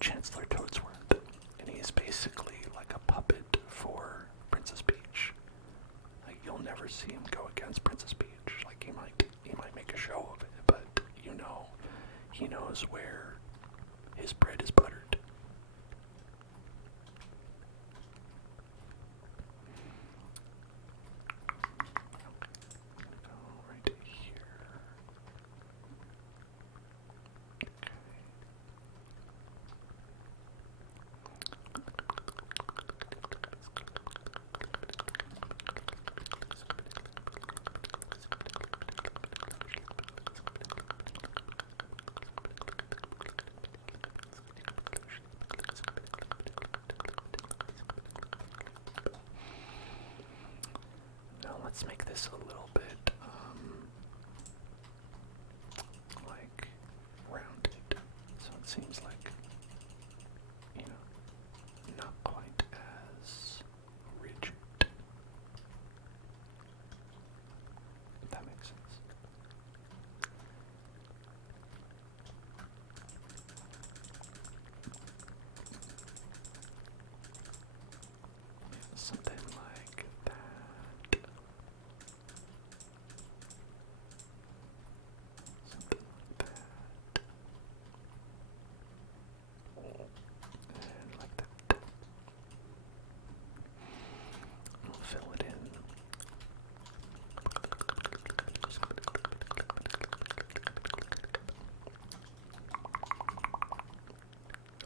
Chancellor Toadsworth, and he is basically like a puppet for Princess Peach. Like, you'll never see him go against Princess Peach. Like, he might make a show of it, but you know, he knows where his bread is buttered. Go right here. Now let's make this a little bit like rounded, so it seems like, you know, not quite as rigid. If that makes sense. Something like that. Something like that. And like that. We'll fill it in.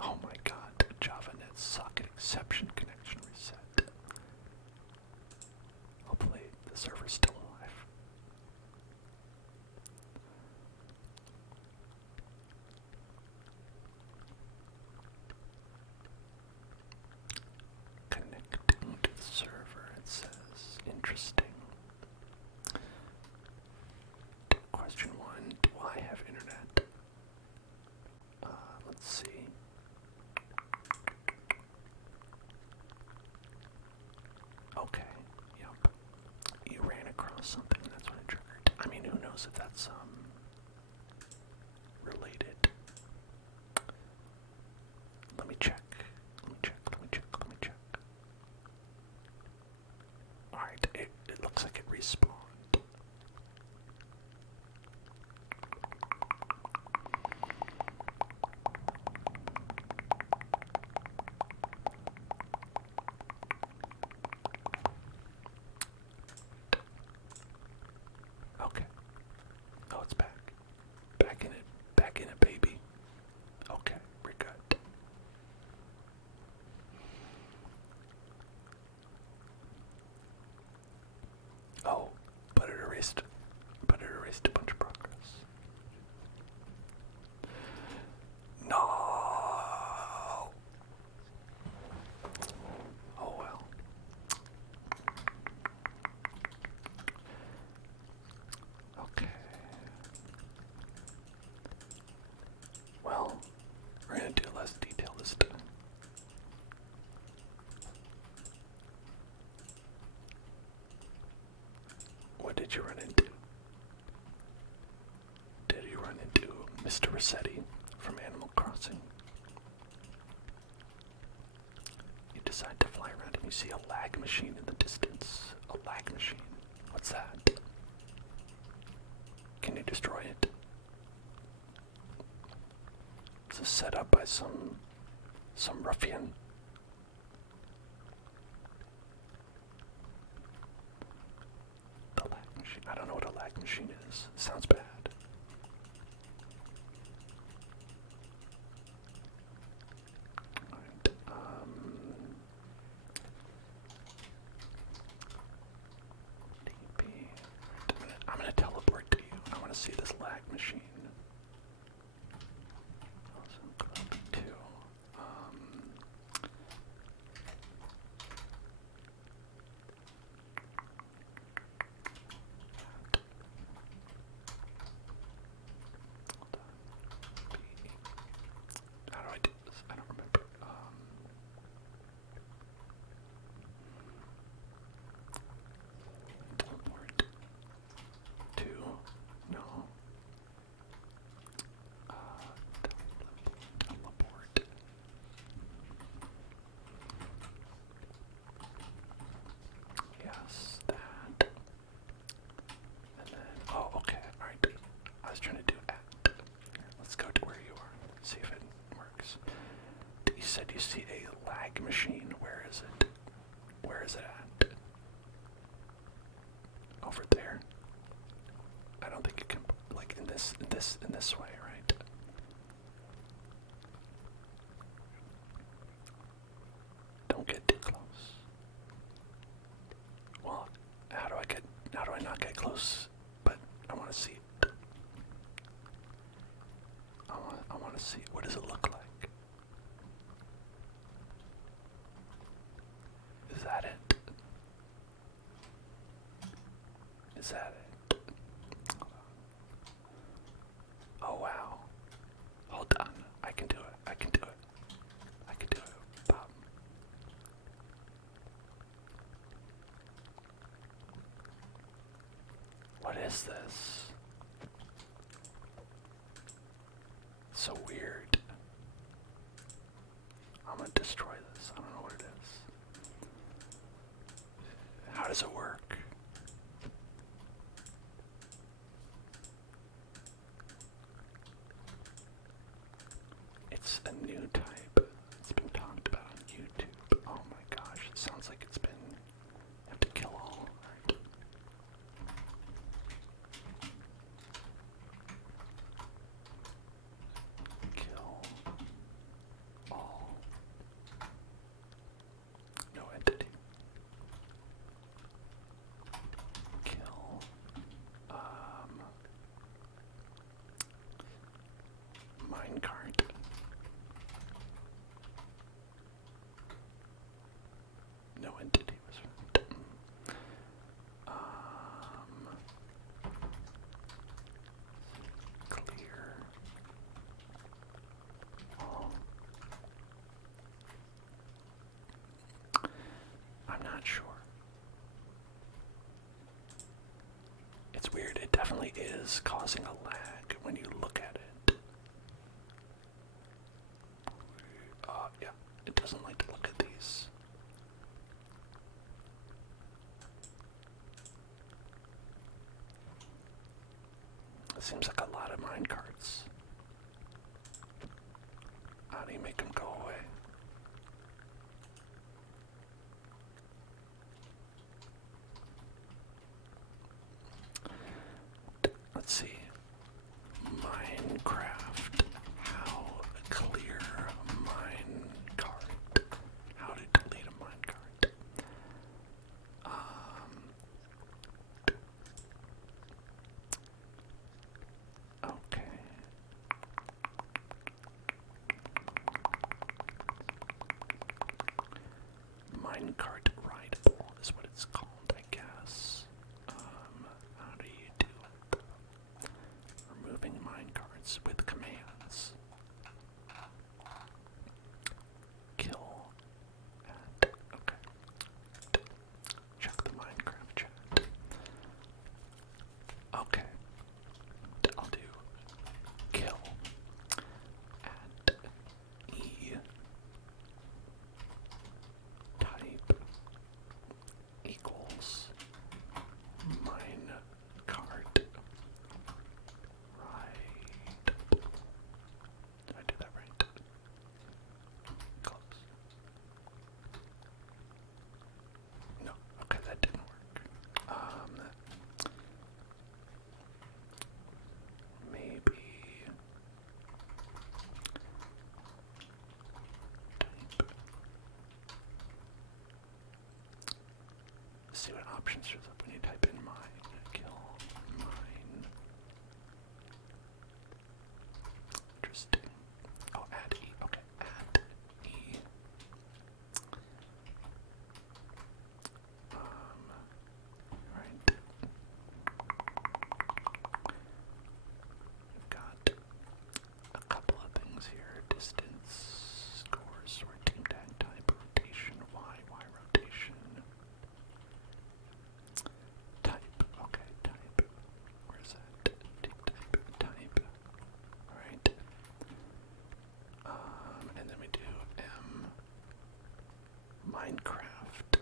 Oh my god, JavaNet socket exception connection reset. Hopefully the server's still alive. Connecting to the server, it says. Interesting. Question 1, do I have internet? Let's see. Okay, yep. You ran across something, that's what it triggered. I mean, who knows if that's, related. Let me check. Alright, it looks like it respawned. Okay. Oh, it's back. Back in it, baby. did you run into? Did you run into Mr. Rossetti from Animal Crossing? You decide to fly around and you see a lag machine in the distance. A lag machine. What's that? Can you destroy it? It's a setup by some ruffian. The lag machine. I don't know what a lag machine is. Sounds bad. Alright, TP. I'm gonna teleport to you. I wanna see this lag machine. Also, club 2. How do I do this? I don't remember. Teleport. 2. No. Teleport. Yes, that. And then, oh, okay, alright. I was trying to do at. Here, let's go to where you are. See if it works. You said you see a lag machine. Where is it? Where is it at? Over there. I don't think it can, like in this way, right? Don't get too close. Well, how do I not get close? But I want to see it. I want to see it. What does it look like? Is that it? Is that it? Oh wow. Hold on. I can do it. I can do it. I can do it. Pop. What is this? So weird. I'm gonna destroy this. I don't know what it is. How does it work? It's a new type. It's been talked about on YouTube. Oh my gosh, it sounds like it's been. You have to kill all. Right. Kill all. No entity. Kill. Minecart. No entity was found. Clear. Oh. I'm not sure. It's weird. It definitely is causing a lag when you look at it. Yeah. It doesn't like to look at these. It seems like a lot of minecarts. How do you make them go away? Let's see. Minecraft. How clear minecart. How to delete a minecart. Okay. option shows up when you type in mine. Kill mine. Interesting. Oh, add E. Okay, add E. Right. We've got a couple of things here. Distance, score, sorting, tag type, rotation, Y rotation. Type, okay, type. Where's that? Type. Alright. And then we do M. Minecraft.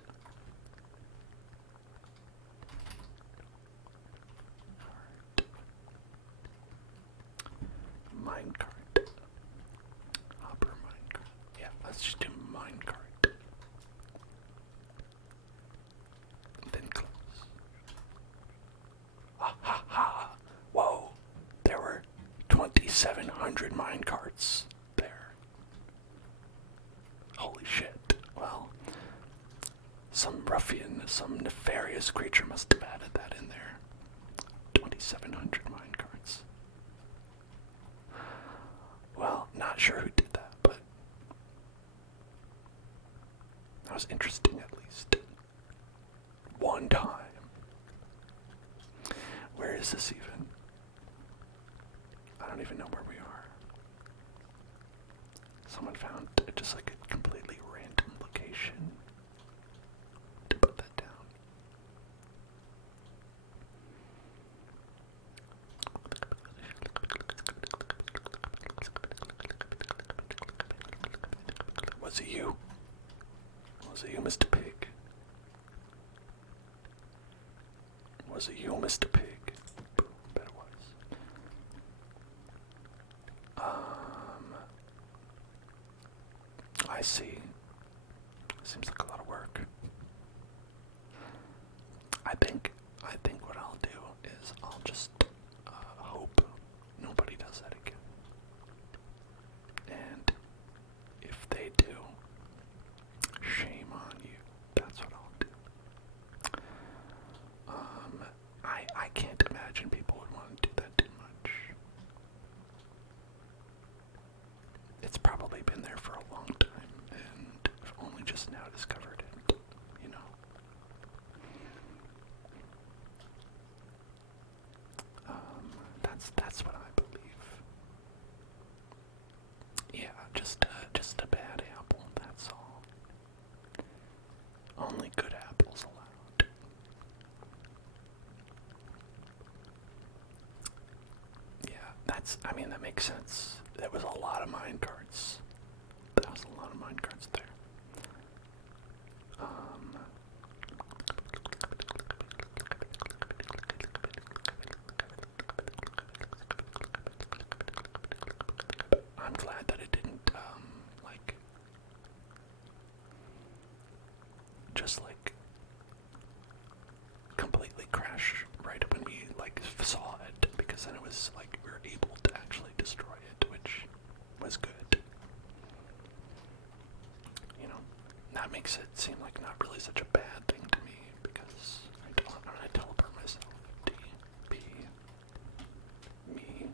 Alright. Minecart. Hopper minecart. Yeah, let's just do minecart. Then close. Ha ha ha! Whoa! There were 2,700 minecarts there. Holy shit. Well, some ruffian, some nefarious creature must have added that in there. 2,700 minecarts. Well, not sure who did that, but that was interesting at least. One time. Where is this even? I don't even know where we are. Someone found just like a completely random location to put that down. Was it you? Was it you, Mr. Pig? Was it you, Mr. Pig? Bet it was. I see. Seems like a lot of work. I think what I'll do is I'll just hope nobody does that again. And if they do, shame on you. That's what I'll do. I can't imagine people would want to do that too much. It's probably been there for a long time, and I've only just now discovered it, you know. That's what I believe. Yeah, just a bad apple, that's all. Only good apples allowed. Yeah, that makes sense. There was a lot of minecarts. There was a lot of minecarts there. I'm glad that it didn't, just completely crash right when we, saw it, because then it was, we were able to actually destroy it, which was good. You know, that makes it seem like not really such a bad thing to me, because I'm gonna teleport myself. DP me.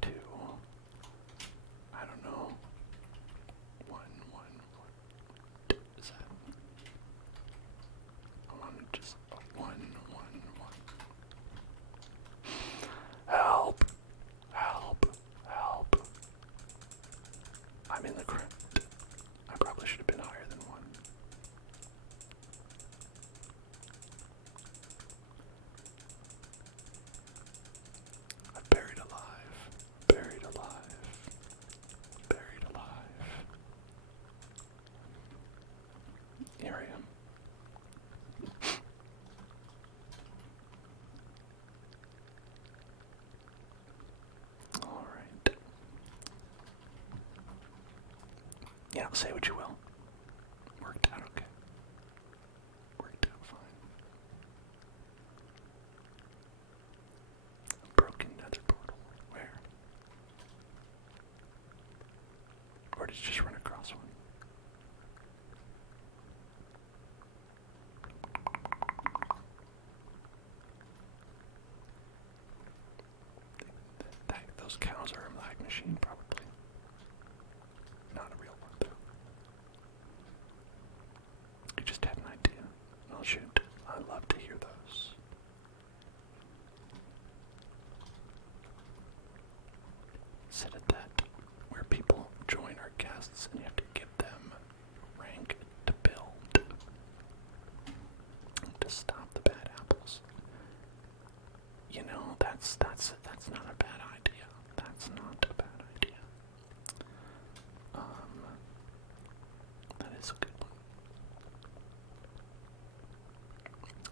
Two. I don't know. One. Is that? I want to just one. Help! I'm in the crypt. I probably should have been higher than one. I'm buried alive. Here I am. Alright. Yeah, say what you will. Worked out okay. Worked out fine. Broken nether portal. Where? Or did you just run across one? not a bad idea. That's not a bad idea. That is a good one.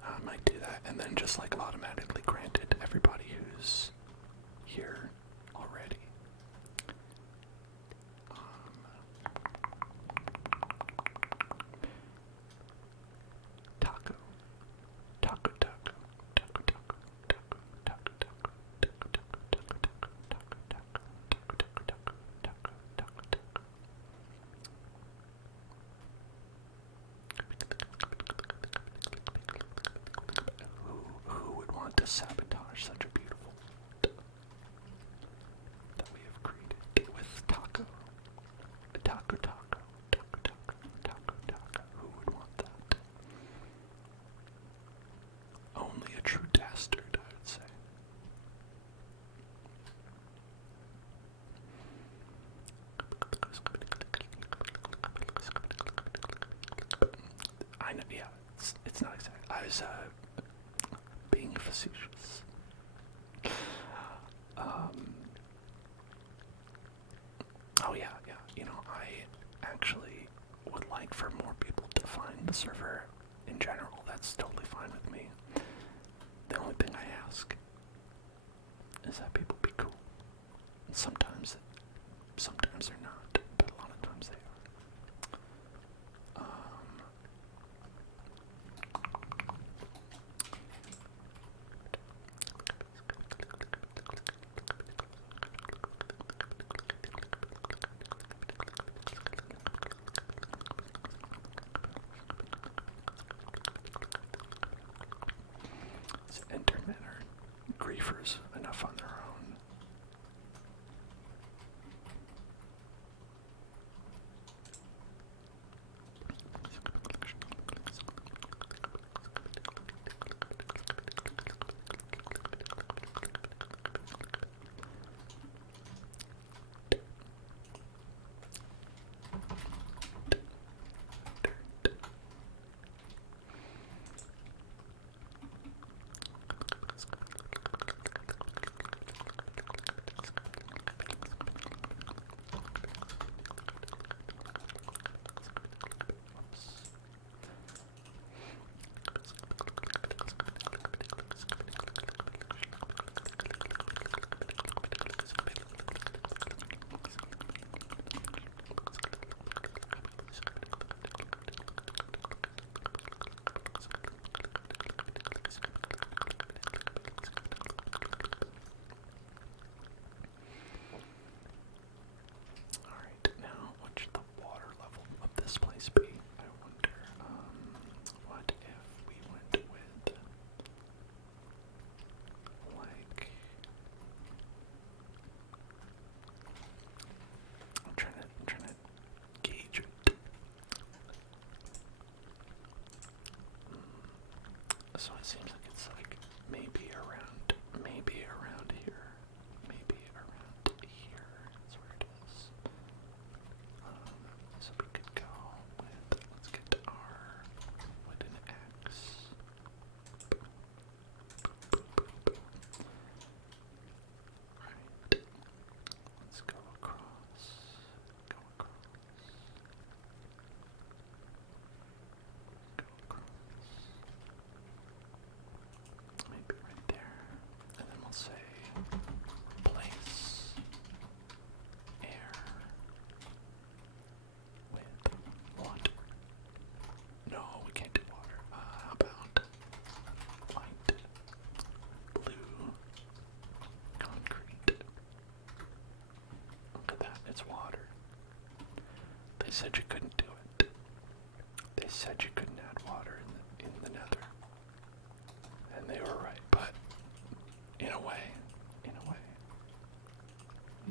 I might do that and then just like automatically grant it to everybody who's here already. Taco. Taco, taco, taco, taco, taco, taco, taco, taco, taco, taco, taco, taco, taco, taco, taco, taco, taco, taco. Who would want to sabotage such a beautiful world that we have created with taco? Taco, taco, taco, taco, taco, taco. Who would want that? Only a true dastard, I would say. I know, yeah, it's not exact. I was being facetious. Oh yeah, you know, I actually would like for more people to find the server in general. That's totally fine with me. The only thing I ask is that people be cool. And sometimes they're not, but a lot of times they are. Endermen are griefers enough on their own. Alright, now what should the water level of this place be? I wonder, what if we went with, like, I'm trying to gauge it. So it seems like it's like maybe around here. Maybe around here. That's where it is. So we could go with, let's get R with an X. Right. Let's go across. Go across. Go across. Maybe right there. And then we'll say place air with water. No, we can't do water. How about light blue concrete? Look at that, it's water. They said you couldn't do it. They said you couldn't add water in the nether. And they were right, but in a way,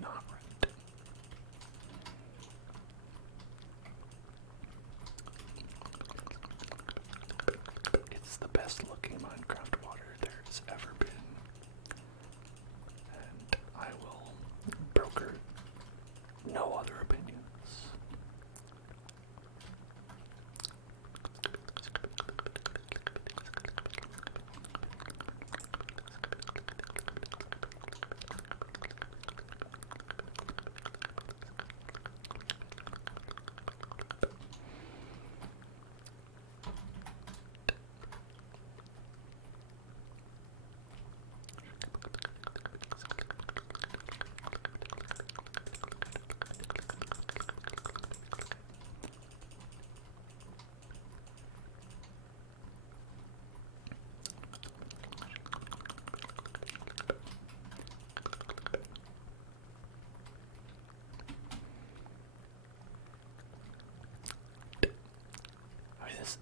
not right. It's the best looking Minecraft water there's ever been. And I will broker no other opinions.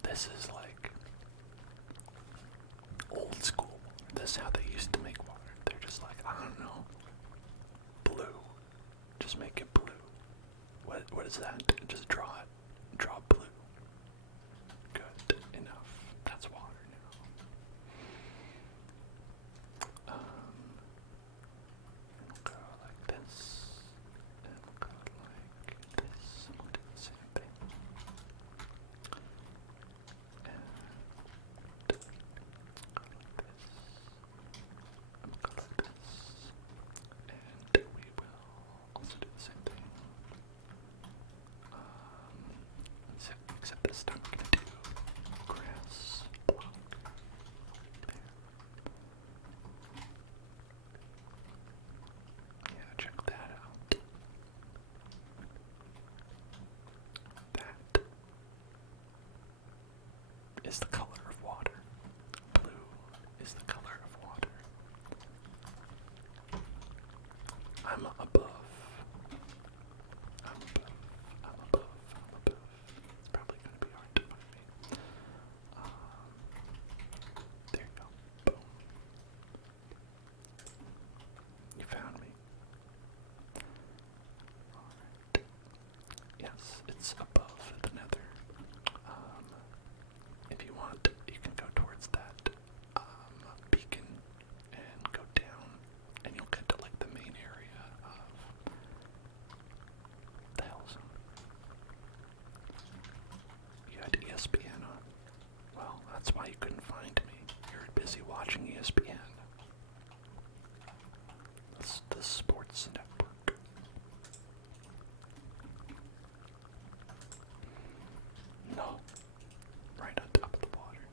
This is like old school. This is how they used to make water. They're just like, I don't know, blue. Just make it blue. What is that? Just draw it. Draw blue. Good enough. That's water now. We'll go like this. And we'll go like this. And we'll do the same thing. And go like this. And we'll go like this. And we will also do the same thing. Except this time we're gonna do grass block there. Yeah, check that out. That is the color of water. Blue is the color of water. I'm above. I'm above. I'm above. I'm above. It's probably going to be hard to find me. There you go. Boom. You found me. Alright. Yes, it's above the nether. If you want, you can go towards that beacon and go down, and you'll get to like the main area of the hell zone. You had ESPN on. Well, that's why you couldn't find me. You're busy watching ESPN. That's the sports network. No. Right on top of the water.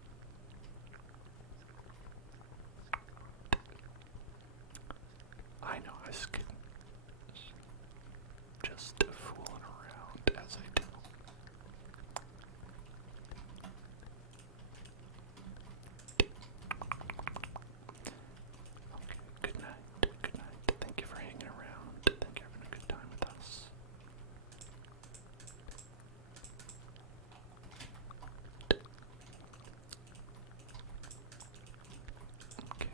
I know, I was kidding. Just fooling around as I do. Okay, good night, good night. Thank you for hanging around. Thank you for having a good time with us. Okay.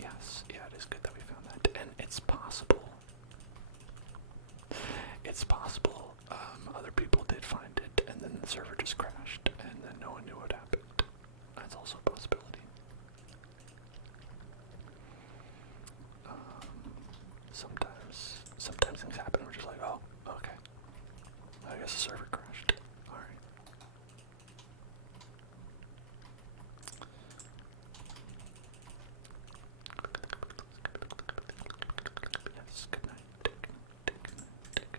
Yes, yeah, it is good that we found that. And it's possible. It's possible other people did find it, and then the server just crashed, and then no one knew what happened. That's also a possibility. Sometimes things happen, and we're just like, oh, okay. I guess the server crashed. Alright. Yes, good night. Good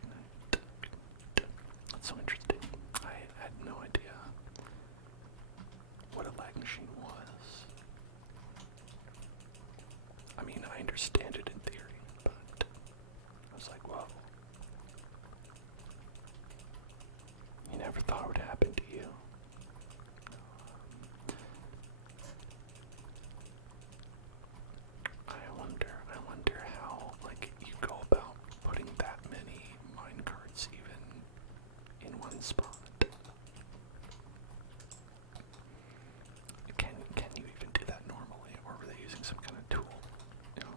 night. That's so interesting. I had no idea what a lag machine was. I mean, I understand it in theory, but I was like, whoa. You never thought it would happen to you. I wonder how, like, you go about putting that many minecarts even in one spot. Can you even do that normally, or were they using some kind of tool? You know?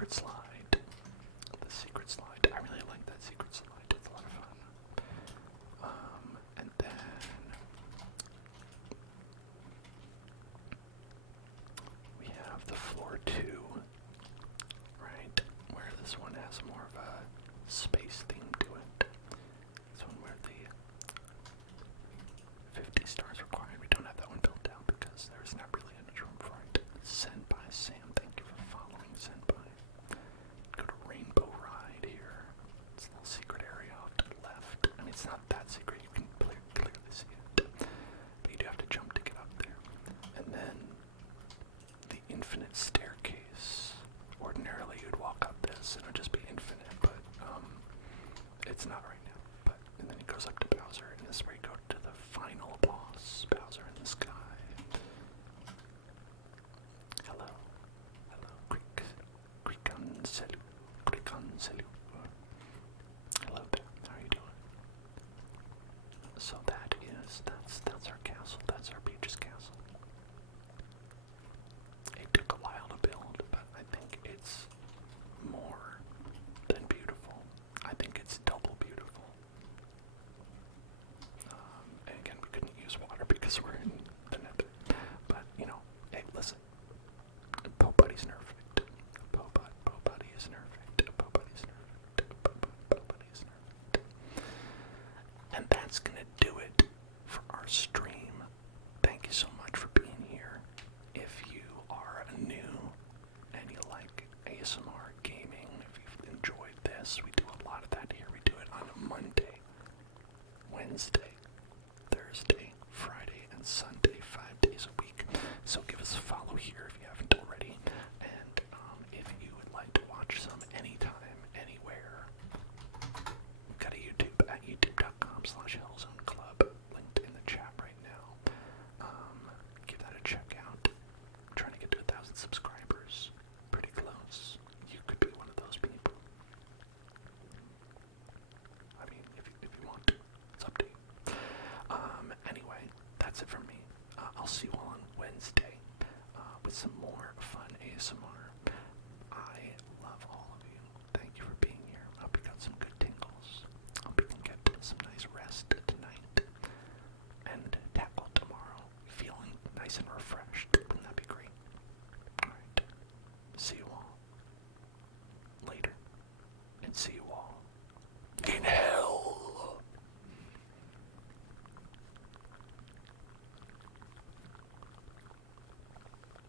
secret slide. The secret slide. I really like that secret slide. It's a lot of fun. And then we have the floor 2, right? Where this one has more of a space theme to it. This one where the 50 stars required. We don't have that one built out because there's not really enough room for it. Send by Sam. Thank you for following. Send by. Go to Rainbow Ride here. It's a little secret area off to the left. I mean, it's not that secret. You can clearly see it. But you do have to jump to get up there. And then the infinite staircase. Ordinarily, you'd walk up this and it would just be infinite, but it's not right now. But and then it goes up to Bowser, and this is where you go to the final boss, Bowser in the sky. Hello, hello, Creek-on Salut, Creek-on Salut. Hello there, how are you doing? So that's our castle, that's our Peach's castle. It took a while to build, but I think it's more than beautiful. I think it's double beautiful. And again, we couldn't use water because we're in the nether. But, you know, hey, listen. Buddy's nerfed. Buddy is nerfed. Buddy's nerfed. Buddy's nerfed. And that's gonna do it for our stream. Thank you so much for being here. If you are new and you like ASMR gaming, if you've enjoyed this, we do a lot of that here. We do it on a Monday, Wednesday, Thursday, Friday, and Sunday, 5 days a week. So give us a follow here if you haven't already. And if you would like to watch some anytime, anywhere, we've got a YouTube at youtube.com/help